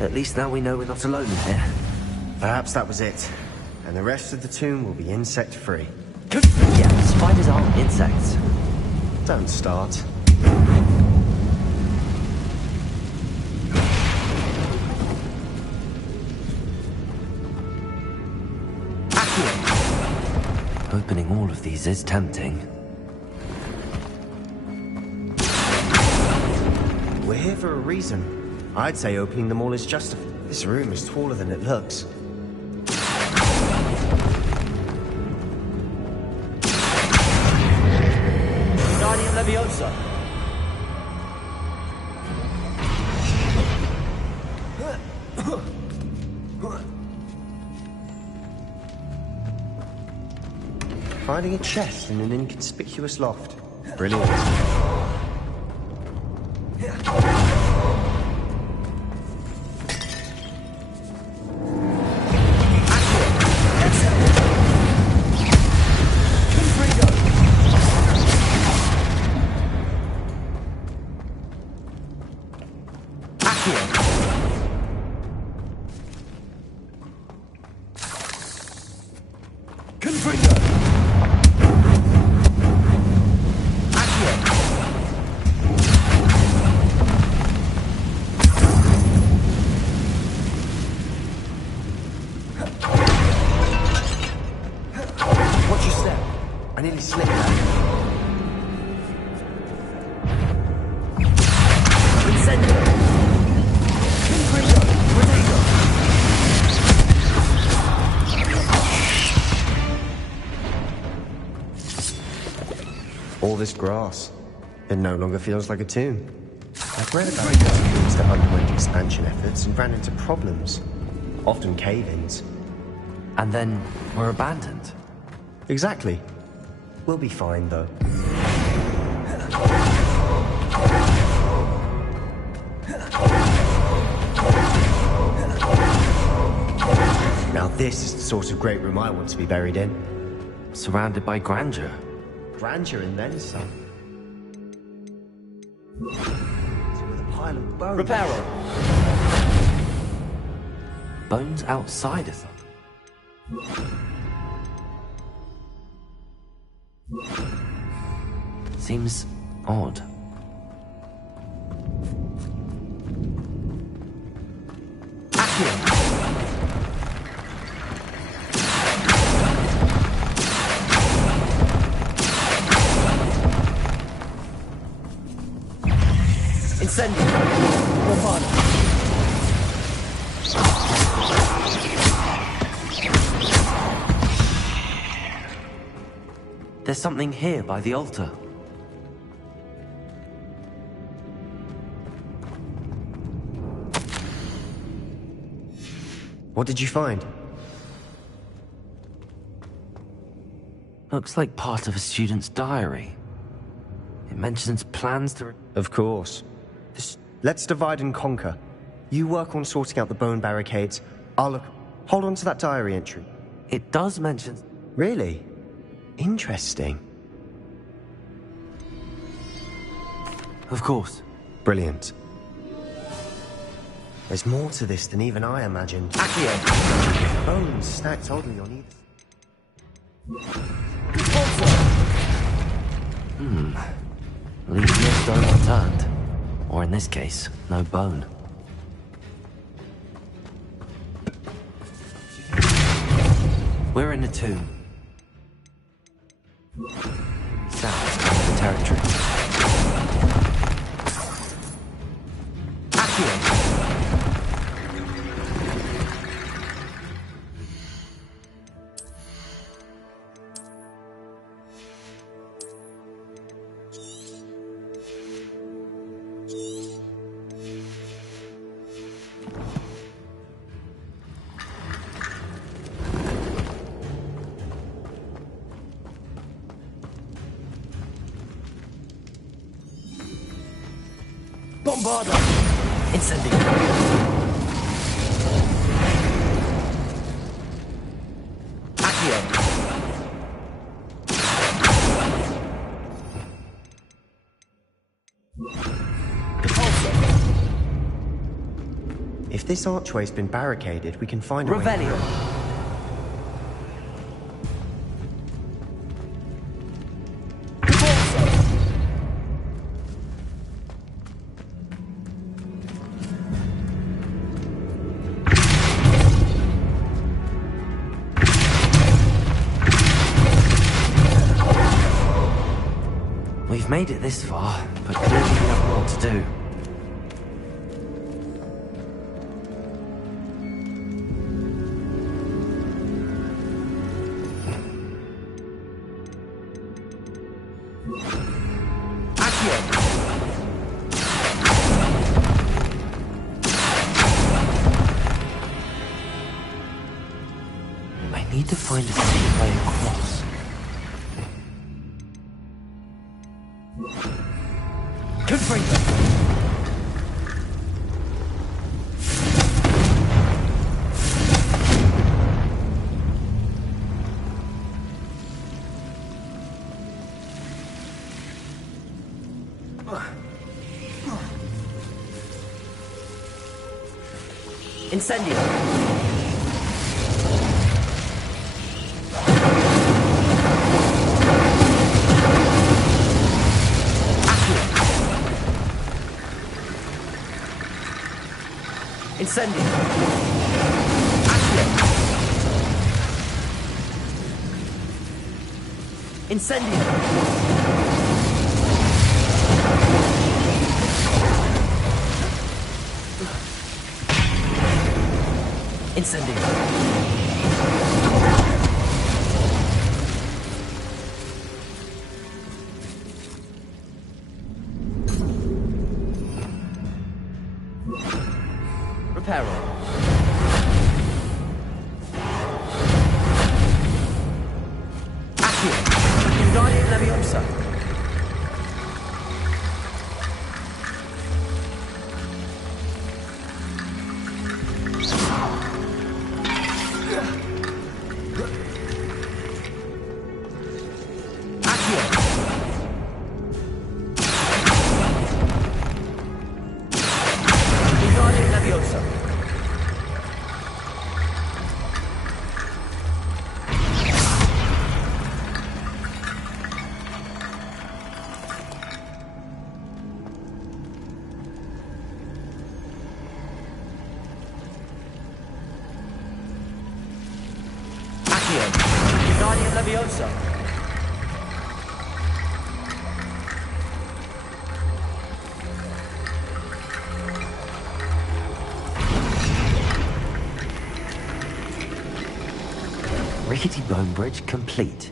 At least now we know we're not alone in here. Perhaps that was it. And the rest of the tomb will be insect-free. Yeah, spiders aren't insects. Don't start. Opening all of these is tempting. We're here for a reason. I'd say opening them all is justified. This room is taller than it looks. Guardian Leviosa. Finding a chest in an inconspicuous loft. Brilliant. I nearly slipped there. Incendio! Confringo! Protego! All this grass. It no longer feels like a tomb. I've read about catacombs that underwent expansion efforts and ran into problems. Often cave-ins. And then were abandoned. Exactly. We'll be fine, though. Now this is the sort of great room I want to be buried in. Surrounded by grandeur. Grandeur and then some. With a pile of bones. Reparo! Bones outside of them. Seems odd. Incendio! Bombada! There's something here by the altar. What did you find? Looks like part of a student's diary. It mentions plans to... Of course. Let's divide and conquer. You work on sorting out the bone barricades. I'll look... Hold on to that diary entry. It does mention... Really? Interesting. Of course. Brilliant. There's more to this than even I imagined. Accio! Bones stacked oddly on either. Leave no stone unturned. Or in this case, no bone. We're in a tomb. South of the territory. Accio! Bombarda! Incendio! Accio! If this archway's been barricaded, we can find a way. Revelio! We've made it this far, but clearly we have more to do. I need to find a safe way across. Confringo! Incendio! Incendio! Incendio! Incendio! Reparo. Accio! Wingardium Leviosa! Wingardium Leviosa. Rickety Bone Bridge complete.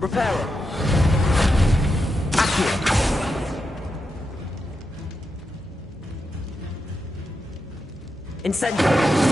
Reparo. Accio. Incendio.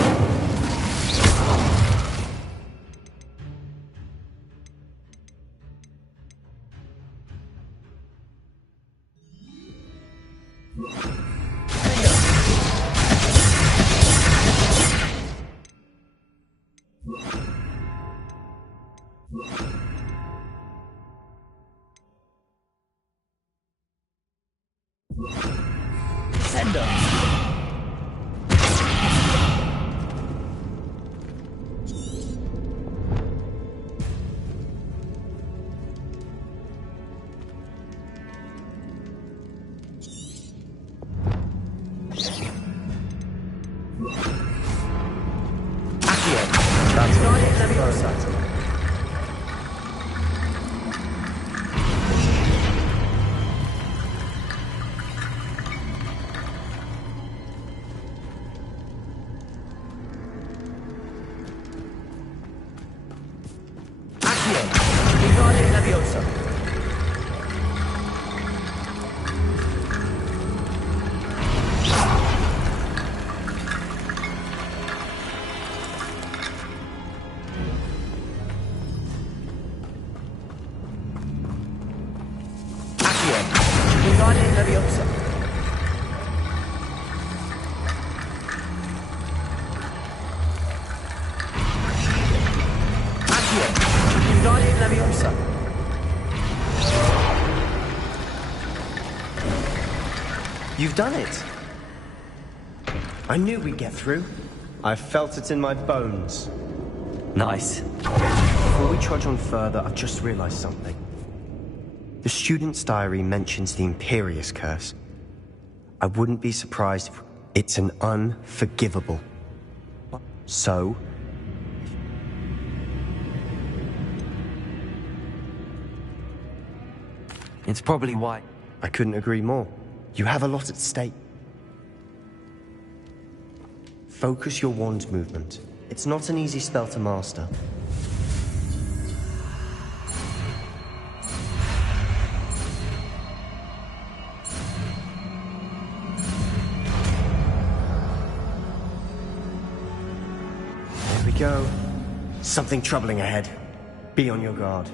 You've done it! I knew we'd get through. I felt it in my bones. Nice. Before we trudge on further, I've just realized something. The student's diary mentions the Imperius Curse. I wouldn't be surprised if it's an unforgivable. So... It's probably why... I couldn't agree more. You have a lot at stake. Focus your wand movement. It's not an easy spell to master. There we go. Something troubling ahead. Be on your guard.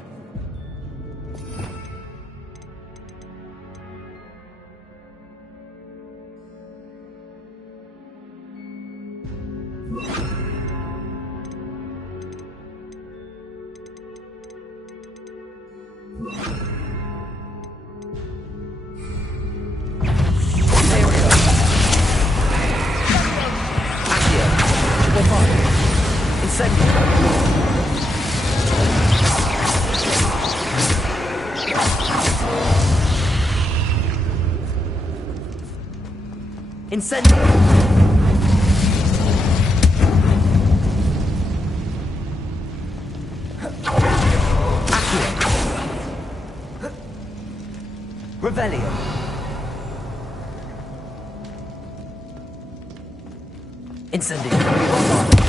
Incendio! Revelio! Incendio!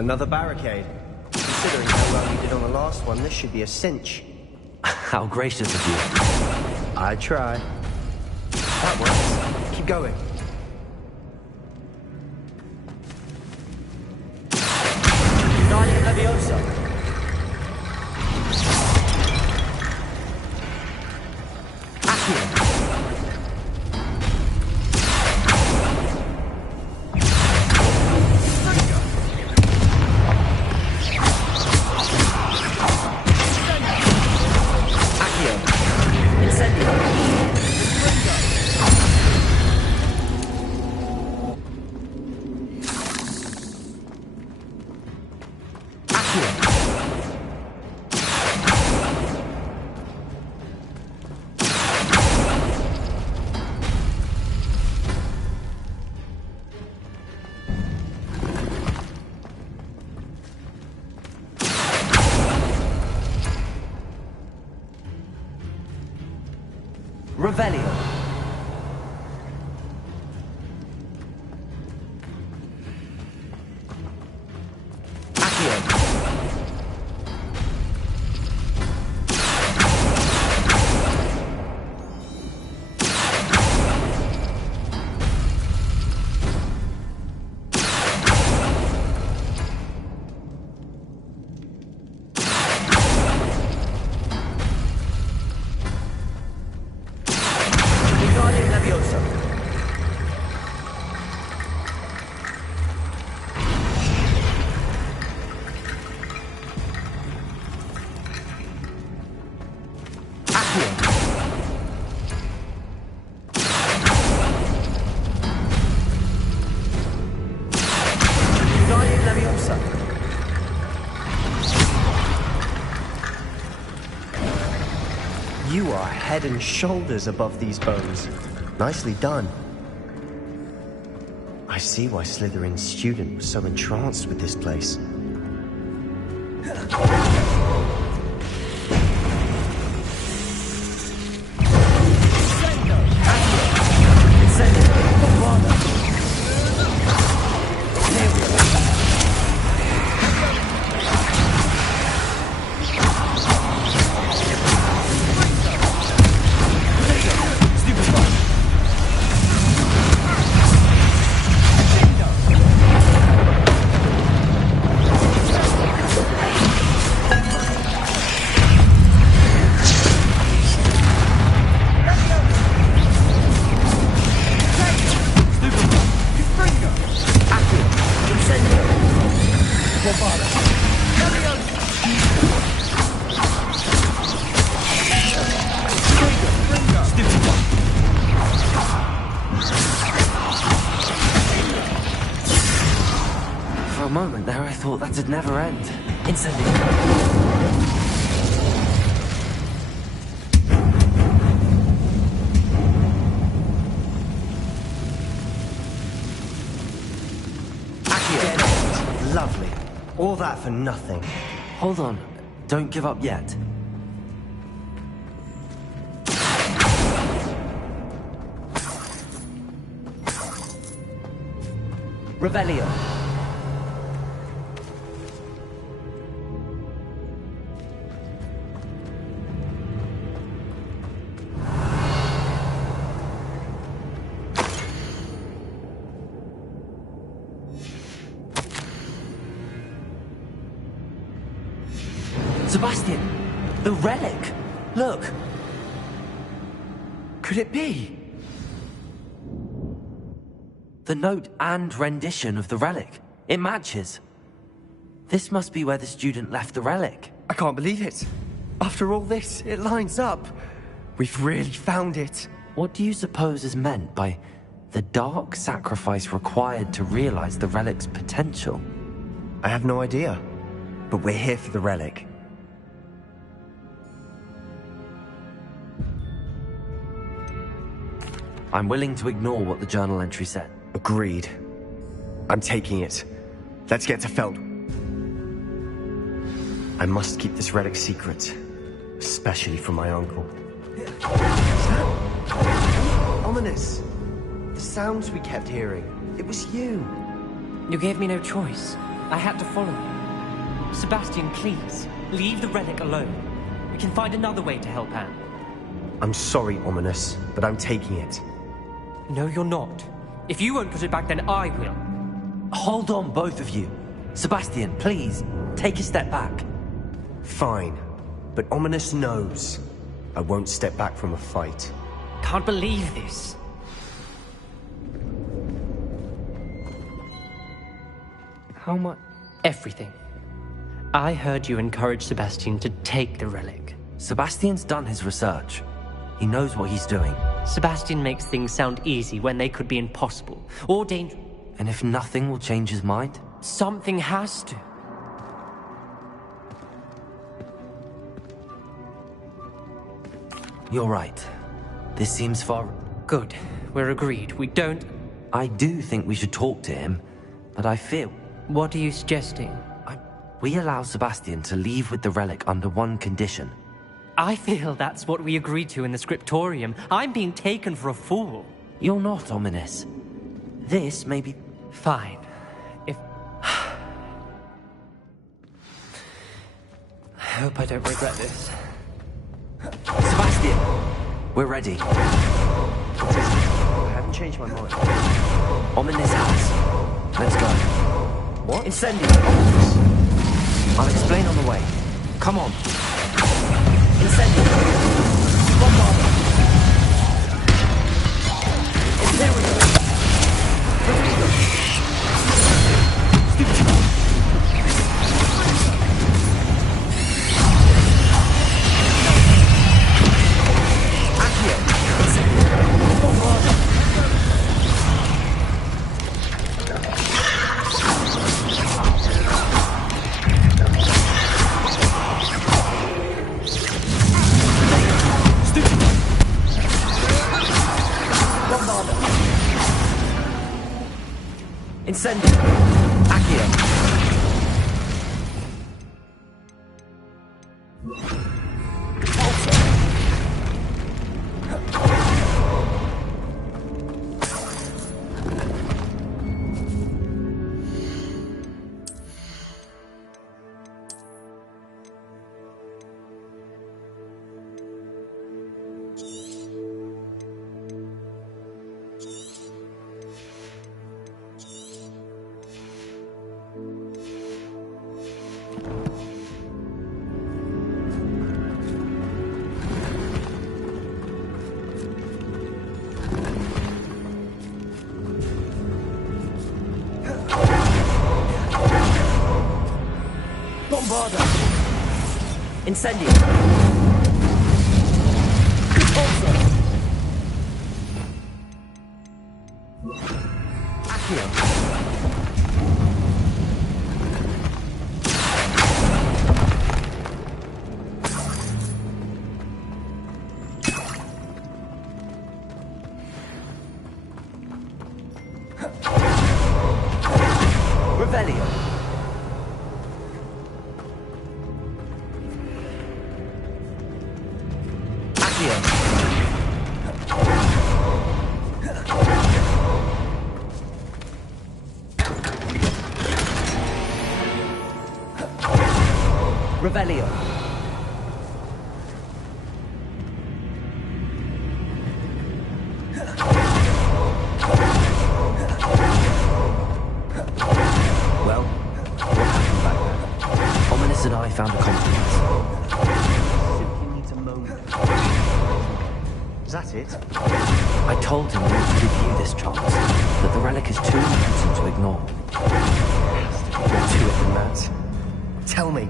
Another barricade. Considering how well you did on the last one, this should be a cinch. How gracious of you. I try. That works. Keep going. Guardian Leviosa. Revelio. You are head and shoulders above these bones. Nicely done. I see why Slytherin's student was so entranced with this place. For a moment there, I thought that'd never end. Incendio. Lovely. All that for nothing. Hold on. Don't give up yet. Revelio. Sebastian! The relic! Look! Could it be? The note and rendition of the relic. It matches. This must be where the student left the relic. I can't believe it. After all this, it lines up. We've really found it. What do you suppose is meant by the dark sacrifice required to realize the relic's potential? I have no idea. But we're here for the relic. I'm willing to ignore what the journal entry said. Agreed. I'm taking it. Let's get to Feld. I must keep this relic secret. Especially from my uncle. Ominous. The sounds we kept hearing. It was you. You gave me no choice. I had to follow him. Sebastian, please, leave the relic alone. We can find another way to help Anne. I'm sorry, Ominous, but I'm taking it. No, you're not. If you won't put it back, then I will. Hold on, both of you. Sebastian, please, take a step back. Fine, but Ominous knows I won't step back from a fight. Can't believe this. How much? Everything. I heard you encourage Sebastian to take the relic. Sebastian's done his research. He knows what he's doing. Sebastian makes things sound easy when they could be impossible, or dangerous. And if nothing will change his mind? Something has to. You're right. This seems far... Good. We're agreed. We don't... I do think we should talk to him, but I feel... What are you suggesting? We allow Sebastian to leave with the relic under one condition. I feel that's what we agreed to in the scriptorium. I'm being taken for a fool. You're not, Ominous. This may be... Fine. If... I hope I don't regret this. Sebastian! We're ready. I haven't changed my mind. Ominous has. Let's go. What? Incendio! I'll explain on the way. Come on. Incendio! Bombarda! Incendio! Incendio! Accio! Bombarda! Incendio! Repulsor! Accio! Revelio! Revelio. Well, what happened back then? Ominous and I found a compromise. Simply need a moment. Is that it? I told him we would give you this chance, that the relic is too important to ignore. More to it than that. Tell me.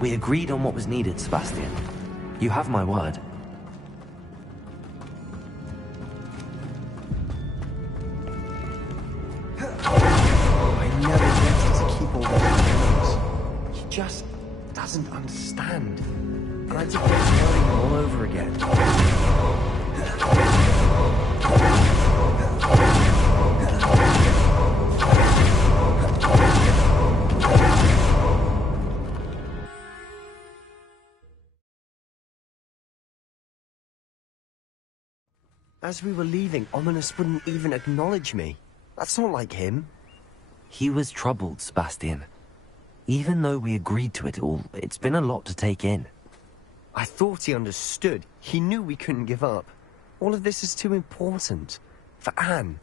We agreed on what was needed, Sebastian. You have my word. I never wanted to keep all those memories. He just doesn't understand. And I did want to tell him all over again. As we were leaving, Ominous wouldn't even acknowledge me. That's not like him. He was troubled, Sebastian. Even though we agreed to it all, it's been a lot to take in. I thought he understood. He knew we couldn't give up. All of this is too important. For Anne.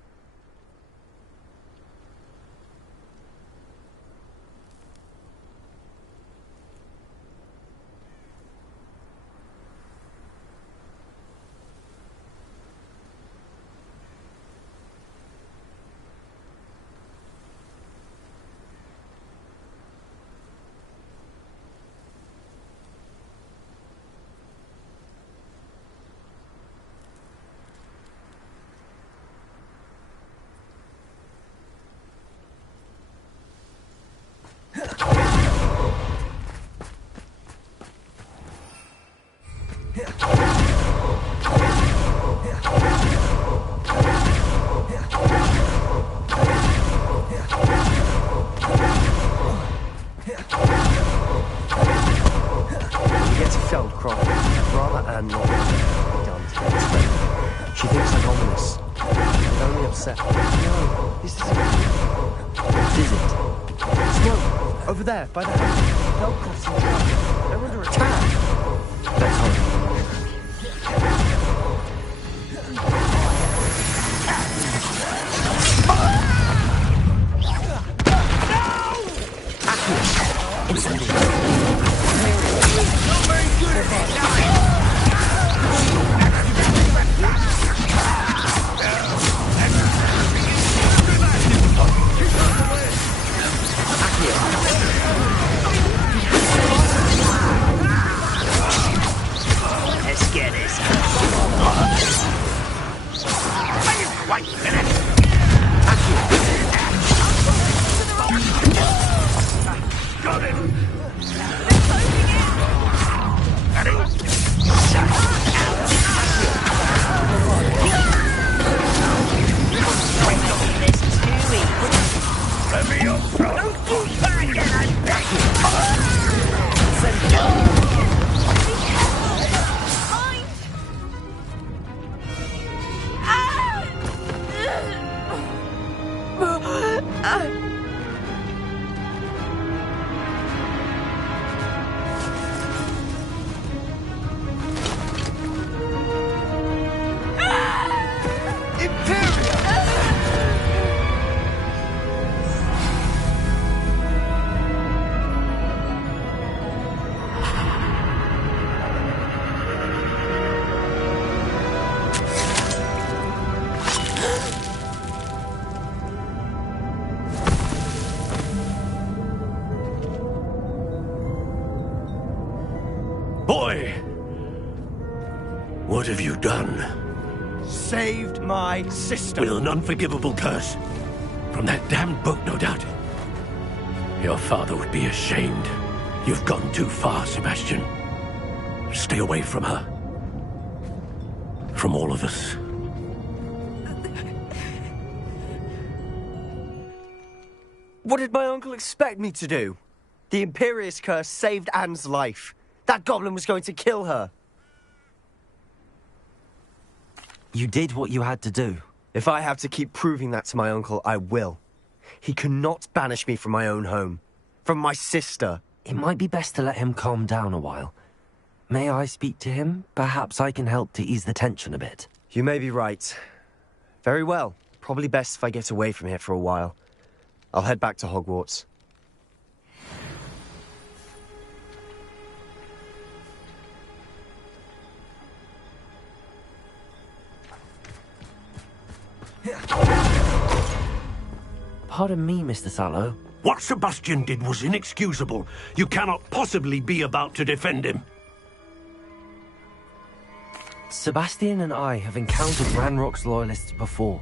There, by the house. They'll cross the track. They're under attack. Let's hurry. Boy! What have you done? Saved my sister. With an unforgivable curse. From that damned book, no doubt. Your father would be ashamed. You've gone too far, Sebastian. Stay away from her. From all of us. What did my uncle expect me to do? The Imperius curse saved Anne's life. That goblin was going to kill her. You did what you had to do. If I have to keep proving that to my uncle, I will. He cannot banish me from my own home. From my sister. It might be best to let him calm down a while. May I speak to him? Perhaps I can help to ease the tension a bit. You may be right. Very well. Probably best if I get away from here for a while. I'll head back to Hogwarts. Pardon me, Mr. Sallow. What Sebastian did was inexcusable. You cannot possibly be about to defend him. Sebastian and I have encountered Ranrock's loyalists before.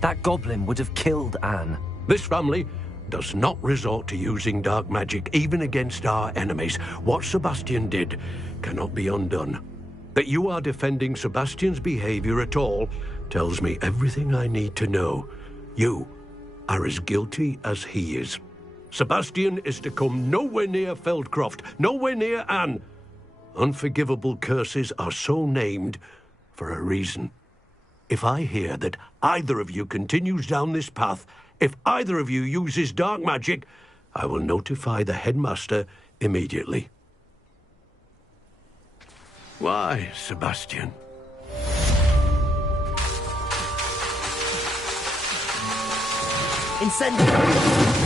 That goblin would have killed Anne. This family does not resort to using dark magic, even against our enemies. What Sebastian did cannot be undone. That you are defending Sebastian's behavior at all tells me everything I need to know. You are as guilty as he is. Sebastian is to come nowhere near Feldcroft, nowhere near Anne. Unforgivable curses are so named for a reason. If I hear that either of you continues down this path, If either of you uses dark magic, I will notify the headmaster immediately. Why, Sebastian? Incendio!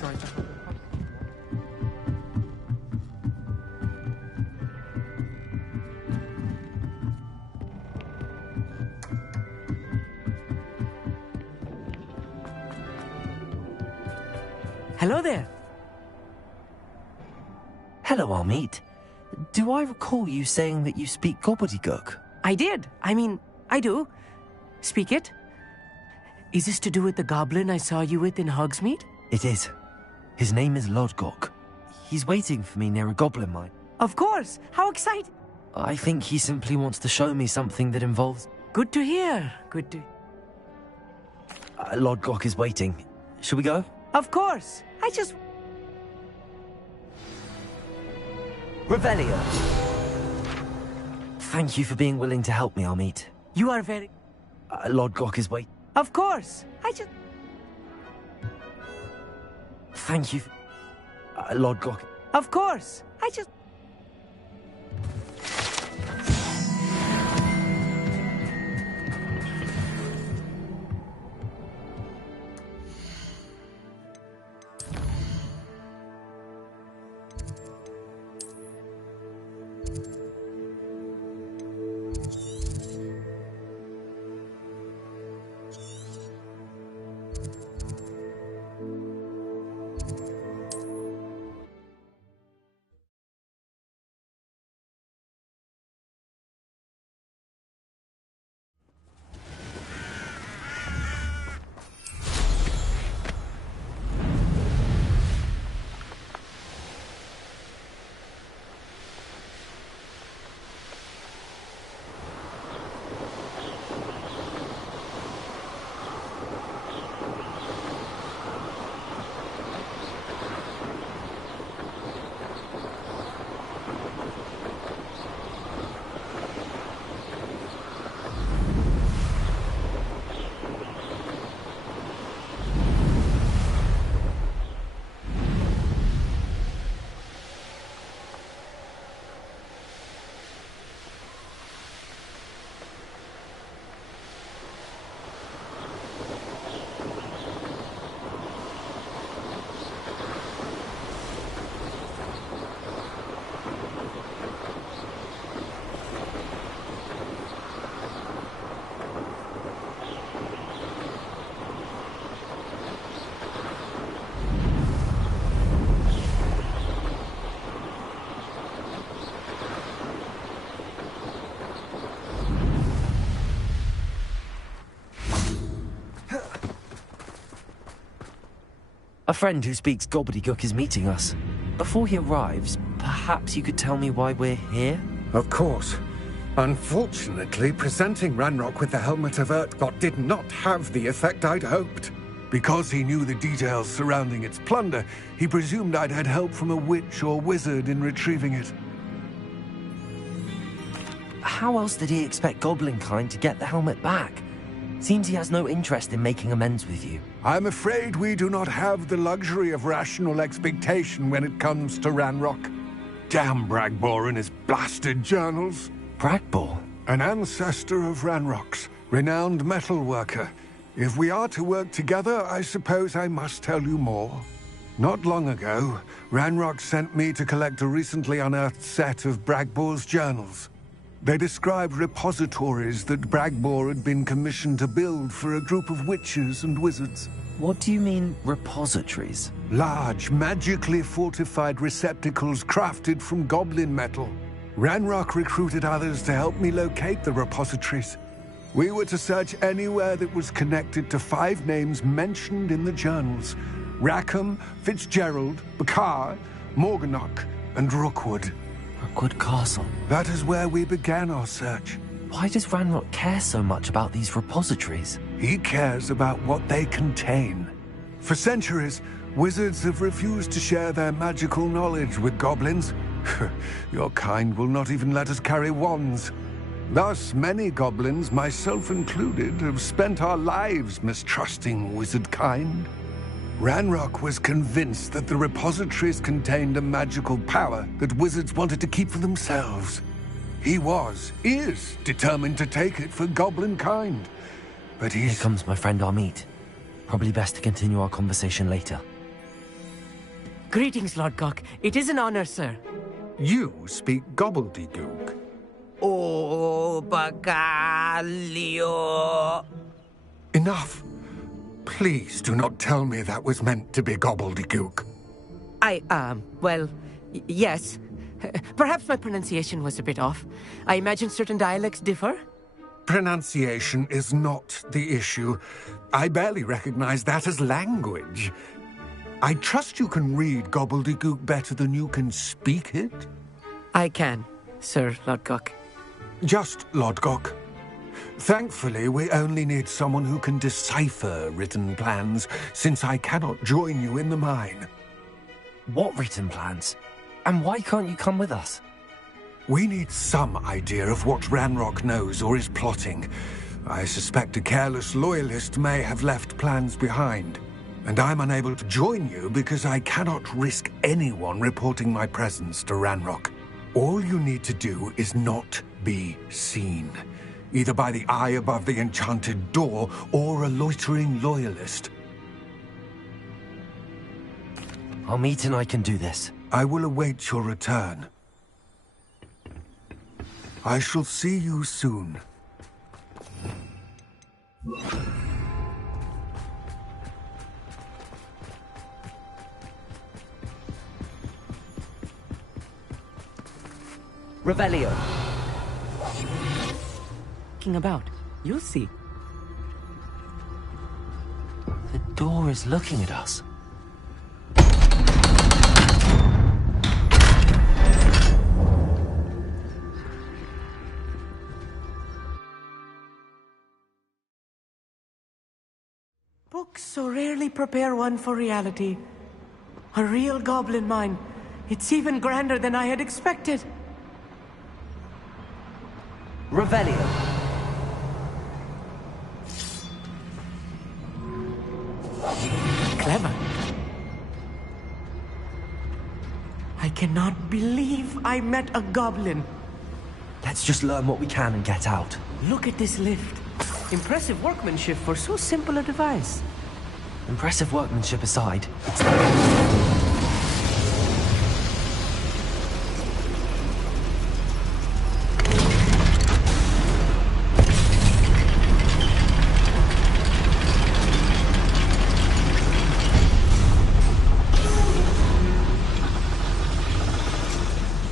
trying to help the Hello there. Hello, Amit. Do I recall you saying that you speak gobbledygook? I did. I mean, I do. Speak it. Is this to do with the goblin I saw you with in Hogsmeade? It is. His name is Lodgok. He's waiting for me near a goblin mine. Of course. How exciting. I think he simply wants to show me something that involves... Good to hear. Good to... Lodgok is waiting. Shall we go? Of course. I just... Revelio. Thank you for being willing to help me, Amit. You are very... Lodgok is waiting. Of course. I just... Thank you. Lodgok. Of course. I just... A friend who speaks gobbledygook is meeting us. Before he arrives, perhaps you could tell me why we're here? Of course. Unfortunately, presenting Ranrock with the Helmet of Urtkot did not have the effect I'd hoped. Because he knew the details surrounding its plunder, he presumed I'd had help from a witch or wizard in retrieving it. How else did he expect Goblinkind to get the helmet back? Seems he has no interest in making amends with you. I'm afraid we do not have the luxury of rational expectation when it comes to Ranrock. Damn Bragbor and his blasted journals. Bragbor? An ancestor of Ranrock's, renowned metal worker. If we are to work together, I suppose I must tell you more. Not long ago, Ranrock sent me to collect a recently unearthed set of Bragbor's journals. They described repositories that Bragbor had been commissioned to build for a group of witches and wizards. What do you mean, repositories? Large, magically fortified receptacles crafted from goblin metal. Ranrock recruited others to help me locate the repositories. We were to search anywhere that was connected to 5 names mentioned in the journals. Rackham, Fitzgerald, Bakar, Morganach, and Rookwood. Rookwood Castle. That is where we began our search. Why does Ranrock care so much about these repositories? He cares about what they contain. For centuries, wizards have refused to share their magical knowledge with goblins. Your kind will not even let us carry wands. Thus, many goblins, myself included, have spent our lives mistrusting wizard kind. Ranrock was convinced that the repositories contained a magical power that wizards wanted to keep for themselves. He is determined to take it for goblin kind. But Here comes my friend Amit. Probably best to continue our conversation later. Greetings, Lord Gok. It is an honor, sir. You speak gobbledygook. Oh, Bacalio. Enough. Please do not tell me that was meant to be gobbledygook. Yes. Perhaps my pronunciation was a bit off. I imagine certain dialects differ. Pronunciation is not the issue. I barely recognize that as language. I trust you can read gobbledygook better than you can speak it? I can, Sir Lord Gok. Just Lord Gok. Thankfully, we only need someone who can decipher written plans, since I cannot join you in the mine. What written plans? And why can't you come with us? We need some idea of what Ranrock knows or is plotting. I suspect a careless loyalist may have left plans behind. And I'm unable to join you because I cannot risk anyone reporting my presence to Ranrock. All you need to do is not be seen, either by the eye above the enchanted door or a loitering loyalist. Amit and I can do this. I will await your return. I shall see you soon. Revelio. Looking about. You'll see. The door is looking at us. Books so rarely prepare one for reality. A real goblin mine. It's even grander than I had expected. Revelio. Clever. I cannot believe I met a goblin. Let's just learn what we can and get out. Look at this lift. Impressive workmanship for so simple a device. Impressive workmanship aside, it's...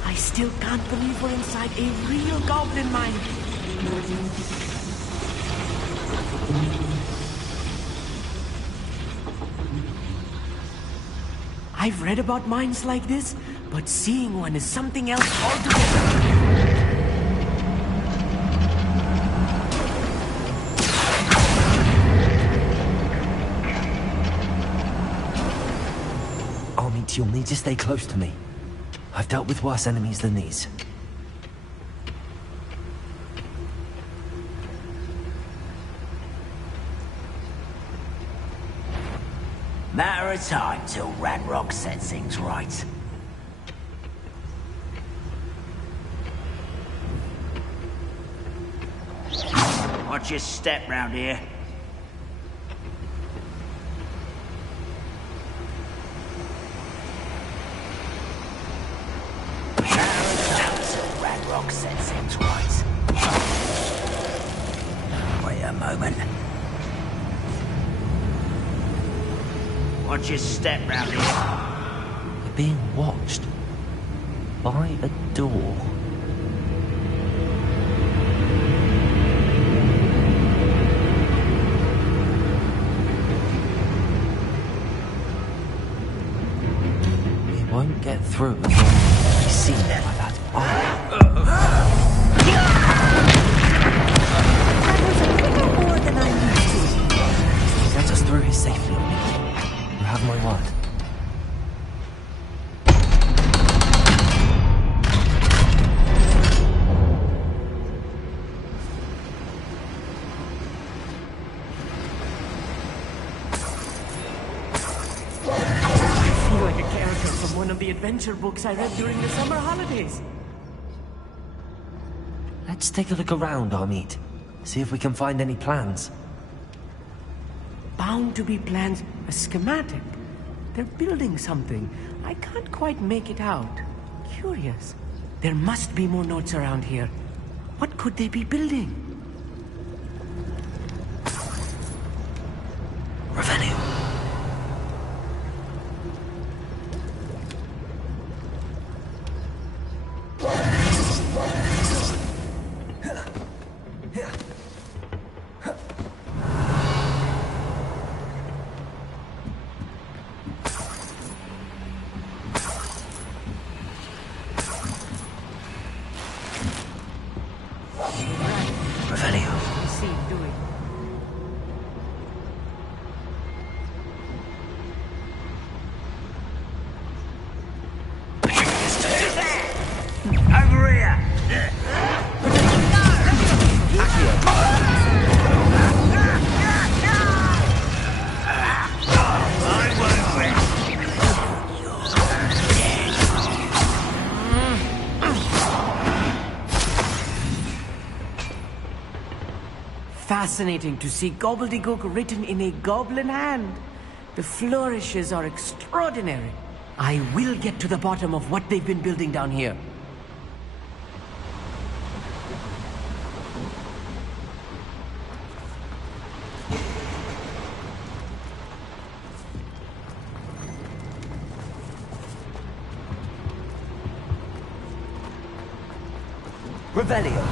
I still can't believe we're inside a real goblin mine. I've read about mines like this, but seeing one is something else altogether. Amit, you'll need to stay close to me. I've dealt with worse enemies than these. Matter of time till Ranrock sets things right. Watch your step round here. Matter of time till Ranrock sets things right. Wait a moment. Watch your step round here. We're being watched. By a door. We won't get through as long as we see them like that. That was a bigger war than I'm used to. Get us through here safely, Amit. You have my word. I feel like a character from one of the adventure books I read during the summer holidays. Let's take a look around, Amit. See if we can find any plans. Bound to be plans, a schematic. They're building something. I can't quite make it out. Curious. There must be more notes around here. What could they be building? Revelio. Fascinating to see gobbledygook written in a goblin hand. The flourishes are extraordinary. I will get to the bottom of what they've been building down here. Revelio.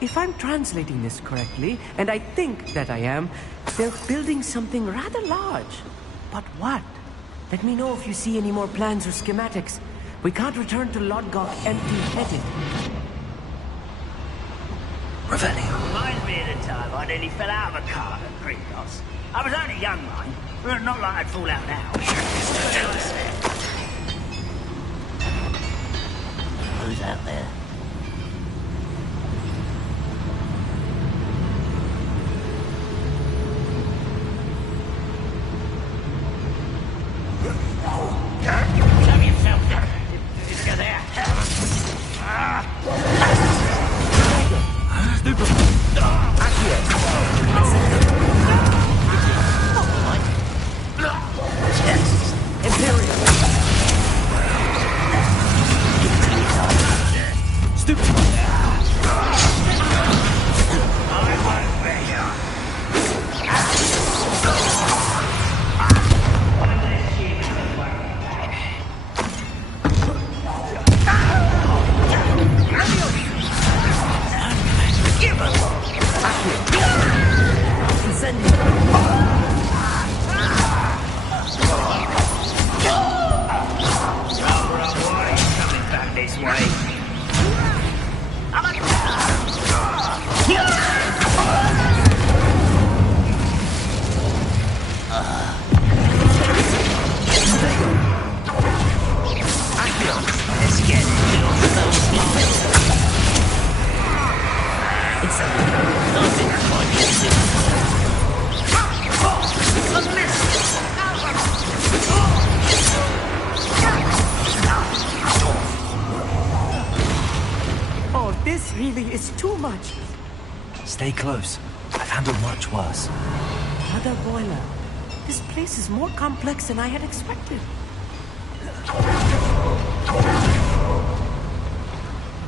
If I'm translating this correctly, and I think that I am, they're building something rather large. But what? Let me know if you see any more plans or schematics. We can't return to Lodgok empty-headed. Revelio. Reminds me of the time I nearly fell out of a car at Gringotts. I was only young, mind. But not like I'd fall out now. Who's out there? Stay close. I've handled much worse. Mother Boiler, this place is more complex than I had expected.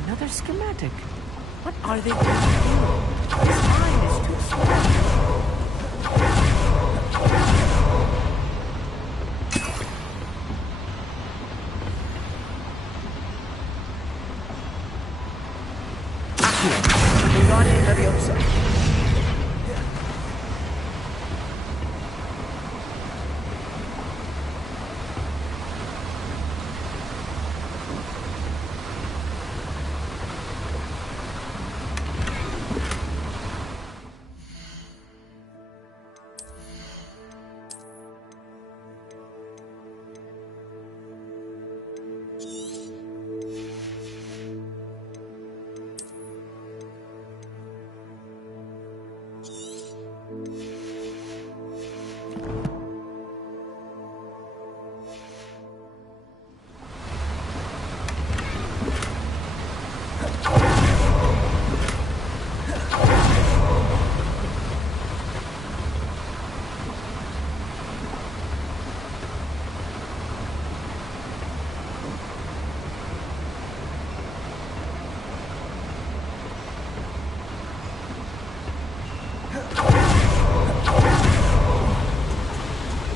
Another schematic. What are they trying to do? This line is too small.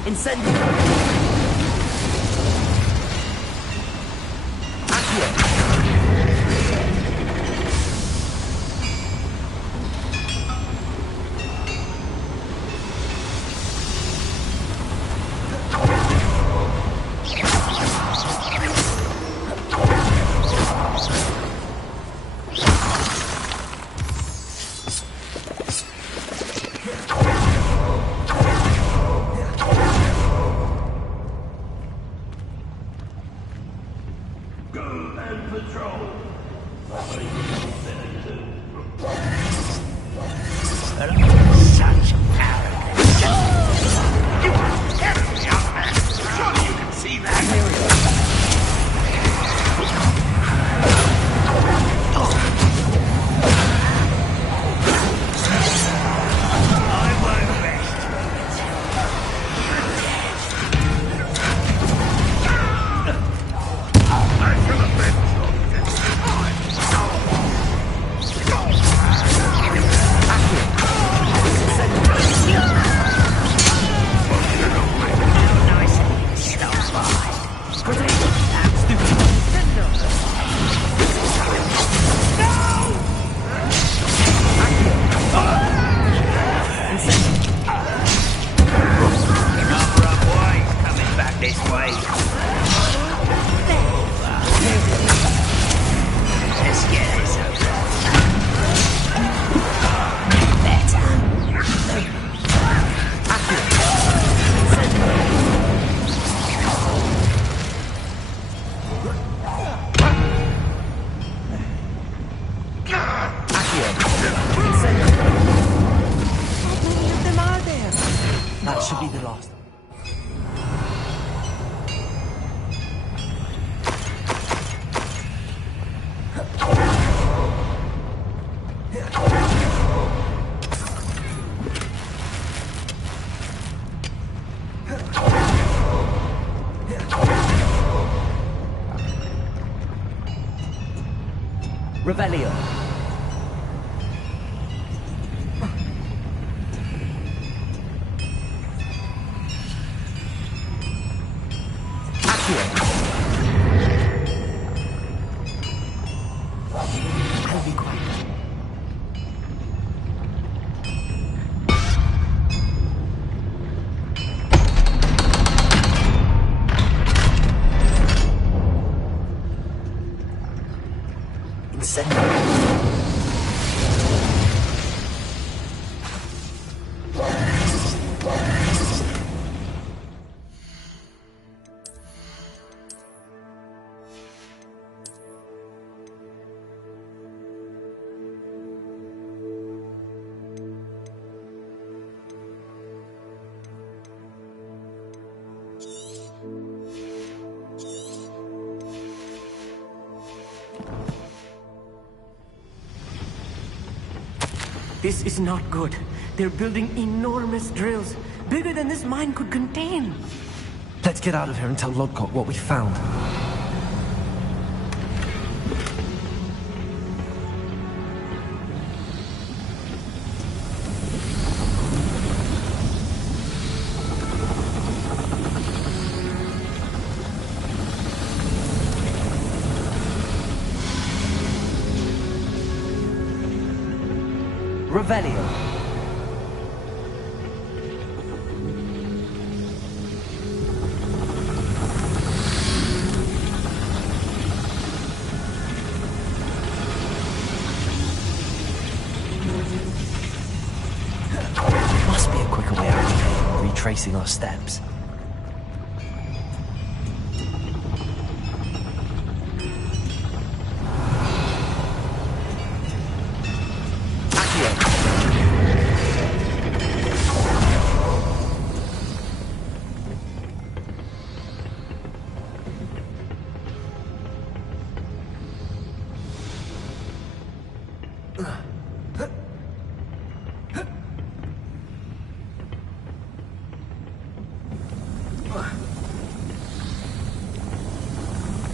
Incendio! Revelio. I'll be quiet. This is not good. They're building enormous drills, bigger than this mine could contain. Let's get out of here and tell Lodgok what we found. Revelio. Must be a quicker way out of here, retracing our steps.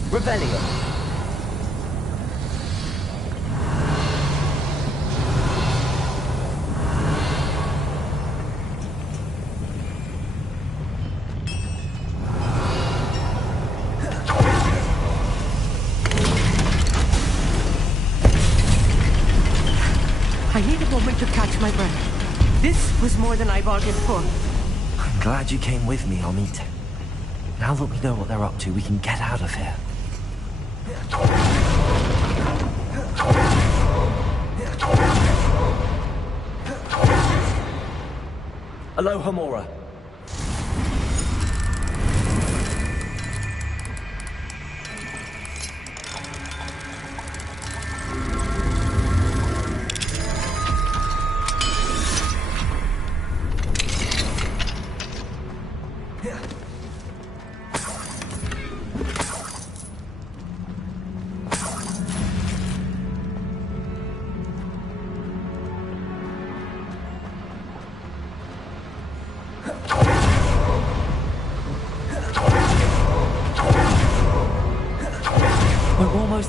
Revelio. was more than I bargained for. I'm glad you came with me, Amit. Now that we know what they're up to, we can get out of here. Aloha, Mora.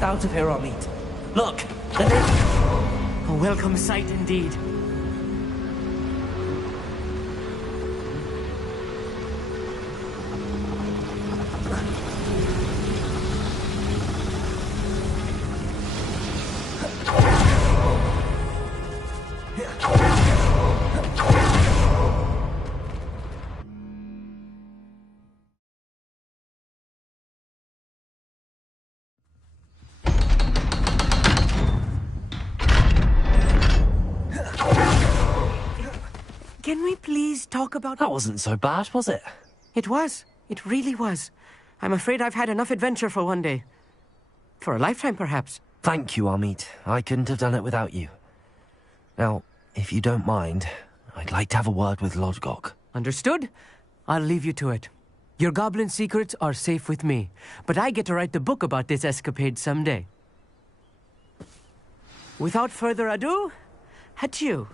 Out of here, Amit. Look, a welcome sight indeed. Can we please talk about... That wasn't so bad, was it? It was. It really was. I'm afraid I've had enough adventure for one day. For a lifetime, perhaps. Thank you, Amit. I couldn't have done it without you. Now, if you don't mind, I'd like to have a word with Lodgok. Understood? I'll leave you to it. Your goblin secrets are safe with me, but I get to write the book about this escapade someday. Without further ado, adieu.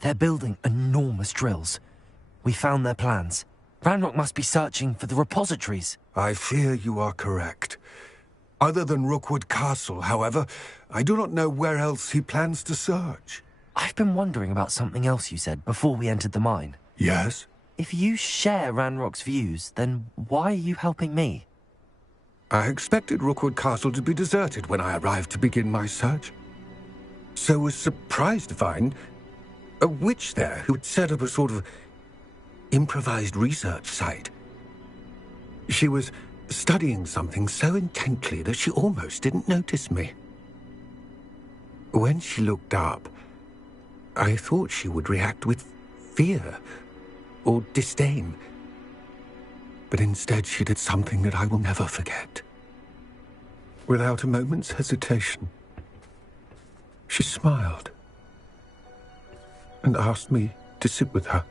They're building enormous drills. We found their plans. Ranrock must be searching for the repositories. I fear you are correct. Other than Rookwood Castle, however, I do not know where else he plans to search. I've been wondering about something else you said before we entered the mine. Yes? If you share Ranrock's views, then why are you helping me? I expected Rookwood Castle to be deserted when I arrived to begin my search. So was surprised to find a witch there who had set up a sort of improvised research site. She was studying something so intently that she almost didn't notice me. When she looked up, I thought she would react with fear or disdain. But instead she did something that I will never forget. Without a moment's hesitation, she smiled and asked me to sit with her.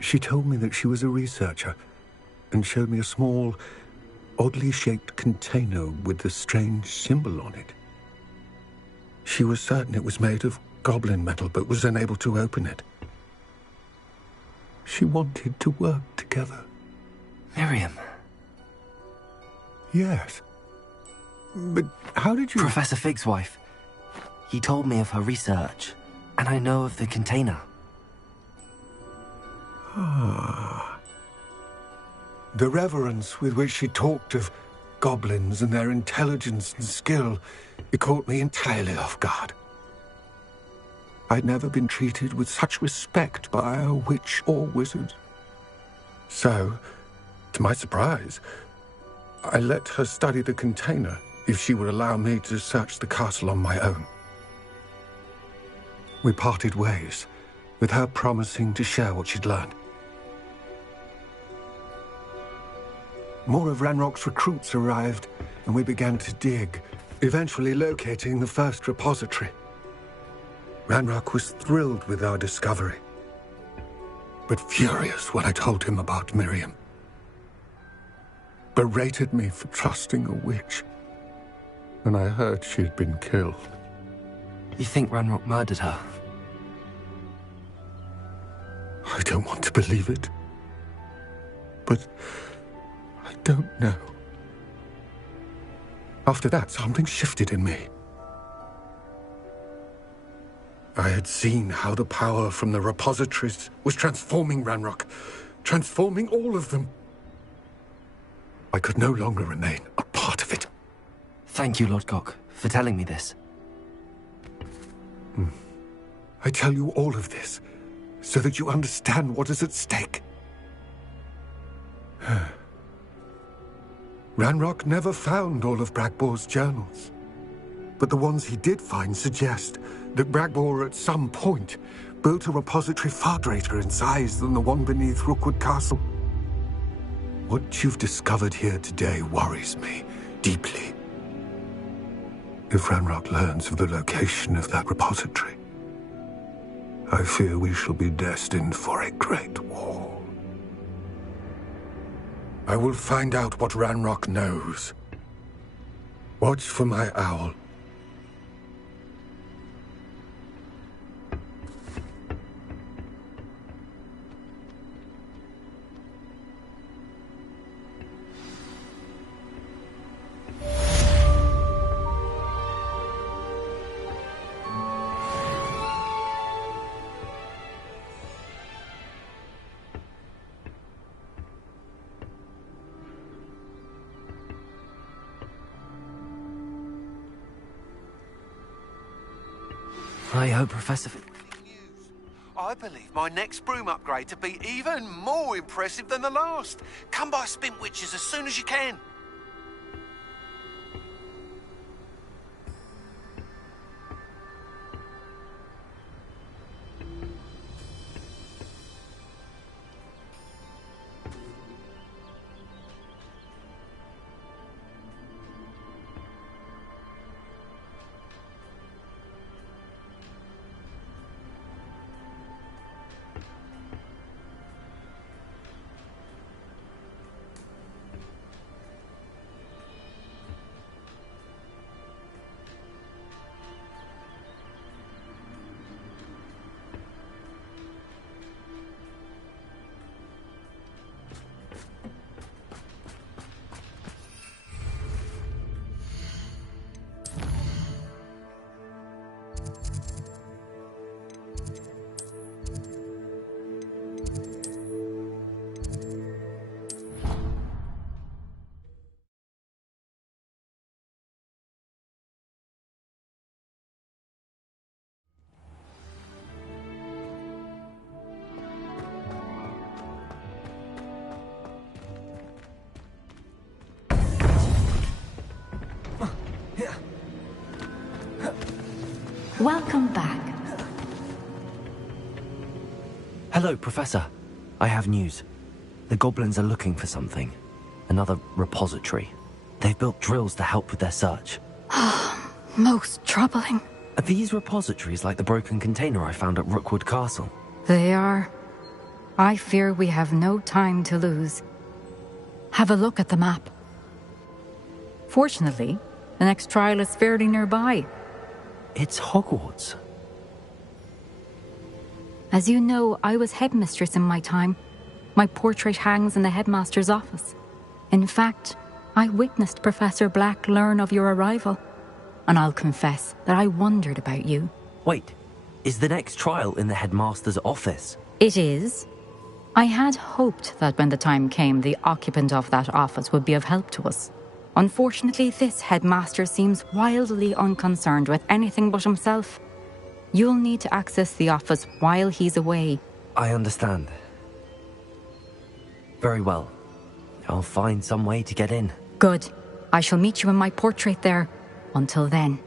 She told me that she was a researcher and showed me a small, oddly shaped container with a strange symbol on it. She was certain it was made of goblin metal, but was unable to open it. She wanted to work together. Miriam. Yes. But how did you... Professor Fig's wife. He told me of her research, and I know of the container. Ah. The reverence with which she talked of goblins and their intelligence and skill, it caught me entirely off guard. I'd never been treated with such respect by a witch or wizard. So, to my surprise, I let her study the container if she would allow me to search the castle on my own. We parted ways, with her promising to share what she'd learned. More of Ranrock's recruits arrived, and we began to dig, eventually locating the first repository. Ranrock was thrilled with our discovery, but furious when I told him about Miriam. Berated me for trusting a witch, and I heard she'd been killed. You think Ranrock murdered her? I don't want to believe it. But I don't know. After that, something shifted in me. I had seen how the power from the repositories was transforming Ranrock, transforming all of them. I could no longer remain a part of it. Thank you, Lord Gok, for telling me this. I tell you all of this so that you understand what is at stake. Ranrock never found all of Bragbor's journals, but the ones he did find suggest that Bragbor at some point built a repository far greater in size than the one beneath Rookwood Castle. What you've discovered here today worries me deeply. If Ranrock learns of the location of that repository, I fear we shall be destined for a great war. I will find out what Ranrock knows. Watch for my owl. I hope Professor... I believe my next broom upgrade to be even more impressive than the last. Come by Spintwitches as soon as you can. Welcome back. Hello, Professor. I have news. The goblins are looking for something. Another repository. They've built drills to help with their search. Most troubling. Are these repositories like the broken container I found at Rookwood Castle? They are. I fear we have no time to lose. Have a look at the map. Fortunately, the next trial is fairly nearby. It's Hogwarts. As you know, I was headmistress in my time. My portrait hangs in the headmaster's office. In fact, I witnessed Professor Black learn of your arrival. And I'll confess that I wondered about you. Wait, is the next trial in the headmaster's office? It is. I had hoped that when the time came, the occupant of that office would be of help to us. Unfortunately, this headmaster seems wildly unconcerned with anything but himself. You'll need to access the office while he's away. I understand. Very well. I'll find some way to get in. Good. I shall meet you in my portrait there. Until then.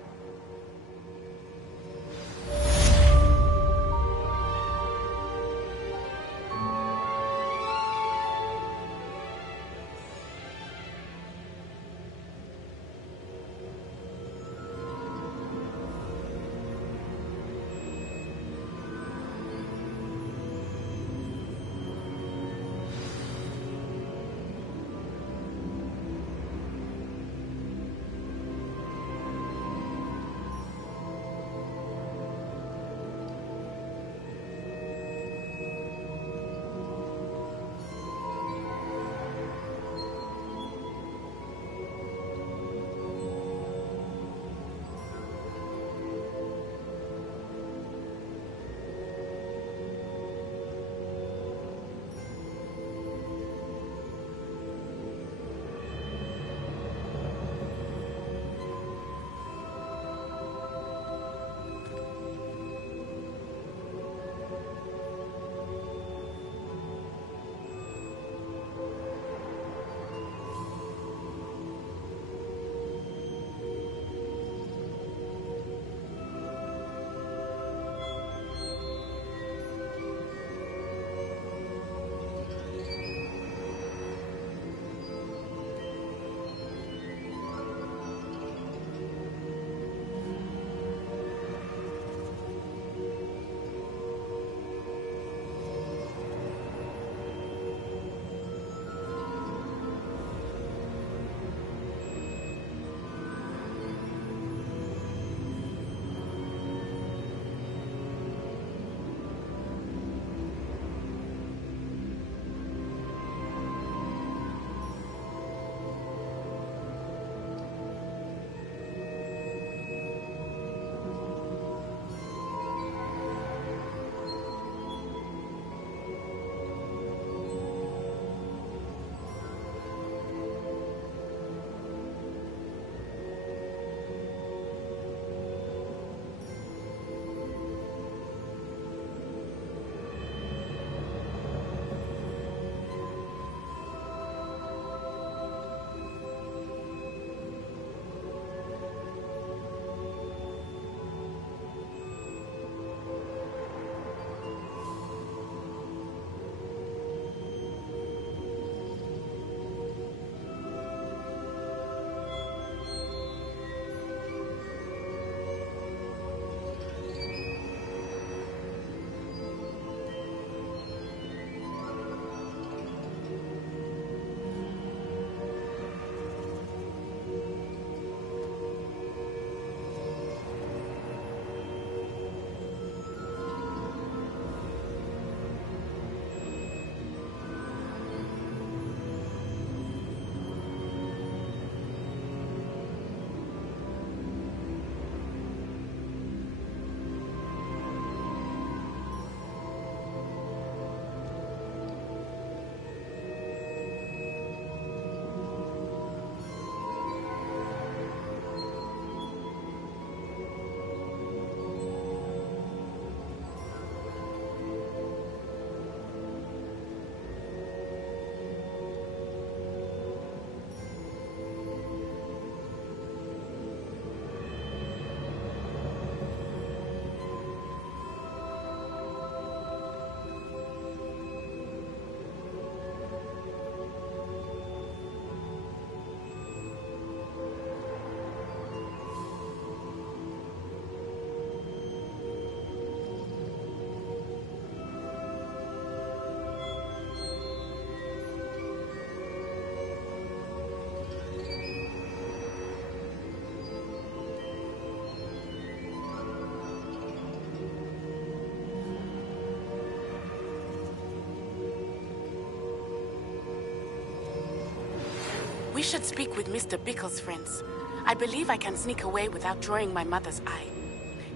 We should speak with Mr. Bickle's friends. I believe I can sneak away without drawing my mother's eye.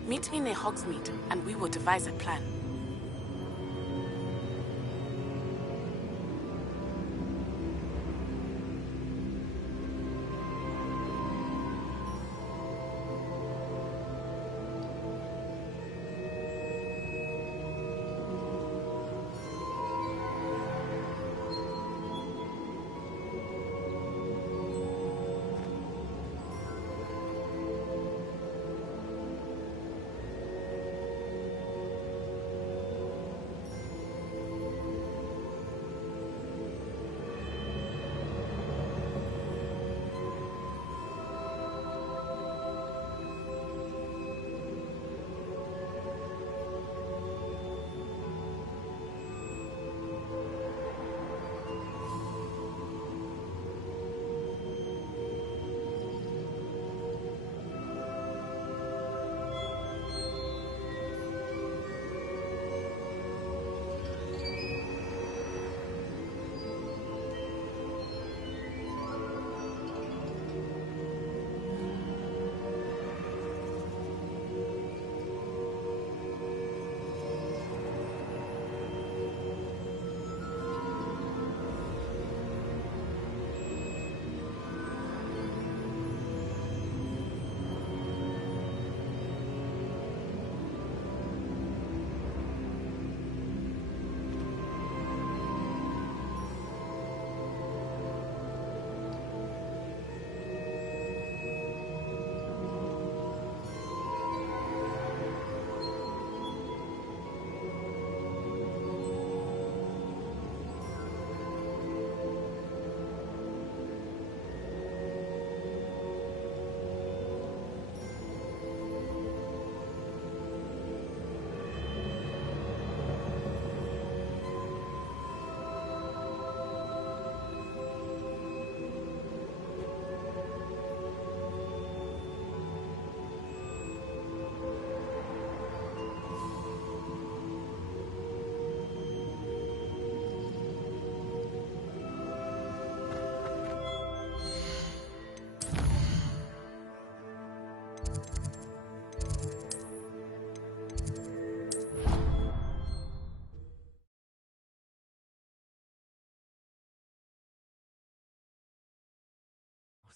Meet me near Hogsmeade, and we will devise a plan.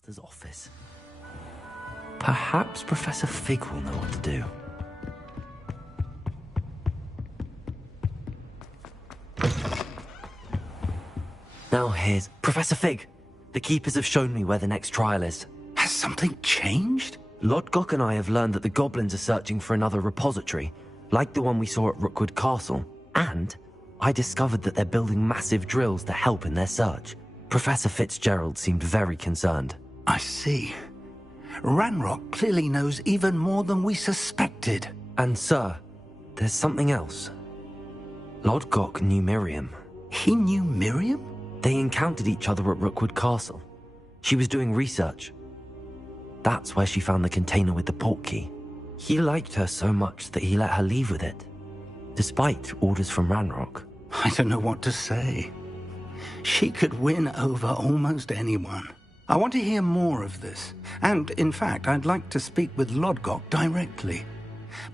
Master's office. Perhaps Professor Fig will know what to do. Now here's Professor Fig. The Keepers have shown me where the next trial is. Has something changed? Lodgok and I have learned that the goblins are searching for another repository, like the one we saw at Rookwood Castle. And I discovered that they're building massive drills to help in their search. Professor Fitzgerald seemed very concerned. I see. Ranrock clearly knows even more than we suspected. And sir, there's something else. Lodgok knew Miriam. He knew Miriam? They encountered each other at Rookwood Castle. She was doing research. That's where she found the container with the portkey. He liked her so much that he let her leave with it, despite orders from Ranrock. I don't know what to say. She could win over almost anyone. I want to hear more of this. And, in fact, I'd like to speak with Lodgok directly.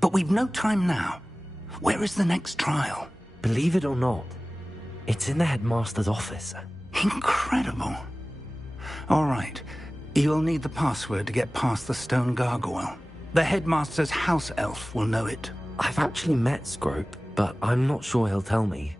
But we've no time now. Where is the next trial? Believe it or not, it's in the headmaster's office. Incredible. All right. You'll need the password to get past the stone gargoyle. The headmaster's house elf will know it. I've actually met Scrope, but I'm not sure he'll tell me.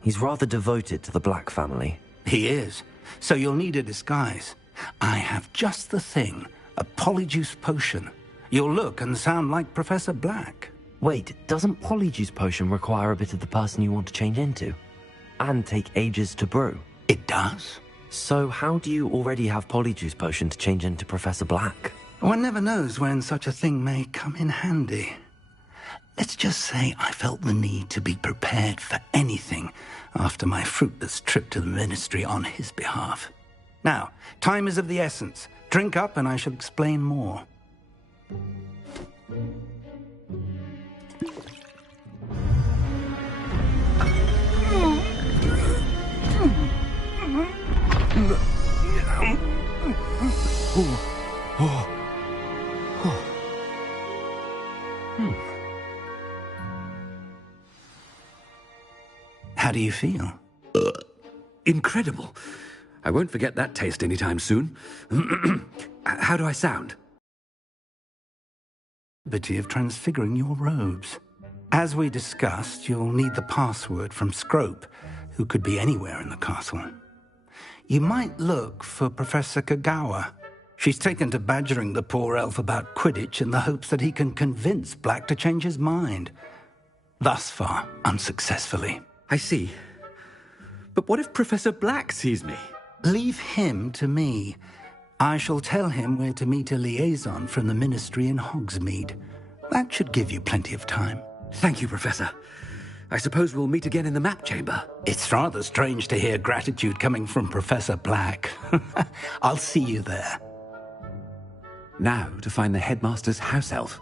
He's rather devoted to the Black family. He is. So you'll need a disguise. I have just the thing. A polyjuice potion. You'll look and sound like Professor Black. Wait, doesn't polyjuice potion require a bit of the person you want to change into? And take ages to brew? It does. So how do you already have polyjuice potion to change into Professor Black? One never knows when such a thing may come in handy. Let's just say I felt the need to be prepared for anything after my fruitless trip to the Ministry on his behalf. Now, time is of the essence. Drink up and I shall explain more. How do you feel? Incredible. I won't forget that taste anytime soon. How do I sound? Liberty of transfiguring your robes. As we discussed, you'll need the password from Scrope, who could be anywhere in the castle. You might look for Professor Kagawa. She's taken to badgering the poor elf about Quidditch in the hopes that he can convince Black to change his mind. Thus far, unsuccessfully. I see. But what if Professor Black sees me? Leave him to me. I shall tell him where to meet a liaison from the Ministry in Hogsmeade. That should give you plenty of time. Thank you, Professor. I suppose we'll meet again in the map chamber. It's rather strange to hear gratitude coming from Professor Black. I'll see you there. Now to find the headmaster's house elf.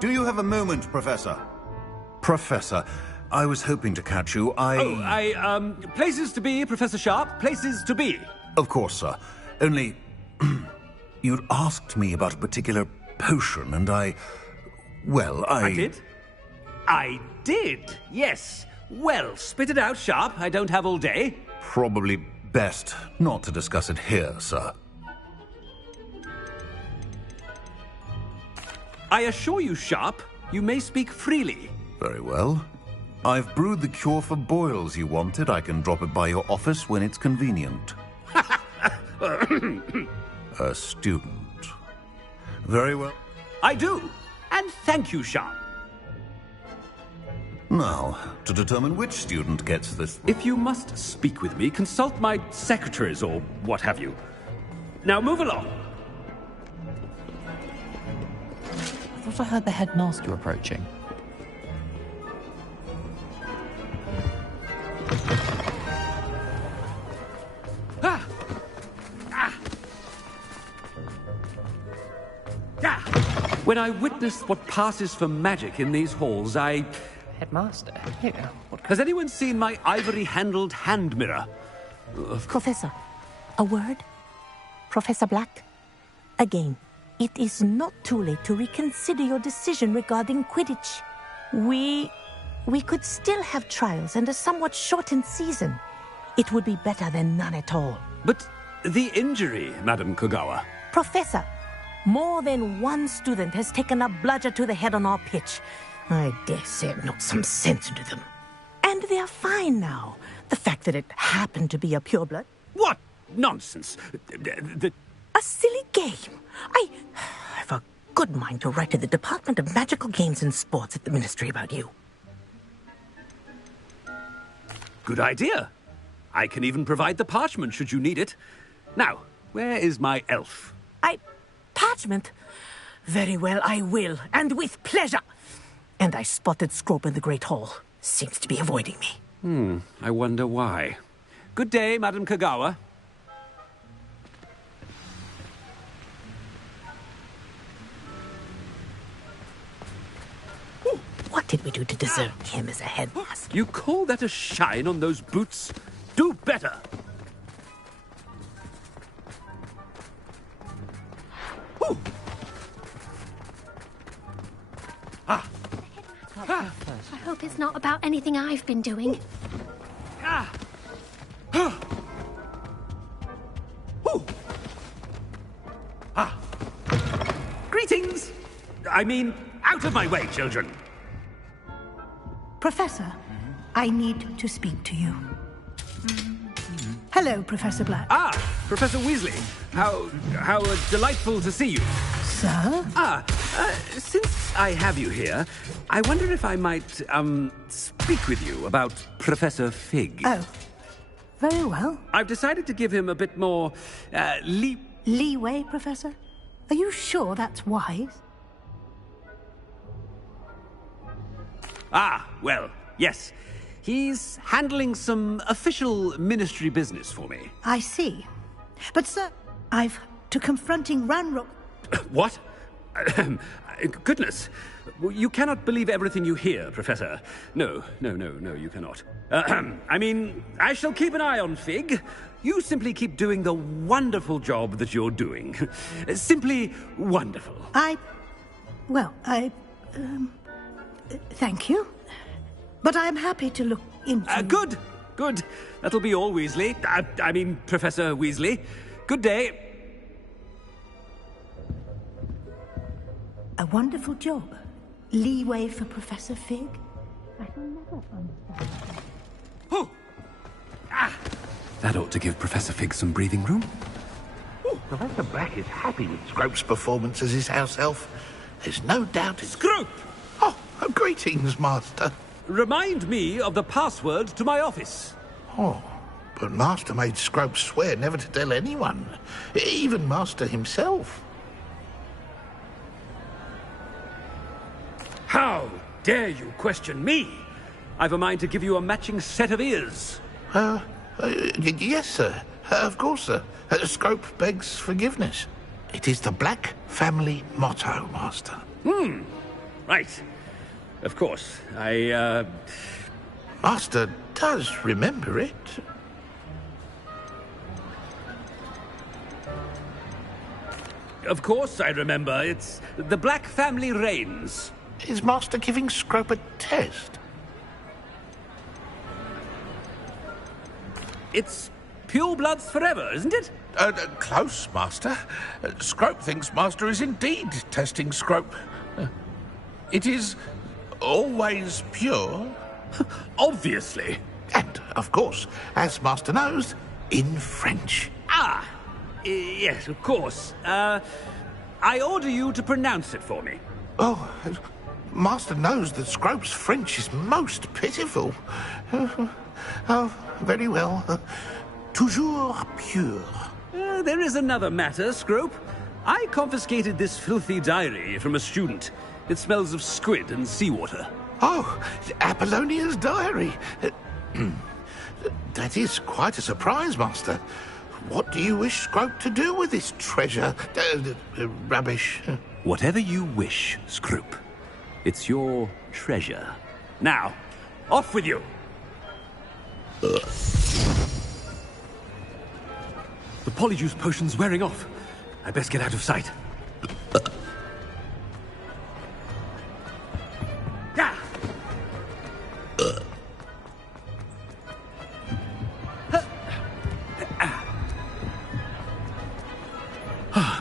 Do you have a moment, Professor? Professor, I was hoping to catch you. Places to be, Professor Sharp. Places to be. Of course, sir. Only... you'd asked me about a particular potion, and I did? I did, yes. Well, spit it out, Sharp. I don't have all day. Probably best not to discuss it here, sir. I assure you, Sharp, you may speak freely. Very well. I've brewed the cure for boils you wanted. I can drop it by your office when it's convenient. A student. Very well. I do. And thank you, Sharp. Now, to determine which student gets this... If you must speak with me, consult my secretaries or what have you. Now move along. I thought I heard the headmaster approaching. When I witness what passes for magic in these halls, Headmaster? Here. Has anyone seen my ivory-handled hand mirror? Professor, a word? Professor Black? Again, it is not too late to reconsider your decision regarding Quidditch. We could still have trials and a somewhat shortened season. It would be better than none at all. But the injury, Madam Kagawa. Professor, more than one student has taken a bludger to the head on our pitch. I dare say it knocked some sense into them. And they are fine now. The fact that it happened to be a pureblood. What nonsense! A silly game. I have a good mind to write to the Department of Magical Games and Sports at the Ministry about you. Good idea. I can even provide the parchment should you need it. Now, where is my elf? Parchment? Very well, I will, and with pleasure. And I spotted Scrope in the Great Hall. Seems to be avoiding me. I wonder why. Good day, Madam Kagawa. What did we do to deserve him as a headmaster? You call that a shine on those boots? Do better! I hope it's not about anything I've been doing. Greetings! I mean, out of my way, children! Professor, I need to speak to you. Hello, Professor Black. Professor Weasley. How delightful to see you. Sir? Since I have you here, I wonder if I might, speak with you about Professor Fig. Oh, very well. I've decided to give him a bit more, leeway, Professor? Are you sure that's wise? Well, yes. He's handling some official ministry business for me. I see. But, sir, I've to confronting Ranrock. What? Goodness. You cannot believe everything you hear, Professor. No, you cannot. I mean, I shall keep an eye on Fig. You simply keep doing the wonderful job that you're doing. Simply wonderful. Thank you. But I'm happy to look into... Good. That'll be all, Weasley. I mean, Professor Weasley. Good day. A wonderful job. Leeway for Professor Fig. I shall never understand. That ought to give Professor Fig some breathing room. Professor Black is happy with Scrope's performance as his house elf. There's no doubt it's... Scrope! Oh, greetings, Master. Remind me of the password to my office. Oh, but Master made Scrope swear never to tell anyone. Even Master himself. How dare you question me? I've a mind to give you a matching set of ears. Yes, sir. Of course, sir. Scrope begs forgiveness. It is the Black family motto, Master. Right. Of course. Master does remember it. Of course I remember. It's the Black family reigns. Is Master giving Scrope a test? It's purebloods forever, isn't it? Close, Master. Scrope thinks Master is indeed testing Scrope. It is always pure. Obviously. And, of course, as Master knows, in French. Yes, of course. I order you to pronounce it for me. Oh, Master knows that Scrope's French is most pitiful. Oh, very well. Toujours pure. There is another matter, Scrope. I confiscated this filthy diary from a student. It smells of squid and seawater. Oh, Apollonia's diary. That is quite a surprise, Master. What do you wish Scrope to do with this treasure? Rubbish. Whatever you wish, Scrope. It's your treasure. Now, off with you. The Polyjuice potion's wearing off. I best get out of sight.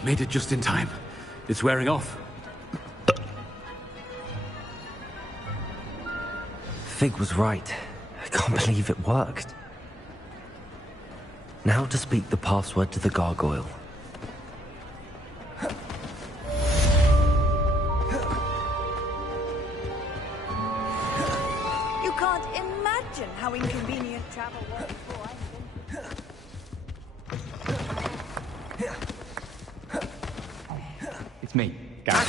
Made it just in time. It's wearing off. Fig was right. I can't believe it worked. Now to speak the password to the gargoyle. You can't imagine how inconvenient travel was before It's me, Gareth.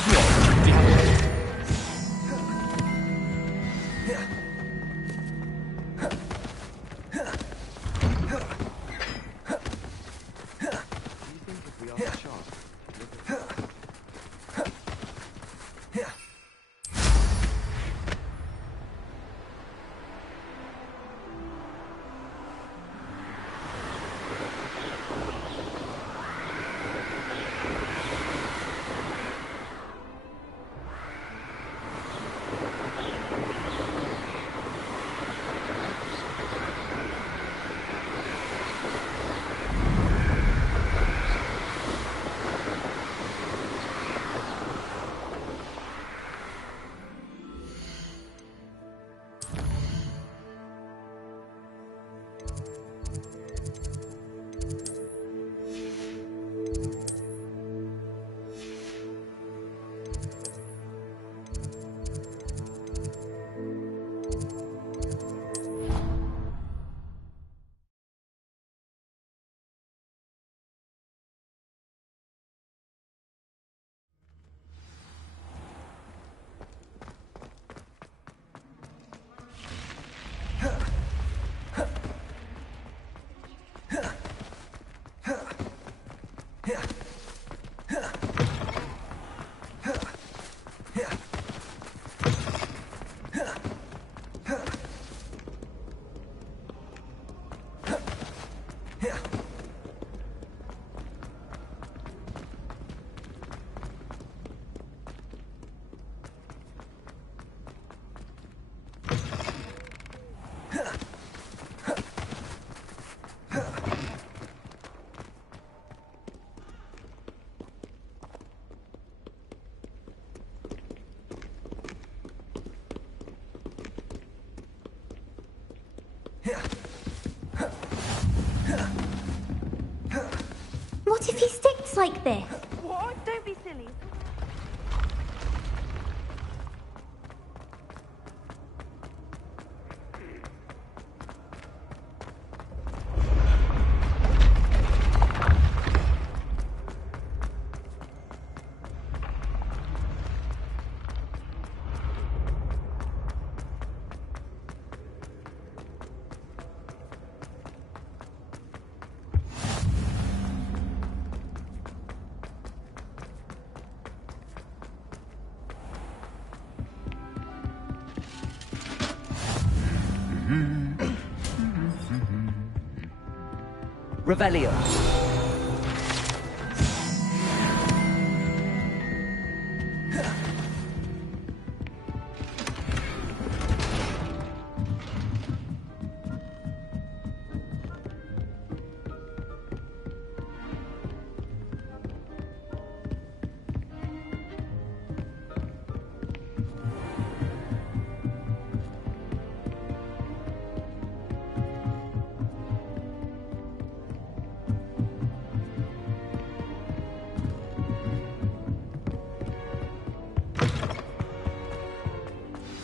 What if he sticks like this? What? Don't be silly. Revelio.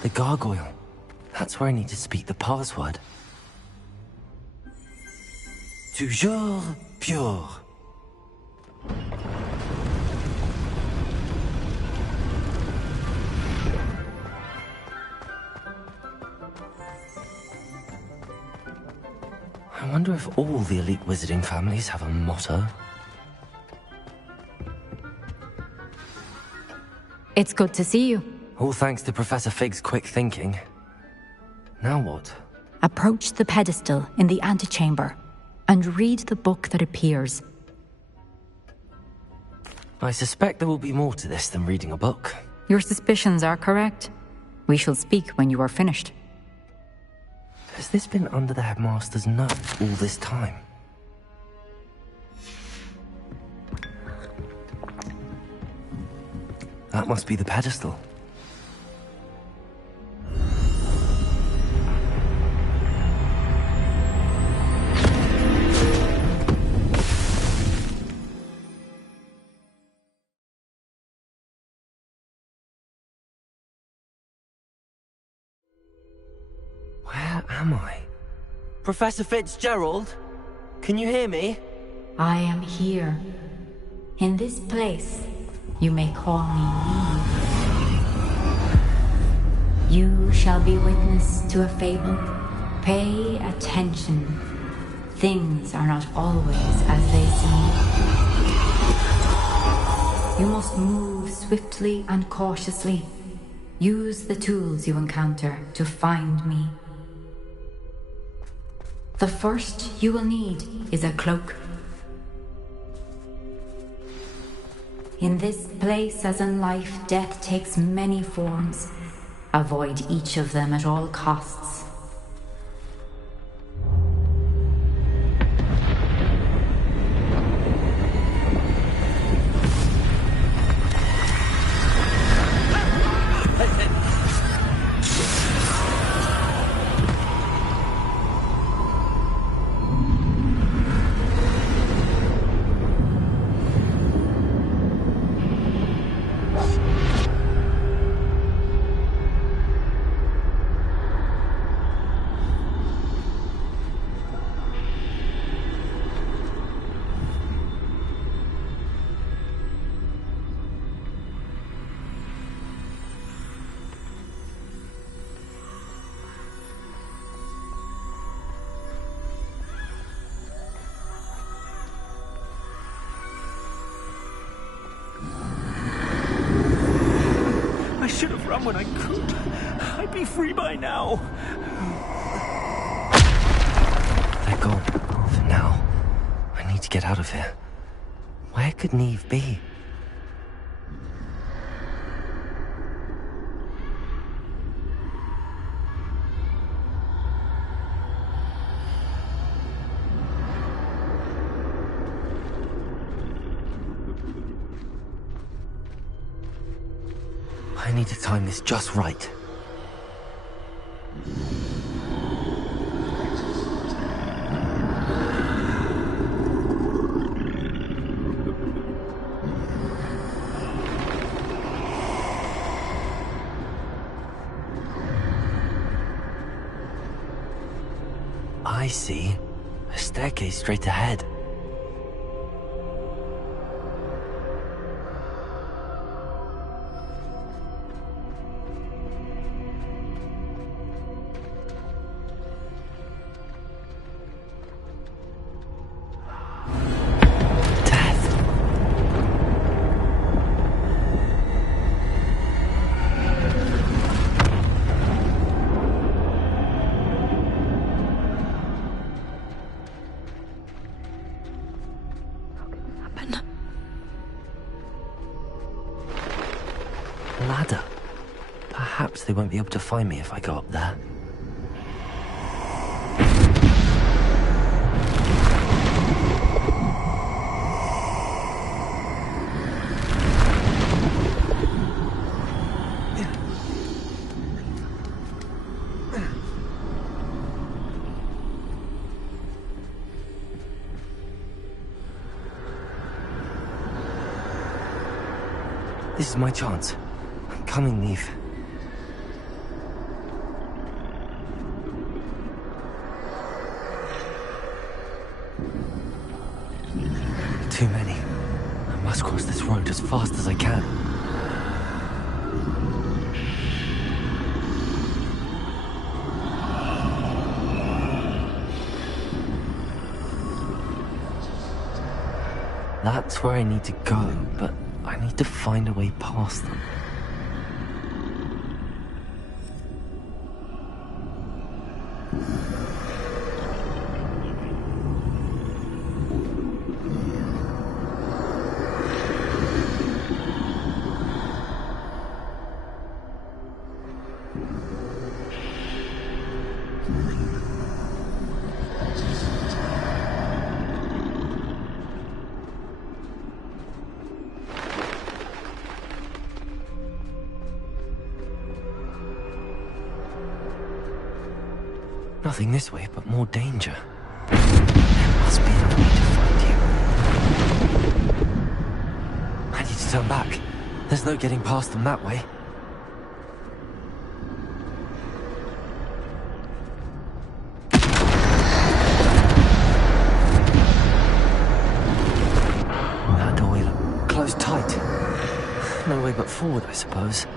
The gargoyle. That's where I need to speak the password. Toujours pure. I wonder if all the elite wizarding families have a motto. It's good to see you. All thanks to Professor Fig's quick thinking. Now what? Approach the pedestal in the antechamber and read the book that appears. I suspect there will be more to this than reading a book. Your suspicions are correct. We shall speak when you are finished. Has this been under the headmaster's nose all this time? That must be the pedestal. Where am I? Professor Fitzgerald? Can you hear me? I am here. In this place, you may call me Neve. You shall be witness to a fable. Pay attention. Things are not always as they seem. You must move swiftly and cautiously. Use the tools you encounter to find me. The first you will need is a cloak. In this place, as in life, death takes many forms. Avoid each of them at all costs. I should have run when I could. I'd be free by now. They're gone. For now. I need to get out of here. Where could Neve be? I need to time this just right. see. A staircase straight ahead. Ladder. Perhaps they won't be able to find me if I go up there. This is my chance. Come and leave. Too many. I must cross this road as fast as I can. That's where I need to go, but I need to find a way past them. Nothing this way, but more danger. There must be a way to find you. I need to turn back. There's no getting past them that way. That doorway closed tight. No way but forward, I suppose.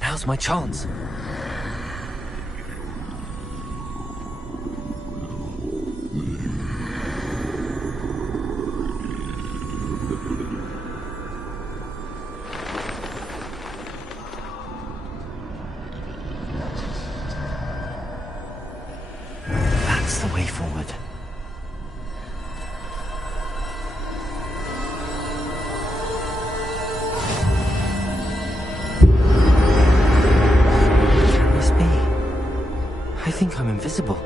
Now's my chance. That's the way forward. I think I'm invisible.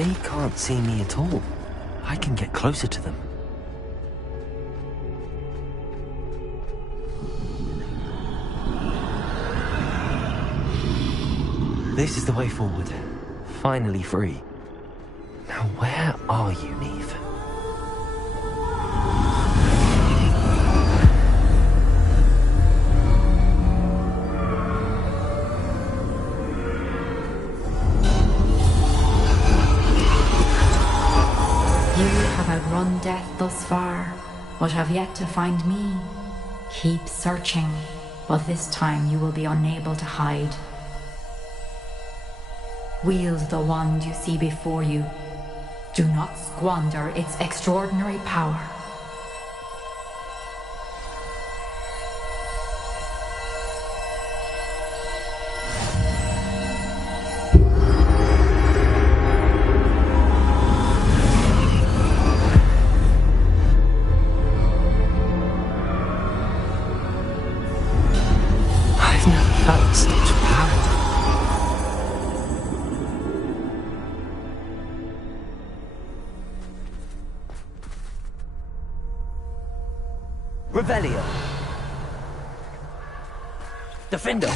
They can't see me at all. I can get closer to them. This is the way forward. Finally free. Now where are you, Neve? You have outrun death thus far, but have yet to find me. Keep searching, but this time you will be unable to hide. Wield the wand you see before you. Do not squander its extraordinary power. I've never felt such power. Revelio. Defendo.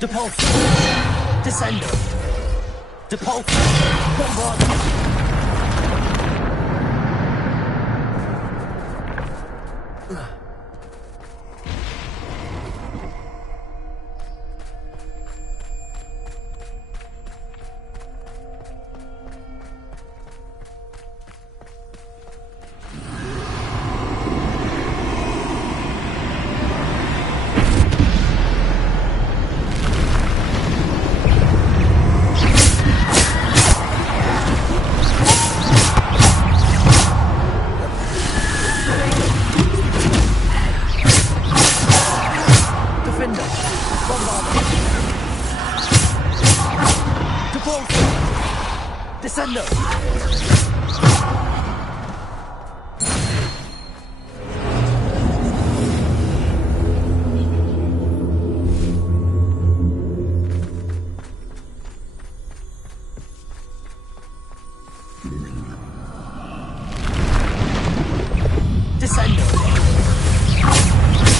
Depulso. Descendo. Depulso. Bombardo. Descendo! Descendo!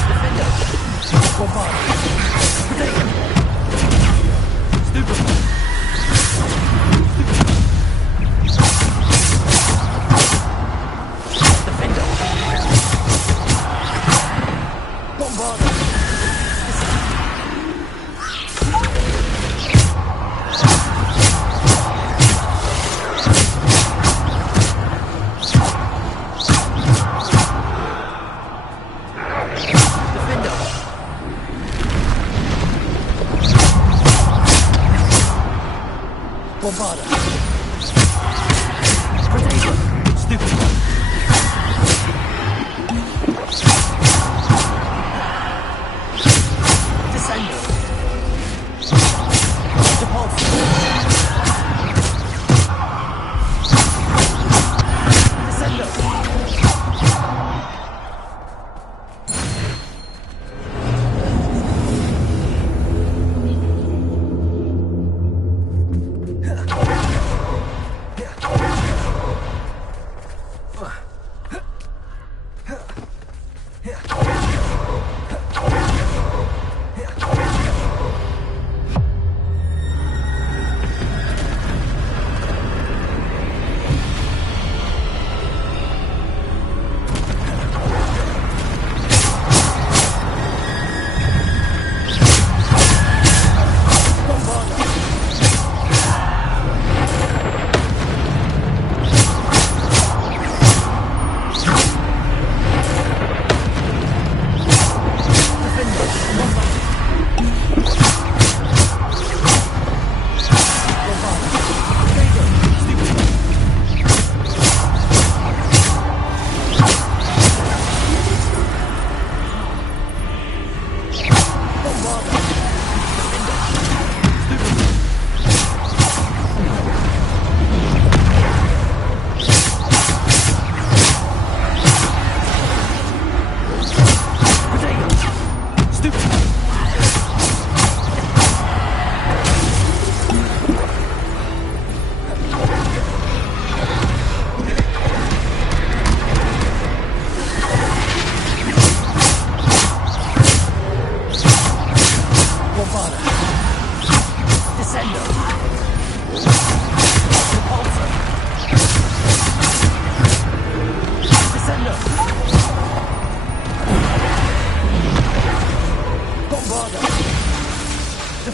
Defendo! Bombardo! Stupid!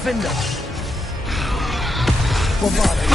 Defender! Bombarda!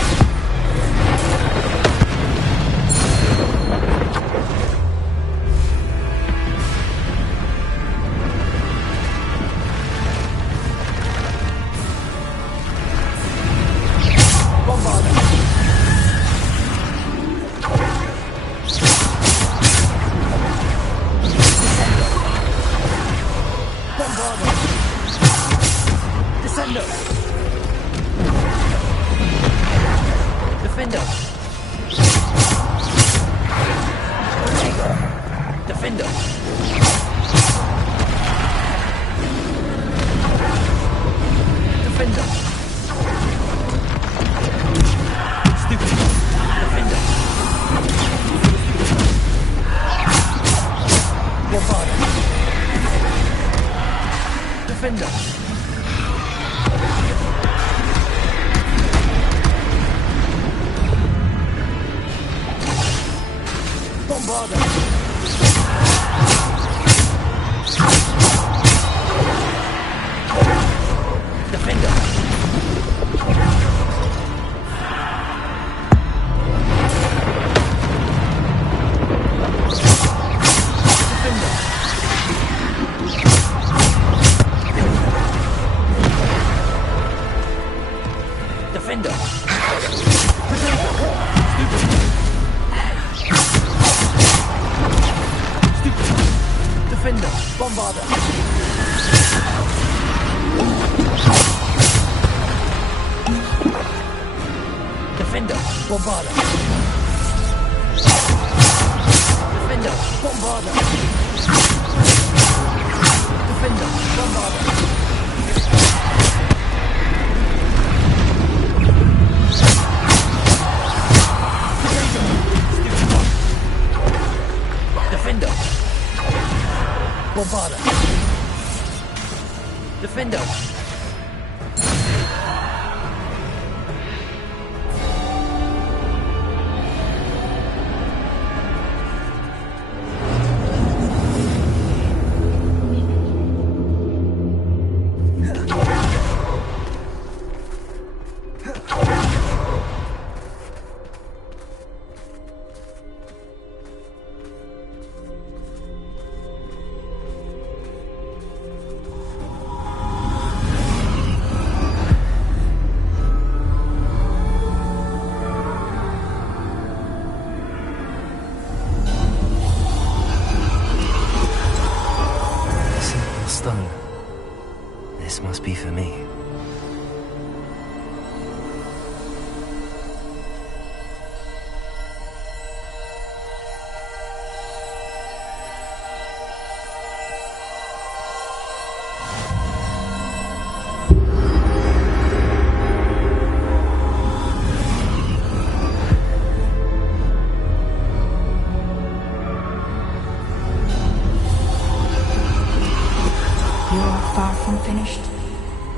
This must be for me.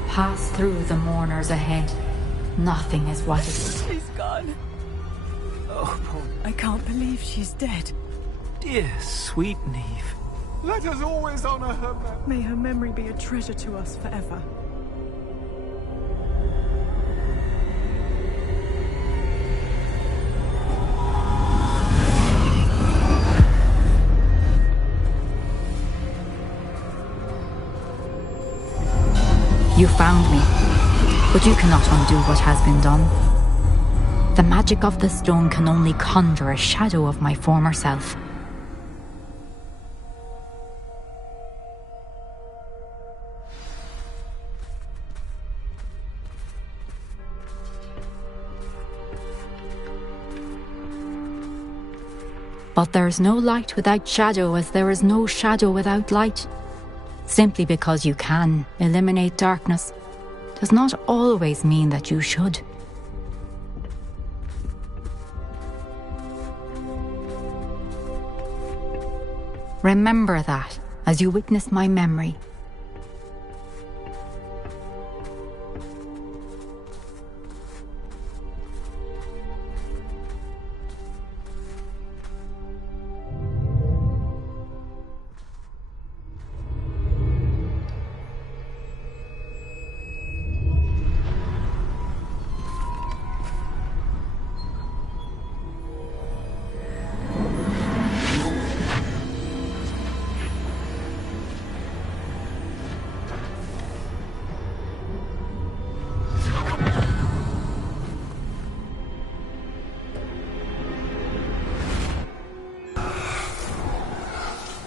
Pass through the mourners ahead. Nothing is what it is. She's gone. Oh, Paul, I can't believe she's dead. Dear, sweet Neve. Let us always honor her memory. May her memory be a treasure to us forever. You found me, but you cannot undo what has been done. The magic of the stone can only conjure a shadow of my former self. But there is no light without shadow, as there is no shadow without light. Simply because you can eliminate darkness does not always mean that you should. Remember that as you witness my memory.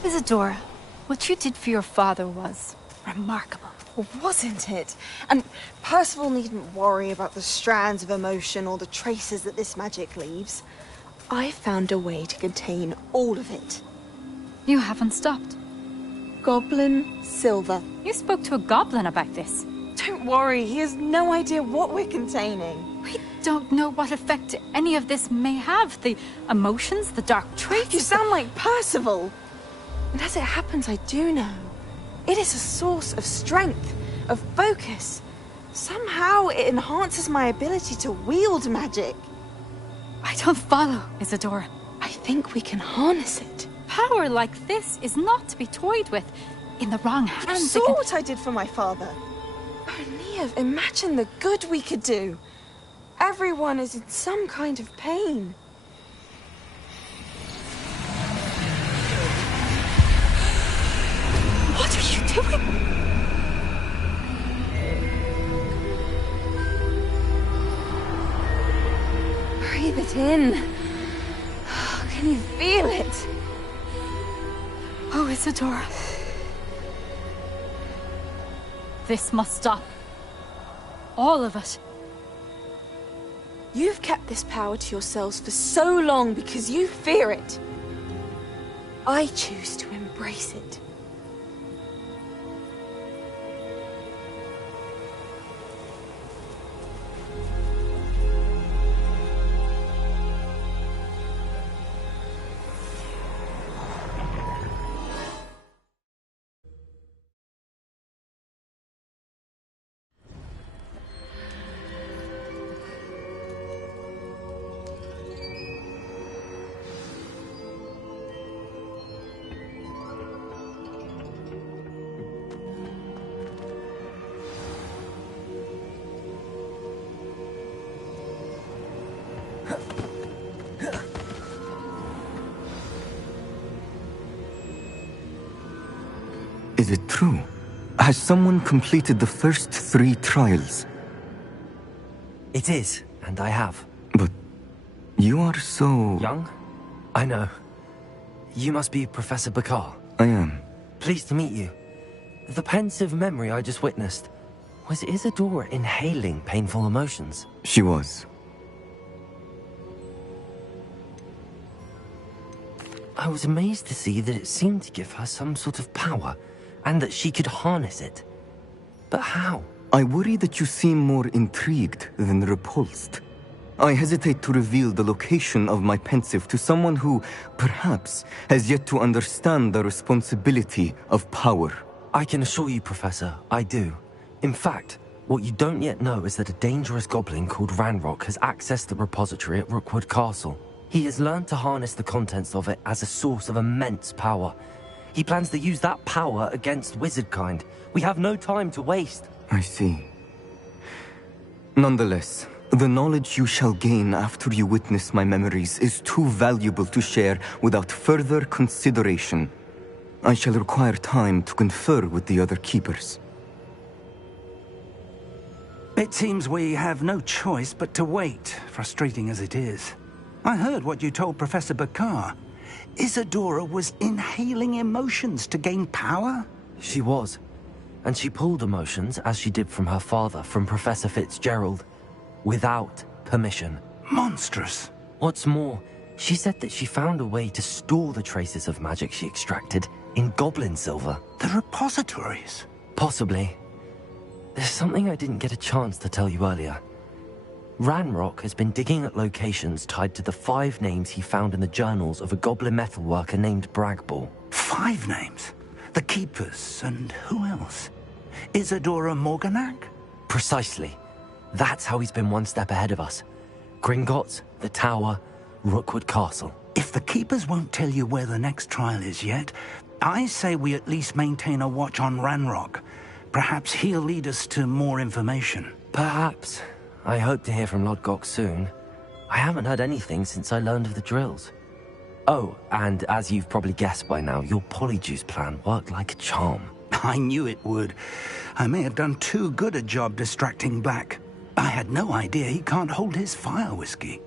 Isadora, what you did for your father was remarkable. Wasn't it? And Percival needn't worry about the strands of emotion or the traces that this magic leaves. I found a way to contain all of it. You haven't stopped. Goblin Silver. You spoke to a goblin about this. Don't worry, he has no idea what we're containing. We don't know what effect any of this may have. The emotions, the dark traits. You sound like Percival. And as it happens, I do know. It is a source of strength, of focus. Somehow it enhances my ability to wield magic. I don't follow, Isadora. I think we can harness it. Power like this is not to be toyed with. In the wrong hands, You saw what I did for my father. Oh, Neve, imagine the good we could do. Everyone is in some kind of pain. What are you doing? Breathe it in. Can you feel it? Oh, Isadora. This must stop. All of it. You've kept this power to yourselves for so long because you fear it. I choose to embrace it. Is it true? Has someone completed the first 3 trials? It is, and I have. But you are so... Young? I know. You must be Professor Bakar. I am. Pleased to meet you. The pensive memory I just witnessed, was Isadora inhaling painful emotions? She was. I was amazed to see that it seemed to give her some sort of power, and that she could harness it. But how? I worry that you seem more intrigued than repulsed. I hesitate to reveal the location of my pensive to someone who, perhaps, has yet to understand the responsibility of power. I can assure you, Professor, I do. In fact, what you don't yet know is that a dangerous goblin called Ranrock has accessed the repository at Rookwood Castle. He has learned to harness the contents of it as a source of immense power. He plans to use that power against wizardkind. We have no time to waste. I see. Nonetheless, the knowledge you shall gain after you witness my memories is too valuable to share without further consideration. I shall require time to confer with the other keepers. It seems we have no choice but to wait, frustrating as it is. I heard what you told Professor Bakar. Isadora was inhaling emotions to gain power? She was. And she pulled emotions, as she did from her father, from Professor Fitzgerald, without permission. Monstrous. What's more, she said that she found a way to store the traces of magic she extracted in goblin silver. The repositories? Possibly. There's something I didn't get a chance to tell you earlier. Ranrock has been digging at locations tied to the 5 names he found in the journals of a goblin metalworker named Bragball. 5 names? The Keepers, and who else? Isadora Morganac? Precisely. That's how he's been one step ahead of us. Gringotts, the Tower, Rookwood Castle. If the Keepers won't tell you where the next trial is yet, I say we at least maintain a watch on Ranrock. Perhaps he'll lead us to more information. Perhaps. I hope to hear from Lodgok soon. I haven't heard anything since I learned of the drills. Oh, and as you've probably guessed by now, your Polyjuice plan worked like a charm. I knew it would. I may have done too good a job distracting Black. I had no idea he can't hold his fire whiskey.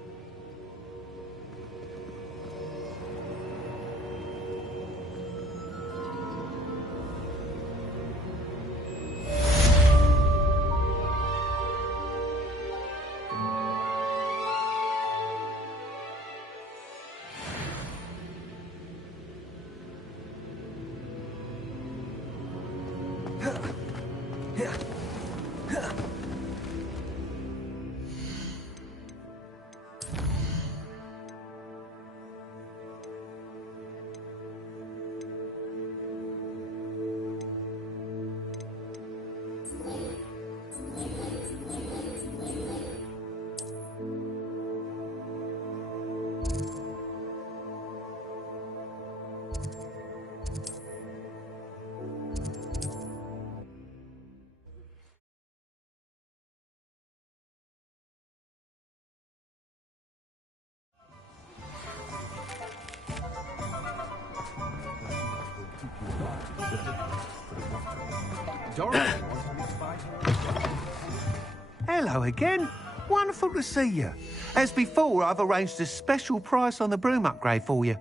Hello again. Wonderful to see you. As before, I've arranged a special price on the broom upgrade for you.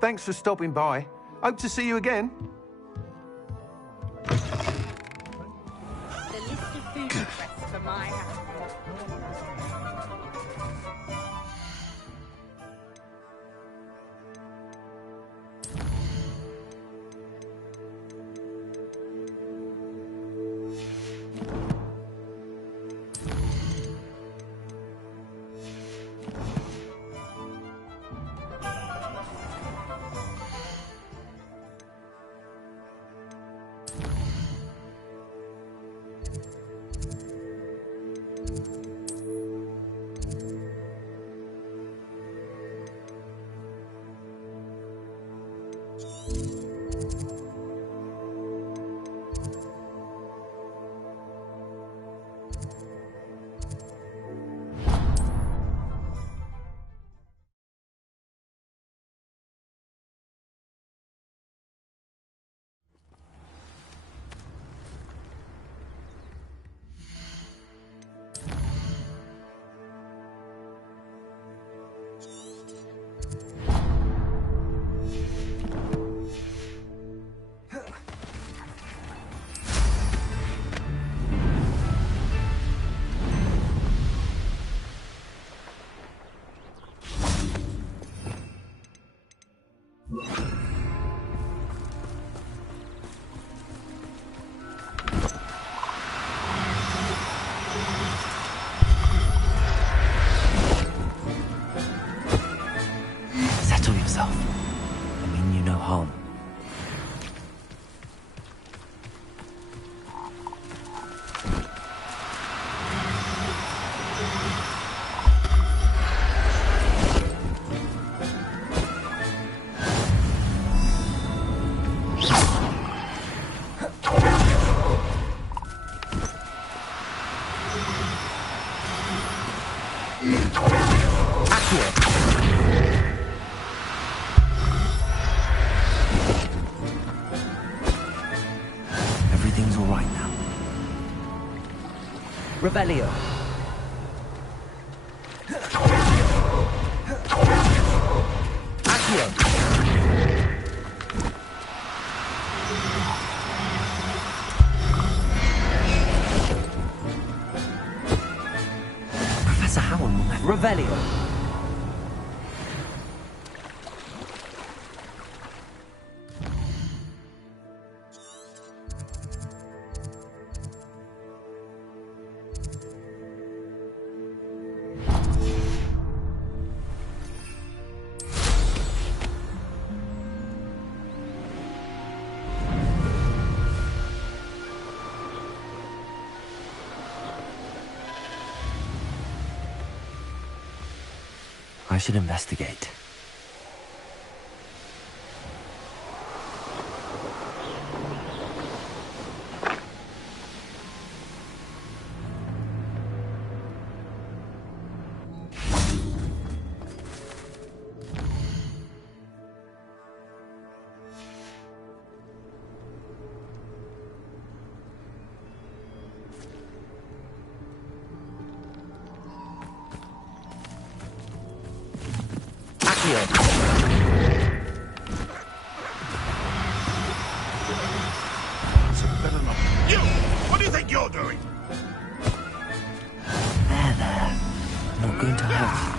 Thanks for stopping by. Hope to see you again. The list of food requests for my house. Everything's all right now. Revelio. Accio. Professor Howell will never... Revelio. I should investigate. You! What do you think you're doing? There. Not going to hurt you.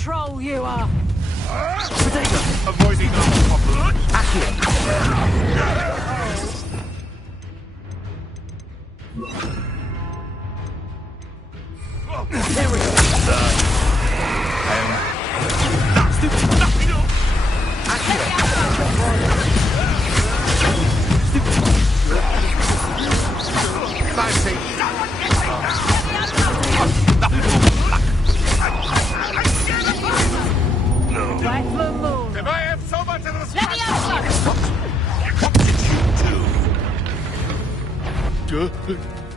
troll you are! Avoiding our problem. There we go. Right for the moon. If I have so much of the Let me out,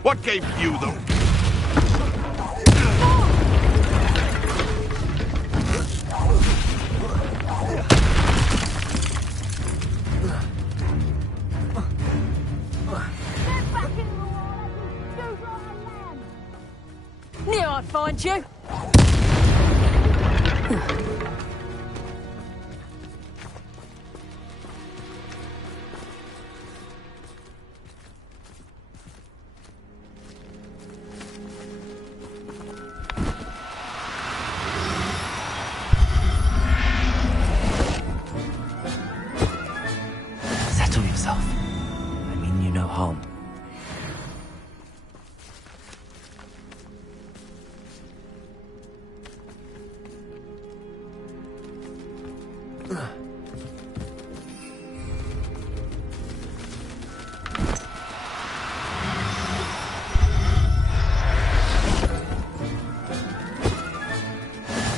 What gave you the... Knew I'd find you. Settle yourself. I mean you no harm.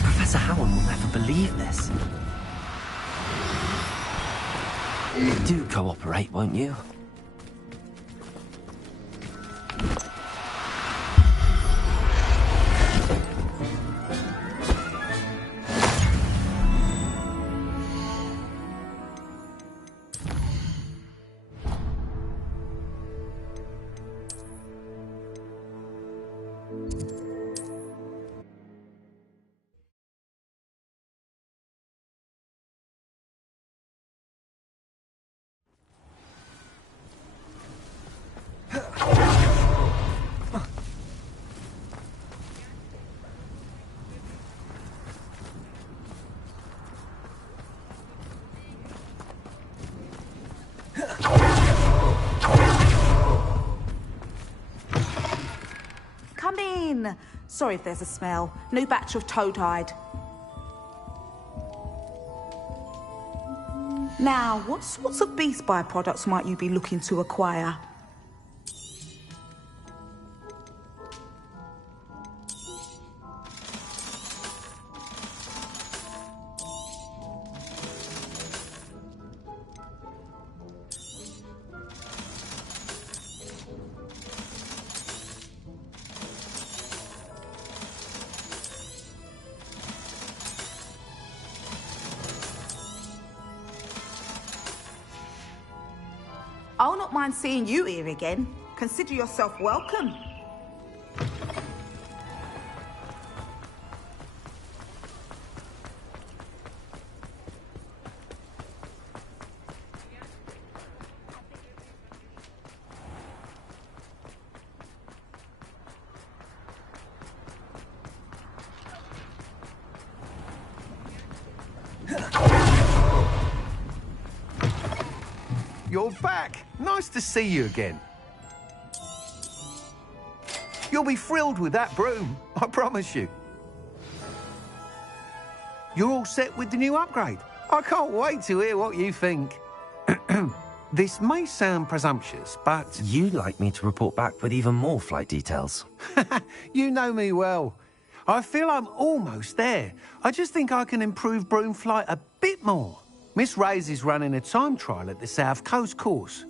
Professor Howard will never believe this. Do cooperate, won't you? Come in. Sorry if there's a smell. New batch of toad-hide. Now, what sorts of beast byproducts might you be looking to acquire? I'll not mind seeing you here again. Consider yourself welcome. You're back. Nice to see you again. You'll be thrilled with that broom, I promise you. You're all set with the new upgrade. I can't wait to hear what you think. This may sound presumptuous, but... You'd like me to report back with even more flight details. You know me well. I feel I'm almost there. I just think I can improve broom flight a bit more. Miss Reyes is running a time trial at the South Coast course.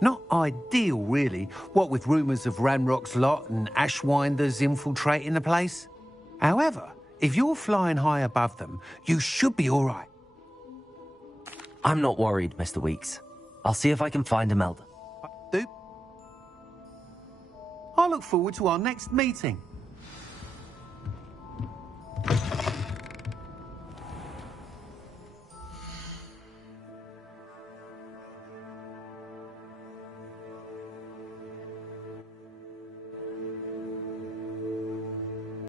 Not ideal, really, what with rumours of Ranrock's lot and Ashwinders infiltrating the place. However, if you're flying high above them, you should be all right. I'm not worried, Mr. Weeks. I'll see if I can find Imelda. I look forward to our next meeting.